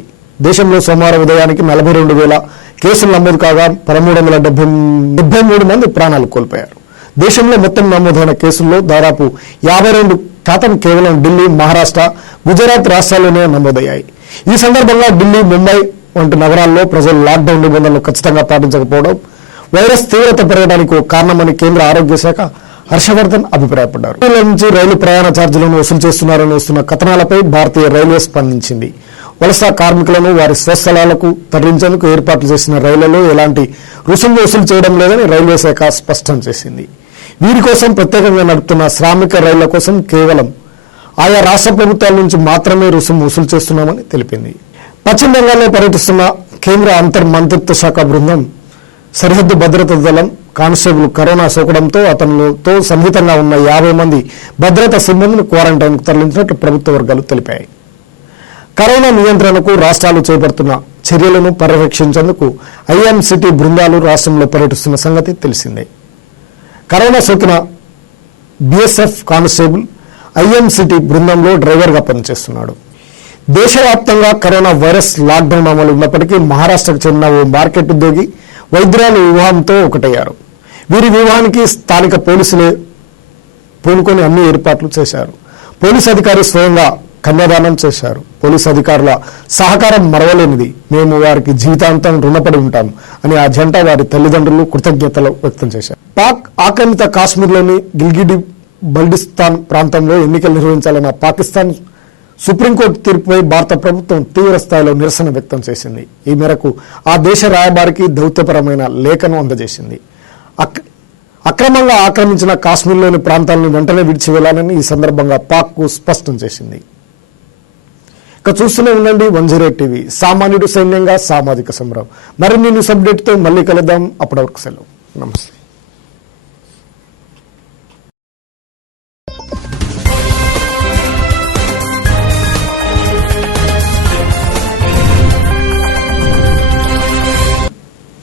దేశంలో సోమవారం ఉదయానికి 42,000 కేసులు నమోదు కాగా 1,373 మంది ప్రాణాలు కోల్పోయారు. దేశంలో మొత్తం నమోదైన కేసుల్లో దాదాపు 52% కేవలం ఢిల్లీ, మహారాష్ట్ర, గుజరాత్ రాష్ట్రాల్లోనే నమోదయ్యాయి. ఈ సందర్భంగా ఢిల్లీ, ముంబై వంటి నగరాల్లో ప్రజలు లాక్డౌన్ నిబంధనలు ఖచ్చితంగా పాటించకపోవడం వైరస్ తీవ్రత పెరగడానికి ఒక కారణమని కేంద్ర ఆరోగ్య శాఖ హర్షవర్ధన్ అభిప్రాయపడ్డారు. నుంచి రైలు ప్రయాణ ఛార్జీలను వసూలు చేస్తున్నారని వస్తున్న కథనాలపై భారతీయ రైల్వే స్పందించింది. వలస కార్మికులను వారి స్వస్థలాలకు తరలించేందుకు ఏర్పాట్లు చేసిన రైళ్లలో ఎలాంటి రుసుము వసూలు చేయడం లేదని రైల్వే శాఖ స్పష్టం చేసింది. వీరి కోసం ప్రత్యేకంగా నడుపుతున్న శ్రామిక రైళ్ల కోసం కేవలం ఆయా రాష్ట్ర ప్రభుత్వాల నుంచి మాత్రమే రుసుము వసూలు చేస్తున్నామని తెలిపింది. పశ్చిమ బెంగాల్లో పర్యటిస్తున్న కేంద్ర అంతర్మంత్రిత్వ శాఖ బృందం సరిహద్దు భద్రతా దళం కానిస్టేబుల్ కరోనా సోకడంతో అతనితో సన్నిహితంగా ఉన్న 50 మంది భద్రతా సిబ్బందిని క్వారంటైన్కు తరలించినట్లు ప్రభుత్వ వర్గాలు తెలిపాయి. కరోనా నియంత్రణకు రాష్ట్రాలు చేపడుతున్న చర్యలను పర్యవేక్షించేందుకు ఐఎంసిటీ బృందాలు రాష్ట్రంలో పర్యటిస్తున్న సంగతి తెలిసిందే. కరోనా సోకిన బీఎస్ఎఫ్ కానిస్టేబుల్ ఐఎంసిటీ బృందంలో డ్రైవర్గా పనిచేస్తున్నాడు. దేశవ్యాప్తంగా కరోనా వైరస్ లాక్డౌన్ అమలు ఉన్నప్పటికీ మహారాష్ట్రకు చెందిన ఓ మార్కెట్ ఉద్యోగి వైద్యురాలు వివాహంతో ఒకటయ్యారు. వీరి వివాహానికి స్థానిక పోలీసులే పూనుకొని అన్ని ఏర్పాట్లు చేశారు. పోలీసు అధికారి స్వయంగా కన్యాదానం చేశారు. పోలీసు అధికారుల సహకారం మరవలేనిది, మేము వారికి జీవితాంతం రుణపడి ఉంటాం అని ఆ జంట వారి తల్లిదండ్రులు కృతజ్ఞతలు వ్యక్తం చేశారు. పాక్ ఆక్రమిత కాశ్మీర్లోని గిల్గిడి బల్టిస్తాన్ ప్రాంతంలో ఎన్నికలు నిర్వహించాలన్న పాకిస్తాన్ సుప్రీంకోర్టు తీర్పుపై భారత ప్రభుత్వం తీవ్ర స్థాయిలో నిరసన వ్యక్తం చేసింది. ఈ మేరకు ఆ దేశ రాయబారికి దౌత్యపరమైన లేఖను అందజేసింది. అక్రమంగా ఆక్రమించిన కాశ్మీర్లోని ప్రాంతాలను వెంటనే విడిచి వెళ్లాలని ఈ సందర్భంగా పాక్కు స్పష్టం చేసింది. ఇక చూస్తూనే ఉండండి 108 టీవీ, సామాన్యుడు సైన్యంగా సామాజిక సంబరం. మరిన్ని న్యూస్ అప్డేట్తో మళ్ళీ కలుద్దాం. అప్పటి వరకు సెలవు. నమస్తే.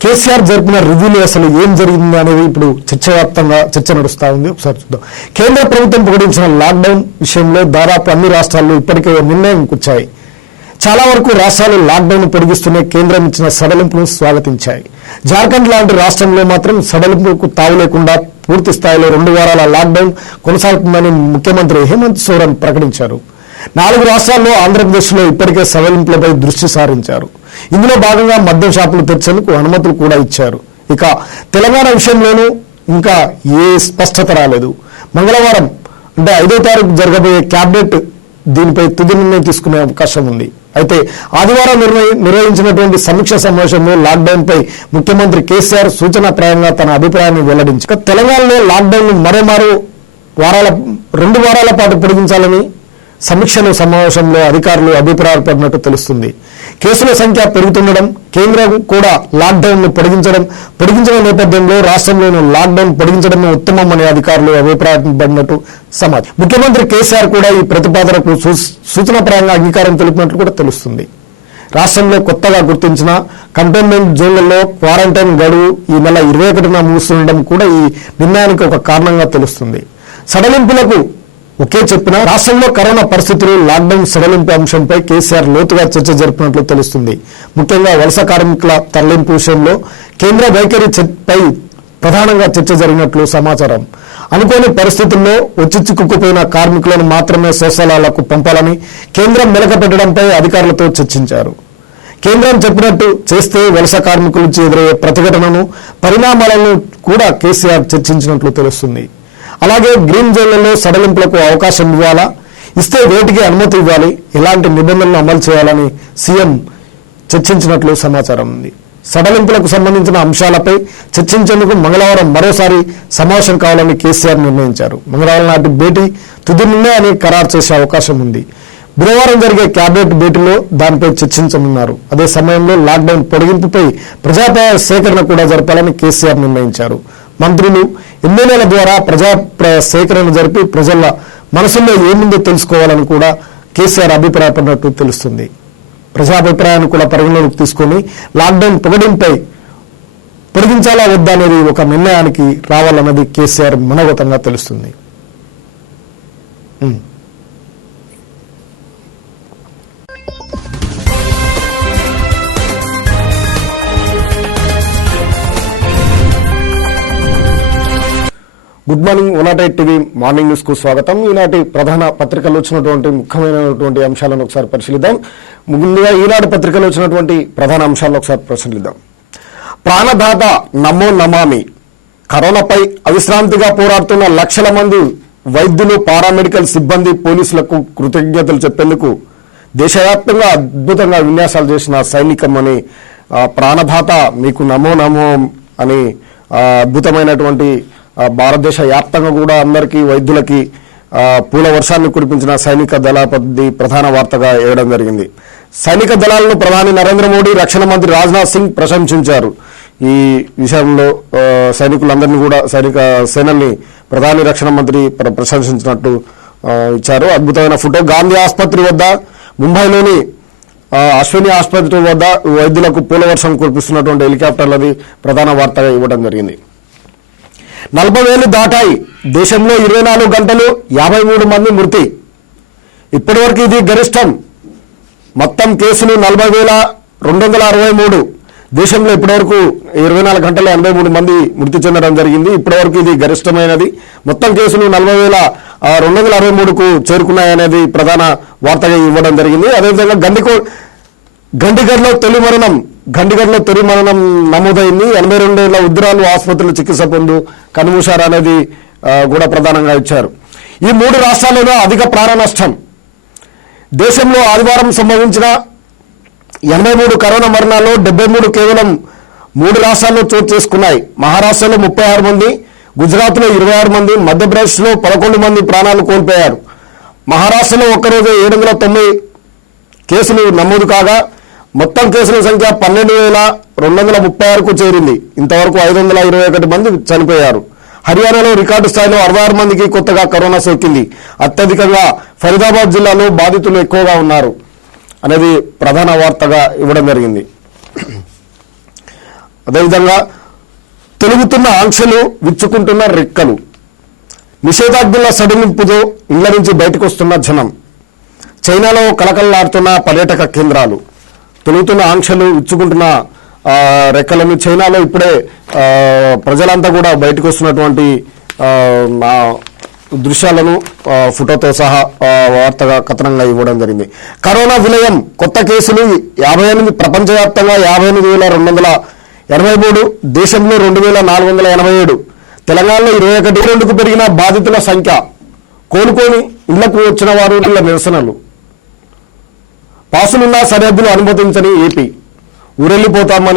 కేసీఆర్ జరిపిన రివ్యూలో అసలు ఏం జరిగింది అనేది ఇప్పుడు చర్చ నడుస్తా ఉంది. ఒకసారి చూద్దాం. కేంద్ర ప్రభుత్వం ప్రకటించిన లాక్డౌన్ విషయంలో దాదాపు అన్ని రాష్ట్రాలు ఇప్పటికే నిర్ణయం కూర్చాయి. చాలా వరకు రాష్ట్రాలు లాక్డౌన్ పొడిగిస్తూనే కేంద్రం ఇచ్చిన సడలింపును స్వాగతించాయి. జార్ఖండ్ లాంటి రాష్ట్రంలో మాత్రం సడలింపుకు తావు లేకుండా పూర్తి స్థాయిలో 2 వారాల లాక్డౌన్ కొనసాగుతుందని ముఖ్యమంత్రి హేమంత్ సోరెన్ ప్రకటించారు. 4 రాష్ట్రాల్లో ఆంధ్రప్రదేశ్లో ఇప్పటికే సడలింపులపై దృష్టి సారించారు. ఇందులో భాగంగా మద్యం షాపులు తెరిచేందుకు అనుమతులు కూడా ఇచ్చారు. ఇక తెలంగాణ విషయంలోనూ ఇంకా ఏ స్పష్టత రాలేదు. మంగళవారం అంటే 5వ తారీఖు జరగబోయే క్యాబినెట్ దీనిపై తుది నిర్ణయం తీసుకునే అవకాశం ఉంది. అయితే ఆదివారం నిర్వహించినటువంటి సమీక్ష సమావేశంలో లాక్డౌన్ పై ముఖ్యమంత్రి కేసీఆర్ సూచనాప్రాయంగా తన అభిప్రాయాన్ని వెల్లడించారు. తెలంగాణలో లాక్డౌన్ మరో 2 వారాల పాటు పొడిగించాలని సమీక్షల సమావేశంలో అధికారులు అభిప్రాయపడినట్టు తెలుస్తుంది. కేసుల సంఖ్య పెరుగుతుండడం, కేంద్రం కూడా లాక్డౌన్ ను పొడిగించిన నేపథ్యంలో రాష్ట్రంలోనూ లాక్డౌన్ పొడిగించడమే ఉత్తమమని అధికారులు అభిప్రాయపడినట్టు సమాచారం. ముఖ్యమంత్రి కేసీఆర్ కూడా ఈ ప్రతిపాదనకు సూచనాప్రాయంగా అంగీకారం తెలిపినట్లు కూడా తెలుస్తుంది. రాష్ట్రంలో కొత్తగా గుర్తించిన కంటైన్మెంట్ జోన్లలో క్వారంటైన్ గడువు ఈ నెల 21న ముగుస్తుండడం కూడా ఈ నిర్ణయానికి ఒక కారణంగా తెలుస్తుంది. సడలింపులకు ఒకే చెప్పిన రాష్ట్రంలో కరోనా పరిస్థితులు, లాక్డౌన్ సడలింపు అంశంపై కేసీఆర్ లోతుగా చర్చ జరిపినట్లు తెలుస్తుంది. ముఖ్యంగా వలస కార్మికుల తరలింపు విషయంలో కేంద్ర వైఖరిపై ప్రధానంగా చర్చ జరిగినట్లు సమాచారం. అనుకోని పరిస్థితుల్లో వచ్చి చిక్కుకుపోయిన కార్మికులను మాత్రమే స్వస్థలాలకు పంపాలని కేంద్రం మెలకపెట్టడంపై అధికారులతో చర్చించారు. కేంద్రం చెప్పినట్టు చేస్తే వలస కార్మికుల నుంచి ఎదురయ్యే ప్రతిఘటనను, పరిణామాలను కూడా కేసీఆర్ చర్చించినట్లు తెలుస్తుంది. అలాగే గ్రీన్ జోన్లలో సడలింపులకు అవకాశం ఇవ్వాలా, ఇస్తే వేటికి అనుమతి ఇవ్వాలి, ఎలాంటి నిబంధనలు అమలు చేయాలని సీఎం చర్చించినట్లు సమాచారం ఉంది. సడలింపులకు సంబంధించిన అంశాలపై చర్చించేందుకు మంగళవారం మరోసారి సమావేశం కావాలని కేసీఆర్ నిర్ణయించారు. మంగళవారం నాటి భేటీ తుది నిర్ణయాన్ని ఖరారు చేసే అవకాశం ఉంది. బుధవారం జరిగే కేబినెట్ భేటీలో దానిపై చర్చించనున్నారు. అదే సమయంలో లాక్డౌన్ పొడిగింపుపై ప్రజాప్రాయ సేకరణ కూడా జరపాలని కేసీఆర్ నిర్ణయించారు. మంత్రులు, ఎమ్మెల్యేల ద్వారా ప్రజాప్రాయ సేకరణ జరిపి ప్రజల మనసుల్లో ఏముందో తెలుసుకోవాలని కూడా కేసీఆర్ అభిప్రాయపడినట్టు తెలుస్తుంది. ప్రజాభిప్రాయాన్ని కూడా పరిగణలోకి తీసుకుని లాక్డౌన్ పొడిగించాలా వద్దా అనేది ఒక నిర్ణయానికి రావాలన్నది కేసీఆర్ మనోగతంగా తెలుస్తుంది. Good morning, 108 TV morning news కు స్వాగతం. ఈనాటి ప్రధాన పత్రికల్లో వచ్చినటువంటి ముఖ్యమైనటువంటి అంశాలను ఒకసారి పరిశీలిద్దాం. ముందుగా ఈనాడు పత్రికలో వచ్చినటువంటి ప్రధాన అంశాలను ఒకసారి పరిశీలిద్దాం. ప్రాణదాత నమో నమామి. కరోనాపై అవిశ్రాంతిగా పోరాడుతున్న లక్షల మంది వైద్యులు, పారామెడికల్ సిబ్బంది, పోలీసులకు కృతజ్ఞతలు చెప్పేందుకు దేశవ్యాప్తంగా అద్భుతంగా విన్యాసాలు చేసిన సైనికం అని ప్రాణదాత మీకు నమో నమో అని అద్భుతమైనటువంటి భారతదేశ వ్యాప్తంగా కూడా అందరికీ వైద్యులకి పూల వర్షాన్ని కురిపించిన సైనిక దళపతి ప్రధాన వార్తగా వేయడం జరిగింది. సైనిక దళాలను ప్రధాని నరేంద్ర మోడీ, రక్షణ మంత్రి రాజ్నాథ్ సింగ్ ప్రశంసించారు. ఈ విషయంలో సైనికులందరినీ కూడా సేనల్ని ప్రధాని, రక్షణ మంత్రి ప్రశంసించినట్టు ఇచ్చారు. అద్భుతమైన ఫోటో. గాంధీ ఆసుపత్రి వద్ద, ముంబైలోని అశ్విని ఆసుపత్రి వద్ద వైద్యులకు పూల వర్షం కురిపిస్తున్నటువంటి హెలికాప్టర్లది ప్రధాన వార్తగా ఇవ్వడం జరిగింది. 40,000 దాటాయి. దేశంలో 24 గంటలు 53 మంది మృతి. ఇప్పటివరకు ఇది గరిష్టం. మొత్తం కేసులు 40,263. దేశంలో ఇప్పటివరకు 24 గంటలు 83 మంది మృతి చెందడం జరిగింది. ఇప్పటివరకు ఇది గరిష్టమైనది. మొత్తం కేసులు 40,263కు చేరుకున్నాయనేది ప్రధాన వార్తగా ఇవ్వడం జరిగింది. అదేవిధంగా గండిగడ్లో తొలి మరణం నమోదైంది. 82 ఏళ్ల ఉద్రాలు ఆసుపత్రిలో చికిత్స పొందు కన్నుమూశారనేది కూడా ప్రధానంగా ఇచ్చారు. ఈ 3 రాష్ట్రాల్లోనూ అధిక ప్రాణ నష్టం. దేశంలో ఆదివారం సంభవించిన 83 కరోనా మరణాల్లో 73 కేవలం 3 రాష్ట్రాల్లో చోటు చేసుకున్నాయి. మహారాష్ట్రలో 36 మంది, గుజరాత్లో 26 మంది, మధ్యప్రదేశ్లో 11 మంది ప్రాణాలు కోల్పోయారు. మహారాష్ట్రలో ఒక్కరోజు 790 కేసులు నమోదు కాగా మొత్తం కేసుల సంఖ్య 12,236కు చేరింది. ఇంతవరకు 521 మంది చనిపోయారు. హర్యానాలో రికార్డు స్థాయిలో 66 మందికి కొత్తగా కరోనా సోకింది. అత్యధికంగా ఫరీదాబాద్ జిల్లాలో బాధితులు ఎక్కువగా ఉన్నారు అనేది ప్రధాన వార్తగా ఇవ్వడం జరిగింది. అదేవిధంగా తొలుగుతున్న ఆంక్షలు, విచ్చుకుంటున్న రెక్కలు. నిషేధాజ్ఞల సడలింపుతో ఇళ్ల నుంచి బయటకు వస్తున్న జనం. చైనాలో కలకలలాడుతున్న పర్యాటక కేంద్రాలు. తొలుగుతున్న ఆంక్షలు, విచ్చుకుంటున్న రెక్కలను చైనాలో ఇప్పుడే ప్రజలంతా కూడా బయటకు వస్తున్నటువంటి దృశ్యాలను ఫోటోతో సహా వార్తగా కథనంగా ఇవ్వడం జరిగింది. కరోనా విలయం. కొత్త కేసులు 58. ప్రపంచవ్యాప్తంగా 58,283. దేశంలో 2,487. తెలంగాణలో 21కు పెరిగిన బాధితుల సంఖ్య. కోలుకొని ఇళ్లకు వచ్చిన వారు నిరసనలు. పాసులున్న సరిహద్దులు అనుమతించని ఏపీ. ఊరెళ్లిపోతామని